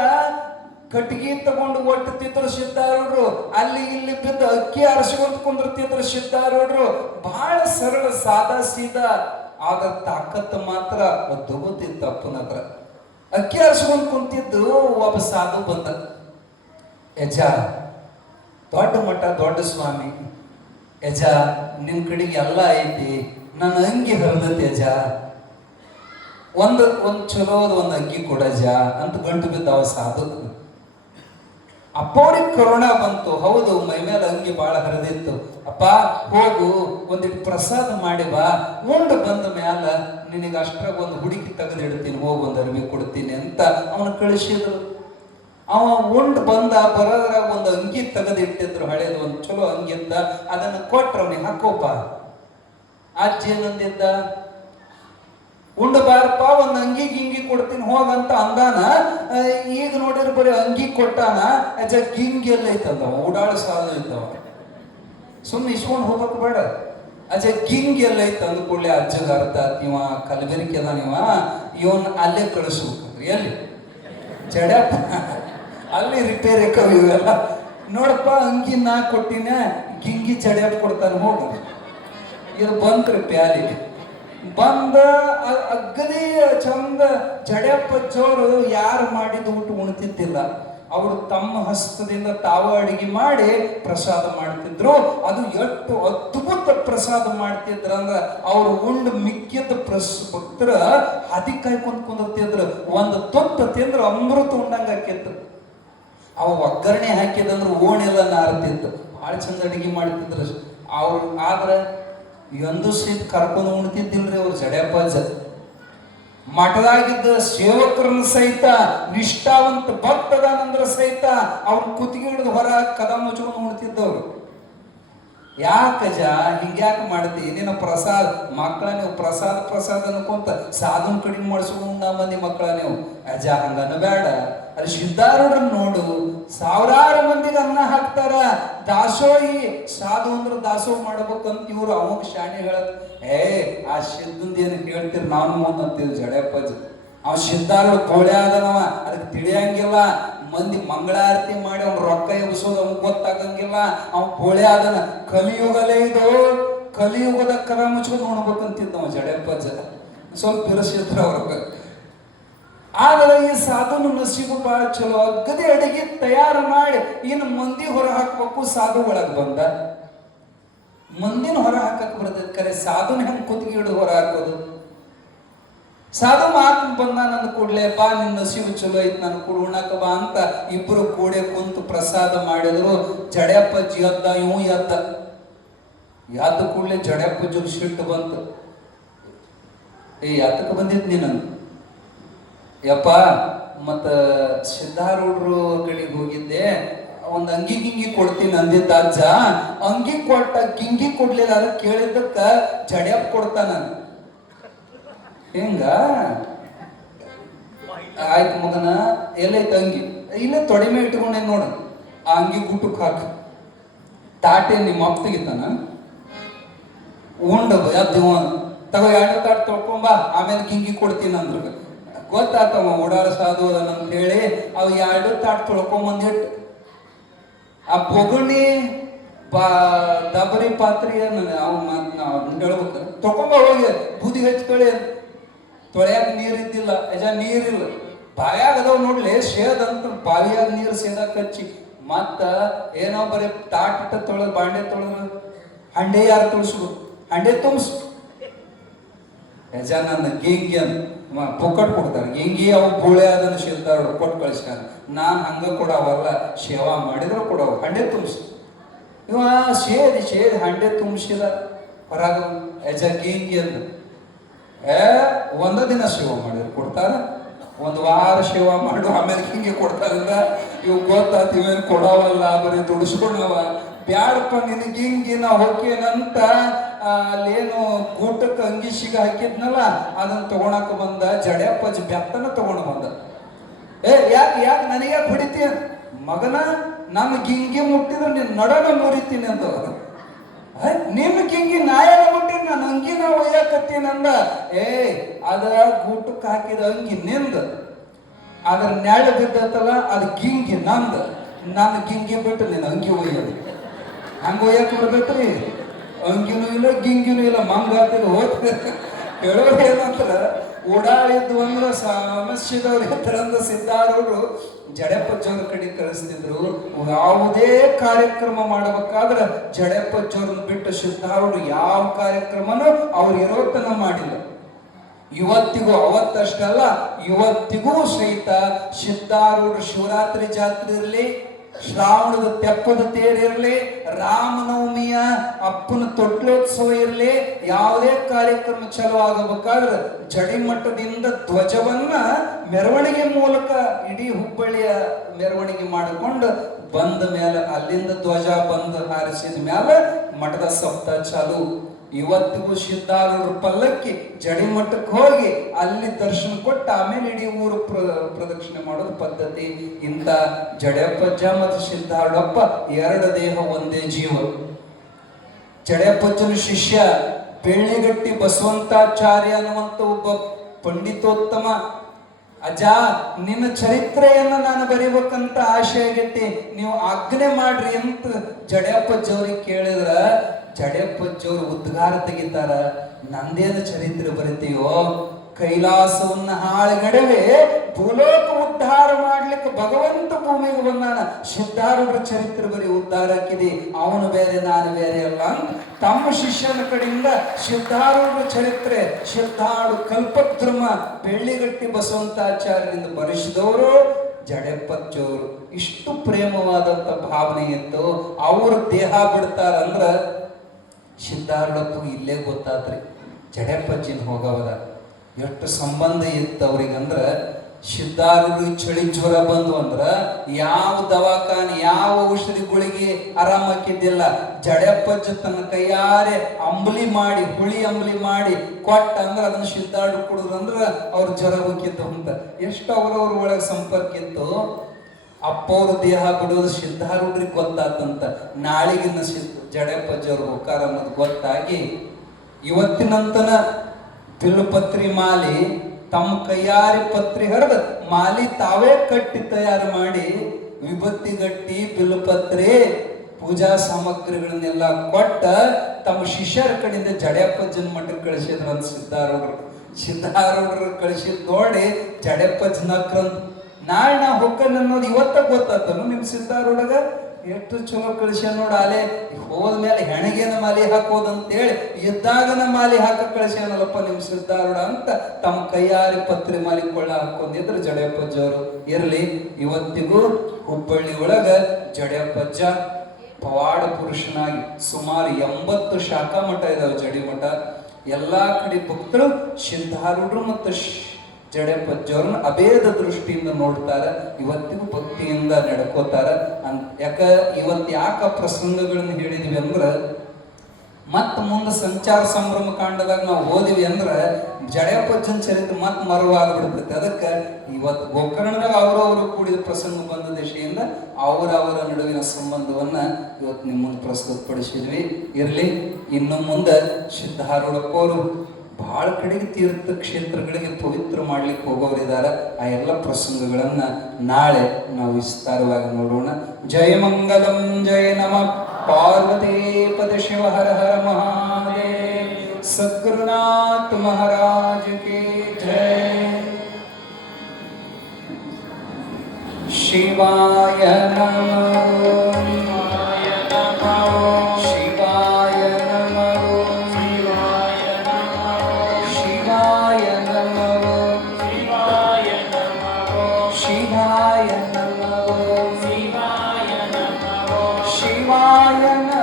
ಕಟ್ಟಿಗೆ ತಗೊಂಡು ಒಟ್ಟುತ್ತಿದ್ರು ಸಿದ್ಧಾರೂಢರು. ಅಲ್ಲಿ ಇಲ್ಲಿ ಬಿದ್ದು ಅಕ್ಕಿ ಆರಿಸ್ಕೊಂತ ಕುಂದಿರ್ತಿದ್ರು ಸಿದ್ಧಾರೂಢರು. ಬಹಳ ಸರಳ ಸಾದಾ ಸೀದಾ, ಆಗ ತಾಕತ್ತು ಮಾತ್ರ ಗೊತ್ತಿತ್ತು ಅಪ್ಪನ ಹತ್ರ. ಅಕ್ಕಿ ಆರಿಸ್ಕೊಂಡ್ ಕುಂತಿದ್ದು ಒಬ್ಬ ಸಾಧು ಬಂದ. ಯಜ, ದೊಡ್ಡ ಮಠ ದೊಡ್ಡ ಸ್ವಾಮಿ, ಯಜ ನಿನ್ ಕಡೆಗೆ ಎಲ್ಲ ಐತಿ, ನನ್ನ ಅಂಗಿ ಹರಿದತಿ ಯಜ, ಒಂದು ಚಲೋದ ಒಂದು ಅಂಗಿ ಕೊಡಜ ಅಂತ ಗಂಟು ಬಿದ್ದ ಅವ ಸಾಧು. ಅಪ್ಪವ್ರಿಗೆ ಕರೋನಾ ಬಂತು. ಹೌದು, ಮೈ ಮೇಲೆ ಅಂಗಿ ಬಹಳ ಹರಿದಿತ್ತು. ಅಪ್ಪ ಹೋಗು, ಒಂದಿಟ್ಟು ಪ್ರಸಾದ ಮಾಡಿ ಬಾ, ಉಂಡು ಬಂದ ಮ್ಯಾಲ ನಿನಗೆ ಅಷ್ಟ್ರಾಗ ಒಂದು ಹುಡುಕಿ ತೆಗೆದಿಡ್ತೀನಿ, ಹೋಗಿ ಒಂದು ಅರಿವಿ ಕೊಡ್ತೀನಿ ಅಂತ ಅವನು ಕಳಿಸಿದ್ರು. ಅವ ಉಂಡು ಬಂದ ಬರೋದ್ರಾಗ ಒಂದು ಅಂಗಿ ತೆಗೆದಿಟ್ಟಿದ್ರು, ಹಳೇದು ಒಂದು ಚಲೋ ಅಂಗಿ ಅಂತ. ಅದನ್ನ ಕೊಟ್ರ ಅವನಿಗೆ, ಹಾಕೋಪ. ಅಜ್ಜಿ ಏನಂದಿದ್ದ, ಉಂಡು ಬಾರಪ್ಪ, ಒಂದು ಅಂಗಿ ಗಿಂಗಿ ಕೊಡ್ತೀನಿ ಹೋಗಂತ ಅಂದಾನ. ಈಗ ನೋಡಿದ್ರೆ ಬರೀ ಅಂಗಿ ಕೊಟ್ಟಾನ. ಅಜ್ಜ ಗಿಂಗಿ ಎಲ್ಲ ಐತಂದ, ಓಡಾಡ ಸಾಲ ಇದ್ದವ. ಸುಮ್ಮನೆ ಇಸ್ಕೊಂಡು ಹೋಗ್ಬೇಕು ಬೇಡ. ಅಜ್ಜ ಗಿಂಗಿ ಎಲ್ಲ ಐತ ಅಂದ ಕೂಡಲೇ ಅಜ್ಜಗ ಅರ್ಥ ಆತ್, ಇವ ಕಲಬೆರಕೆ ಅದ, ಇವನ್ ಅಲ್ಲೇ ಕಳಿಸ್ಬೇಕ್ರಿ. ಎಲ್ಲಿ? ಜಡ್ಯಪ್ಪ ಅಲ್ಲಿ ರಿಪೇರಿ ಕವಿ ಇವೆಲ್ಲ. ನೋಡಪ್ಪ ಅಂಗಿ ನಾ ಕೊಟ್ಟಿನ, ಗಿಂಗಿ ಜಡ್ಯಪ್ಪ ಕೊಡ್ತಾನೆ, ಹೋಗ. ಇದು ಬಂತ್ರಿ ಪ್ಯಾಲಿಗೆ ಬಂದ. ಅಗ್ಗದಿ ಚಂದ ಜಡ್ಯಪ್ಪ ಜೋರು ಯಾರು ಮಾಡಿದ ಊಟ ಉಣ್ತಿದ್ದಿಲ್ಲ. ಅವರು ತಮ್ಮ ಹಸ್ತದಿಂದ ತಾವ ಅಡಿಗೆ ಮಾಡಿ ಪ್ರಸಾದ ಮಾಡ್ತಿದ್ರು. ಅದು ಎಷ್ಟು ಅದ್ಭುತ ಪ್ರಸಾದ ಮಾಡ್ತಿದ್ರ ಅಂದ್ರ, ಅವ್ರು ಉಂಡು ಮಿಕ್ಕಿದ ಭಕ್ತರ ಹಾದಿ ಕಾಯ್ಕೊಂಡ್ ಕುಂದಿರ್ತಿದ್ರು. ಒಂದು ತೊತ್ತ ತಿಂದ್ರು ಅಮೃತ ಉಂಡಂಗ ಆಕಿತ್ತು. ಅವ ಒಗ್ಗರಣೆ ಹಾಕಿದಂದ್ರೆ ಓಣೆಲ್ಲ ನಾರ್ತಿತ್ತು. ಭಾಳ ಚಂದ ಅಡಿಗೆ ಮಾಡ್ತಿದ್ರು ಅವ್ರು. ಆದ್ರೆ ಒಂದು ಸಹಿತ ಕರ್ಕೊಂಡು ಉಣ್ತಿದ್ದಿಲ್ರಿ ಅವ್ರು ಜಡ್ಯಪ್ಪಾಜ. ಮಠದಾಗಿದ್ದ ಸೇವಕರನ್ನ ಸಹಿತ, ನಿಷ್ಠಾವಂತ ಭಕ್ತದಾನಂದ್ರ ಸಹಿತ ಅವ್ರ ಕುತ್ತಿಗೆ ಹಿಡಿದು ಹೊರ ಕದ ಮುಚ್ಕೊಂಡು ಉಣ್ತಿದ್ದವ್ರು. ಯಾಕಜ ಹಿಂಗ್ಯಾಕೆ ಮಾಡ್ತಿ? ನಿನ್ನ ಪ್ರಸಾದ ಮಕ್ಕಳ ನೀವು ಪ್ರಸಾದ ಅನ್ಕೊಂತ ಸಾಧನ ಕಡಿಮೆ ಮಾಡಿಸ್ಕೊಂಡ ಮಂದಿ ಮಕ್ಕಳ ನೀವು. ಅಜ ಹಂಗನ ಬೇಡ. ಅಲ್ಲಿ ಸಿದ್ಧಾರೂಢರನ್ನ ನೋಡು, ಸಾವಿರಾರು ಮಂದಿಗೆ ಅನ್ನ ಹಾಕ್ತಾರ. ದಾಸೋಹಿ ಸಾಧು ಅಂದ್ರೆ ದಾಸೋಹ ಮಾಡ್ಬೇಕಂತ ಇವ್ರು ಅವಾಗ ಶಾಣೆ ಹೇಳತ್. ಆ ಸಿದ್ಧಂದ ಏನು ಹೇಳ್ತೀರಿ, ನಾನು ಮುಂದೆ ಅಂತೀವಿ ಜಡ್ಯಪ್ಪಾಜಿ. ಅವ ಸಿದ್ಧಾರೂಢ ಕೋಳೆ ಆದನವ, ಅದಕ್ಕೆ ತಿಳಿಯಂಗಿಲ್ಲ. ಮಂದಿ ಮಂಗಳಾರತಿ ಮಾಡಿ ಅವ್ನ ರೊಕ್ಕ ಎಬ್ಸೋದು ಅವ್ನಿಗೆ ಗೊತ್ತಾಗಂಗಿಲ್ಲ. ಅವ ಕೋಳೆ ಆದನ. ಕಲಿಯುಗಲೇ ಇದು, ಕಲಿಯುಗದ ಕರ ಮುಚ್ಕೊಂಡು ನೋಡ್ಬೇಕಂತಿದ್ದವ ಜಡ್ಯಪ್ಪಾಜ. ಸ್ವಲ್ಪ ಬಿರುಸಿದ್ರ ಅವ್ರಿಗೆ. ಆದ್ರೆ ಈ ಸಾಧುನ ನಸೀಬು ಬಹಳ ಚಲೋ. ಅಗದಿ ಅಡಿಗೆ ತಯಾರು ಮಾಡಿ ಇನ್ನು ಮಂದಿ ಹೊರ ಹಾಕ್ಬೇಕು. ಸಾಧು ಒಳಗೆ ಬಂದ. ಮಂದಿನ ಹೊರ ಹಾಕಕ್ ಬರ್ತೈತಿ, ಕರೆ ಸಾಧುನ ಹೆಂಗ್ ಕುತ್ತಿಗೆ ಹಿಡಿದು ಹೊರ ಹಾಕೋದು? ಸಾಧು ಮಾತು ಬಂದ. ನನ್ನ ಕೂಡ್ಲೆ ಬಾ, ನಿನ್ನ ನಸೀಬು ಚಲೋ ಐತಿ, ನನ್ನ ಕೂಡ ಉಣ್ಣಾಕ ಬಾ ಅಂತ ಇಬ್ರು ಕೂಡೆ ಕುಂತು ಪ್ರಸಾದ ಮಾಡಿದ್ರು. ಜಡ್ಯಪ್ಪಾಜಿ ಎದ್ದ, ಇವು ಎದ್ದ ಕೂಡ್ಲೆ ಜಡ್ಯಪ್ಪಾಜಿಗೆ ಸಿಟ್ಟು ಬಂತು. ಯಾತಕ್ಕೆ ಬಂದಿದ್ ನೀನು? ಯಪ್ಪ, ಮತ್ತ ಸಿದ್ಧಾರೂಢರು ಕಡೆಗೆ ಹೋಗಿದ್ದೆ, ಒಂದು ಅಂಗಿ ಗಿಂಗಿ ಕೊಡ್ತೀನಿ ಅಂದಿದ್ದ ಅಜ್ಜ. ಅಂಗಿ ಕೊಟ್ಟ, ಗಿಂಗಿ ಕೊಡ್ಲಿಲ್ಲ. ಅದ ಕೇಳಿದ್ದಕ್ಕ ಜಡ್ಯಪ್ಪ ಕೊಡ್ತಾನ. ಹಿಂಗ ಆಯ್ತು ಮಗನ, ಎಲ್ಲೈತ ಅಂಗಿ? ಇಲ್ಲ ತೊಡೆ ಮೇಲೆ ಇಟ್ಕೊಂಡೆ ನೋಡ. ಆ ಅಂಗಿ ಗುಟ್ಟಕ್ಕೆ ಹಾಕ. ತಾಟೆ ನಿಮ್ಮ ಅಪ್ಪ ತೆಗಿತಾನ ಉಂಡು ಎದ್ದು ತಗೋ 2 ತಾಟ್ ತೊಳ್ಕೊಂಬ ಆಮೇಲೆ ಗಿಂಗಿ ಕೊಡ್ತೀನಿ ಅಂದ್ರ ಗೊತ್ತಾತವ ಓಡಾಡ ಸಾಧು ಅಂತ ಹೇಳಿ ಅವ್ 2 ತಾಟ್ ತೊಳ್ಕೊಂಬಂದಿಟ್ಟು ಆ ಬೊಗಣಿ ದಬರಿ ಪಾತ್ರಿ ಅವ್ ಹೇಳ್ಬೇಕು ತೊಳ್ಕೊಂಬ ಹೋಗಿ ಬೂದಿ ಹಚ್ಕೊಳ್ಳಿ ತೊಳೆಯಾಕ ನೀರಿದ್ದಿಲ್ಲ ನೀರಿಲ್ಲ ಬಾಯಾಗ ಅದಾವ್ ನೋಡ್ಲಿ ಸೇದಂತ ಬಾವಿಯಾಗ ನೀರು ಸೇದಾಕ ಹಚ್ಚಿ ಮತ್ತ ಏನೋ ಬರೀ ತಾಟ ತೊಳೆದು ಬಾಂಡೆ ತೊಳೆದು ಹಂಡೆ ಯಾರು ತುಳ್ಸುದು ಹಂಡೆ ತುಂಬಿಸು ನನ್ನ ಗಿಂಗಿ ಅಂತ ಪುಕ್ಕಟ್ ಕೊಡ್ತಾರೆ ಗಿಂಗಿ ಅವು ಪುಳೆ ಅದನ್ನು ಶಿಲ್ದಾರ ಕೊಟ್ಟು ಕಳಿಸ್ತಾರ ನಾನ್ ಹಂಗ ಕೊಡವಲ್ಲ ಸೇವಾ ಮಾಡಿದ್ರು ಕೊಡವ ಹಂಡೆ ತುಂಬಿಸು ಇವ ಸೇದಿ ಹಂಡೆ ತುಂಬಿಸಿದ ಹೊರಗ ಗಿಂಗಿ ಅಂತ ಒಂದ ದಿನ ಸೇವಾ ಮಾಡಿದ್ರು ಕೊಡ್ತಾರ 1 ವಾರ ಸೇವಾ ಮಾಡು ಆಮೇಲೆ ಹಿಂಗೆ ಕೊಡ್ತಾರಂದ್ರ ಇವ್ ಗೊತ್ತಾತ ಇವೇನು ಕೊಡವಲ್ಲ ಬರೀ ದುಡಿಸ್ಕೊಂಡವ ಬ್ಯಾಡಪ್ಪ ನಿನಗೆ ಹಿಂಗೆ ನಾ ಹೋಗ್ಯೇನಂತ ಅಲ್ಲೇನು ಗೂಟಕ್ಕೆ ಅಂಗಿಸಿಗೆ ಹಾಕಿದ್ನಲ್ಲ ಅದನ್ನ ತಗೊಳಕ ಬಂದ ಜಡ್ಯಪ್ಪಜ್ಜಿ ಬೆತ್ತನ ತಗೊಂಡು ಬಂದ ಯಾಕೆ ನನಗೆ ಹೊಡಿತೀಯ ಮಗನ ನಮ್ ಗಿಂಗಿ ಮುಟ್ಟಿದ್ರೆ ನೀನ್ ನಡನ ಮುರಿತೀನಿ ಅಂತ ನಿಮ್ ಗಿಂಗಿ ನಾಯನ ಮುಟ್ಟಿದ್ ನಾನು ಅಂಗಿನ ಒಯ್ಯಾಕತ್ತೀನಿ ಅಂದ ಅದ ಗೂಟಕ್ಕೆ ಹಾಕಿದ ಅಂಗಿ ನಿಂದ ಅದ್ರ ನ್ಯಾಳ ಬಿದ್ದತ್ತಲ್ಲ ಅದು ಗಿಂಗಿ ನಂದ ನಾನು ಗಿಂಗಿ ಬಿಟ್ಟು ನೀನು ಅಂಗಿ ಒಯ್ಯೋದು ಹಂಗ ಒಯ್ಯಾಕ ಬರ್ಬೇಕ್ರಿ ಅಂಗಿನೂ ಇಲ್ಲ ಗಿಂಗಿನೂ ಇಲ್ಲ ಮಂಗ ಹೋಗ್ತಾರೆ ಹೇಳೋರು ಏನಂತಾರ ಓಡಾಡಿದ್ದು ಅಂದ್ರ ಸಮಸ್ಯೆದವ್ರು ಇರ್ತಾರಂದ ಸಿದ್ಧಾರವರು ಜಡೆಪಜ್ಜವ್ರ ಕಡೆ ಕಳಿಸ್ತಿದ್ರು ಯಾವುದೇ ಕಾರ್ಯಕ್ರಮ ಮಾಡಬೇಕಾದ್ರೆ ಜಡೆಪಜ್ಜವ್ರನ್ನ ಬಿಟ್ಟು ಸಿದ್ಧಾರವರು ಯಾವ ಕಾರ್ಯಕ್ರಮನೂ ಅವ್ರು ಇರೋತನ ಮಾಡಿಲ್ಲ ಇವತ್ತಿಗೂ ಅವತ್ತಷ್ಟಲ್ಲ ಇವತ್ತಿಗೂ ಸಹಿತ ಸಿದ್ಧಾರೂಢ ಶಿವರಾತ್ರಿ ಜಾತ್ರೆ ಇರಲಿ ಶ್ರಾವಣದ ತೆಪ್ಪದ ತೇರಿರಲಿ ರಾಮನವಮಿಯ ಅಪ್ಪನ ತೊಟ್ಲೋತ್ಸವ ಇರಲಿ ಯಾವುದೇ ಕಾರ್ಯಕ್ರಮ ಚಲೋ ಆಗಬೇಕಾದ್ರೆ ಜಡಿಮಠದಿಂದ ಧ್ವಜವನ್ನ ಮೆರವಣಿಗೆ ಮೂಲಕ ಇಡೀ ಹುಬ್ಬಳ್ಳಿಯ ಮೆರವಣಿಗೆ ಮಾಡಿಕೊಂಡು ಬಂದ ಮೇಲೆ ಅಲ್ಲಿಂದ ಧ್ವಜ ಬಂದು ಹಾರಿಸಿದ ಮೇಲೆ ಮಠದ ಸಪ್ತಾಹ ಚಾಲು ಇವತ್ತಿಗೂ ಸಿದ್ಧಾರೂಢ ಪಲ್ಲಕ್ಕಿ ಜಡಿಮಠಕ್ಕೆ ಹೋಗಿ ಅಲ್ಲಿ ದರ್ಶನ ಕೊಟ್ಟು ಆಮೇಲೆ ಇಡೀ ಊರು ಪ್ರದಕ್ಷಿಣೆ ಮಾಡೋದು ಪದ್ಧತಿ ಇಂಥ ಜಡೆಯಪ್ಪಜ್ಜ ಮತ್ತು ಸಿದ್ಧಾರೂಢಪ್ಪ 2 ದೇಹ ಒಂದೇ ಜೀವ ಜಡೆಯಪ್ಪಜ್ಜನ ಶಿಷ್ಯ ಬೆಳ್ಳಿಗಟ್ಟಿ ಬಸವಂತಾಚಾರ್ಯ ಅನ್ನುವಂತ ಒಬ್ಬ ಪಂಡಿತೋತ್ತಮ ಅಜ್ಜ ನಿನ್ನ ಚರಿತ್ರೆಯನ್ನ ನಾನು ಬರೀಬೇಕಂತ ಆಶೆ ಆಗೈತಿ ನೀವು ಆಜ್ಞೆ ಮಾಡ್ರಿ ಅಂತ ಜಡೆಯಪ್ಪಜ್ಜವ್ರಿಗೆ ಕೇಳಿದ್ರ ಜಡೆಯಪ್ಪಜ್ಜವ್ರು ಉದ್ಗಾರ ತೆಗಿತಾರ ನಂದೇನು ಚರಿತ್ರೆ ಬರೀತೀಯೋ ಕೈಲಾಸವನ್ನ ಹಾಳುಗಡವೆ ಭೂಲೋಕ ಉದ್ಧಾರ ಮಾಡ್ಲಿಕ್ಕೆ ಭಗವಂತ ಭೂಮಿಗೆ ಬಂದಾನ ಸಿದ್ಧಾರೂಢರ ಚರಿತ್ರೆ ಬರೀ ಉದ್ಧಾರಕ್ಕಿದೆ ಅವನು ಬೇರೆ ನಾನು ಬೇರೆ ಅಲ್ಲ ಅಂತ ತಮ್ಮ ಶಿಷ್ಯನ ಕಡೆಯಿಂದ ಸಿದ್ಧಾರೂಢರ ಚರಿತ್ರೆ ಸಿದ್ಧಾರು ಕಲ್ಪದ್ರುಮ ಬೆಳ್ಳಿಗಟ್ಟಿ ಬಸವಂತಾಚಾರ್ಯರಿಂದ ಬರೆಸಿದವರು ಜಡೆಯಪ್ಪಜ್ಜವರು ಇಷ್ಟು ಪ್ರೇಮವಾದಂತ ಭಾವನೆ ಇತ್ತು ಅವರು ದೇಹ ಬಿಡ್ತಾರಂದ್ರ ಸಿದ್ಧಾರೂಢಪ್ಪು ಇಲ್ಲೇ ಗೊತ್ತಾತ್ರಿ ಜಡೆಯಪ್ಪಜ್ಜಿನ ಹೋಗವದ ಎಷ್ಟು ಸಂಬಂಧ ಇತ್ತು ಅವ್ರಿಗಂದ್ರ ಸಿದ್ಧಾರೂಢರಿಗೆ ಚಳಿ ಜ್ವರ ಬಂದು ಅಂದ್ರ ಯಾವ ದವಾಖಾನೆ ಯಾವ ಔಷಧಿ ಗುಳಿಗೆ ಆರಾಮಾಕಿದ್ದಿಲ್ಲ ಜಡೆಯಪ್ಪಜ್ಜ ತನ್ನ ಕೈಯಾರೆ ಅಂಬಲಿ ಮಾಡಿ ಹುಳಿ ಅಂಬಲಿ ಮಾಡಿ ಕೊಟ್ಟ ಅಂದ್ರ ಅದನ್ನ ಸಿದ್ಧಾರೂಢ ಕುಡಿದ್ರಂದ್ರ ಅವ್ರ ಜ್ವರ ಹೋಗಿದ್ದು ಅಂತ ಎಷ್ಟು ಅವ್ರವ್ರ ಒಳಗೆ ಸಂಪರ್ಕ ಇತ್ತು ಅಪ್ಪವ್ರ ದೇಹ ಬಿಡೋದು ಸಿದ್ಧಾರೂಢರಿಗೆ ಗೊತ್ತಾತಂತ ನಾಳಿಗಿನ ಜಡೆಯಪ್ಪಜ್ಜವ್ರು ಹೋಗ್ತಾರ ಅನ್ನೋದು ಗೊತ್ತಾಗಿ ಇವತ್ತಿನಂತನ ಬಿಲ್ಪತ್ರಿ ಮಾಲಿ ತಮ್ಮ ಕೈಯಾರಿ ಪತ್ರಿ ಹರಿದ ಮಾಲಿ ತಾವೇ ಕಟ್ಟಿ ತಯಾರು ಮಾಡಿ ವಿಭತ್ತಿ ಗಟ್ಟಿ ಬಿಲ್ಪತ್ರಿ ಪೂಜಾ ಸಾಮಗ್ರಿಗಳನ್ನೆಲ್ಲ ಕೊಟ್ಟ ತಮ್ಮ ಶಿಷ್ಯರ ಕಡೆಯಿಂದ ಜಡೆಯಪ್ಪಜ್ಜನ ಮಠಕ್ಕೆ ಕಳಿಸಿದ್ರು ಅಂತ ಸಿದ್ಧಾರೂಢರು ಕಳಿಸಿದ್ ನೋಡಿ ಜಡೆಯಪ್ಪಜ್ಜನಕ್ರಂತ ನಾಳೆ ನಾ ಹೊಕ್ಕನ್ ಅನ್ನೋದು ಇವತ್ತ ಗೊತ್ತಾತನು ನಿಮ್ ಸಿದ್ಧಾರೂಢಗ ಎಷ್ಟು ಚಲೋ ಕಳಿಸ್ಯ ನೋಡ ಅಲೆ ಹೋದ್ಮೇಲೆ ಹೆಣಗೇನ ಮಾಲಿ ಹಾಕೋದಂತೇಳಿ ಇದ್ದಾಗನ ಮಾಲಿ ಹಾಕ ಕಳಿಸ್ಯಾನಲ್ಲಪ್ಪ ನಿಮ್ ಸಿದ್ಧಾರೂಢ ಅಂತ ತಮ್ಮ ಕೈಯಾರಿ ಪತ್ರಿ ಮಾಲಿ ಕೊಳ್ಳ ಹಾಕೊಂಡಿದ್ರು ಜಡೆಯಪ್ಪಜ್ಜವರು ಇರ್ಲಿ ಇವತ್ತಿಗೂ ಹುಬ್ಬಳ್ಳಿ ಒಳಗ ಜಡೆಯಪ್ಪಜ್ಜ ಪವಾಡ ಪುರುಷನಾಗಿ ಸುಮಾರು 80 ಶಾಖಾ ಮಠ ಇದಾವೆ ಜಡಿಮಠ ಎಲ್ಲಾ ಕಡೆ ಭಕ್ತರು ಸಿದ್ಧಾರೂಢರು ಮತ್ತು ಜಡೆಯಪ್ಪಜ್ಜವ್ರನ್ನ ಅಭೇದ ದೃಷ್ಟಿಯಿಂದ ನೋಡ್ತಾರ ಇವತ್ತಿಗೂ ಭಕ್ತಿಯಿಂದ ನಡ್ಕೋತಾರ ಯಾಕ ಇವತ್ತು ಯಾಕ ಪ್ರಸಂಗಗಳನ್ನ ಹೇಳಿದ್ವಿ ಅಂದ್ರ ಮತ್ತು ಮುಂದೆ ಸಂಚಾರ ಸಂಭ್ರಮ ಕಾಂಡದಾಗ ನಾವು ಓದಿವಿ ಅಂದ್ರೆ ಜಡೆಯಪ್ಪಜ್ಜನ ಚರಿತ್ರೆ ಮತ್ತೆ ಮರವಾಗ್ಬಿಡ್ತೈತೆ. ಅದಕ್ಕೆ ಇವತ್ತು ಗೋಕರ್ಣದಾಗ ಅವರು ಕೂಡಿದ ಪ್ರಸಂಗ ಬಂದ ದಿಶೆಯಿಂದ ಅವರ ನಡುವಿನ ಸಂಬಂಧವನ್ನ ಇವತ್ತು ನಿಮ್ಮ ಮುಂದೆ ಪ್ರಸ್ತುತಪಡಿಸಿದ್ವಿ. ಇರಲಿ, ಇನ್ನು ಮುಂದೆ ಸಿದ್ಧಾರೂಢಪ್ಪವರು ಭಾಳ ಕಡೆಗೆ ತೀರ್ಥ ಕ್ಷೇತ್ರಗಳಿಗೆ ಪವಿತ್ರ ಮಾಡ್ಲಿಕ್ಕೆ ಹೋಗೋರಿದ್ದಾರೆ. ಆ ಎಲ್ಲ ಪ್ರಸಂಗಗಳನ್ನ ನಾಳೆ ನಾವು ವಿಸ್ತಾರವಾಗಿ ನೋಡೋಣ. ಜಯ ಮಂಗಲಂ, ಜಯ ನಮಃ ಪಾರ್ವತಿ ಪದ ಶಿವ ಹರ ಹರ ಮಹಾದೇವ್. ಸದ್ಗುರುನಾಥ ಮಹಾರಾಜ ಕಿ ಜಯ. ಶಿವಾಯ ನಮಃ. ಶಿವಾಯ ನಮಃ.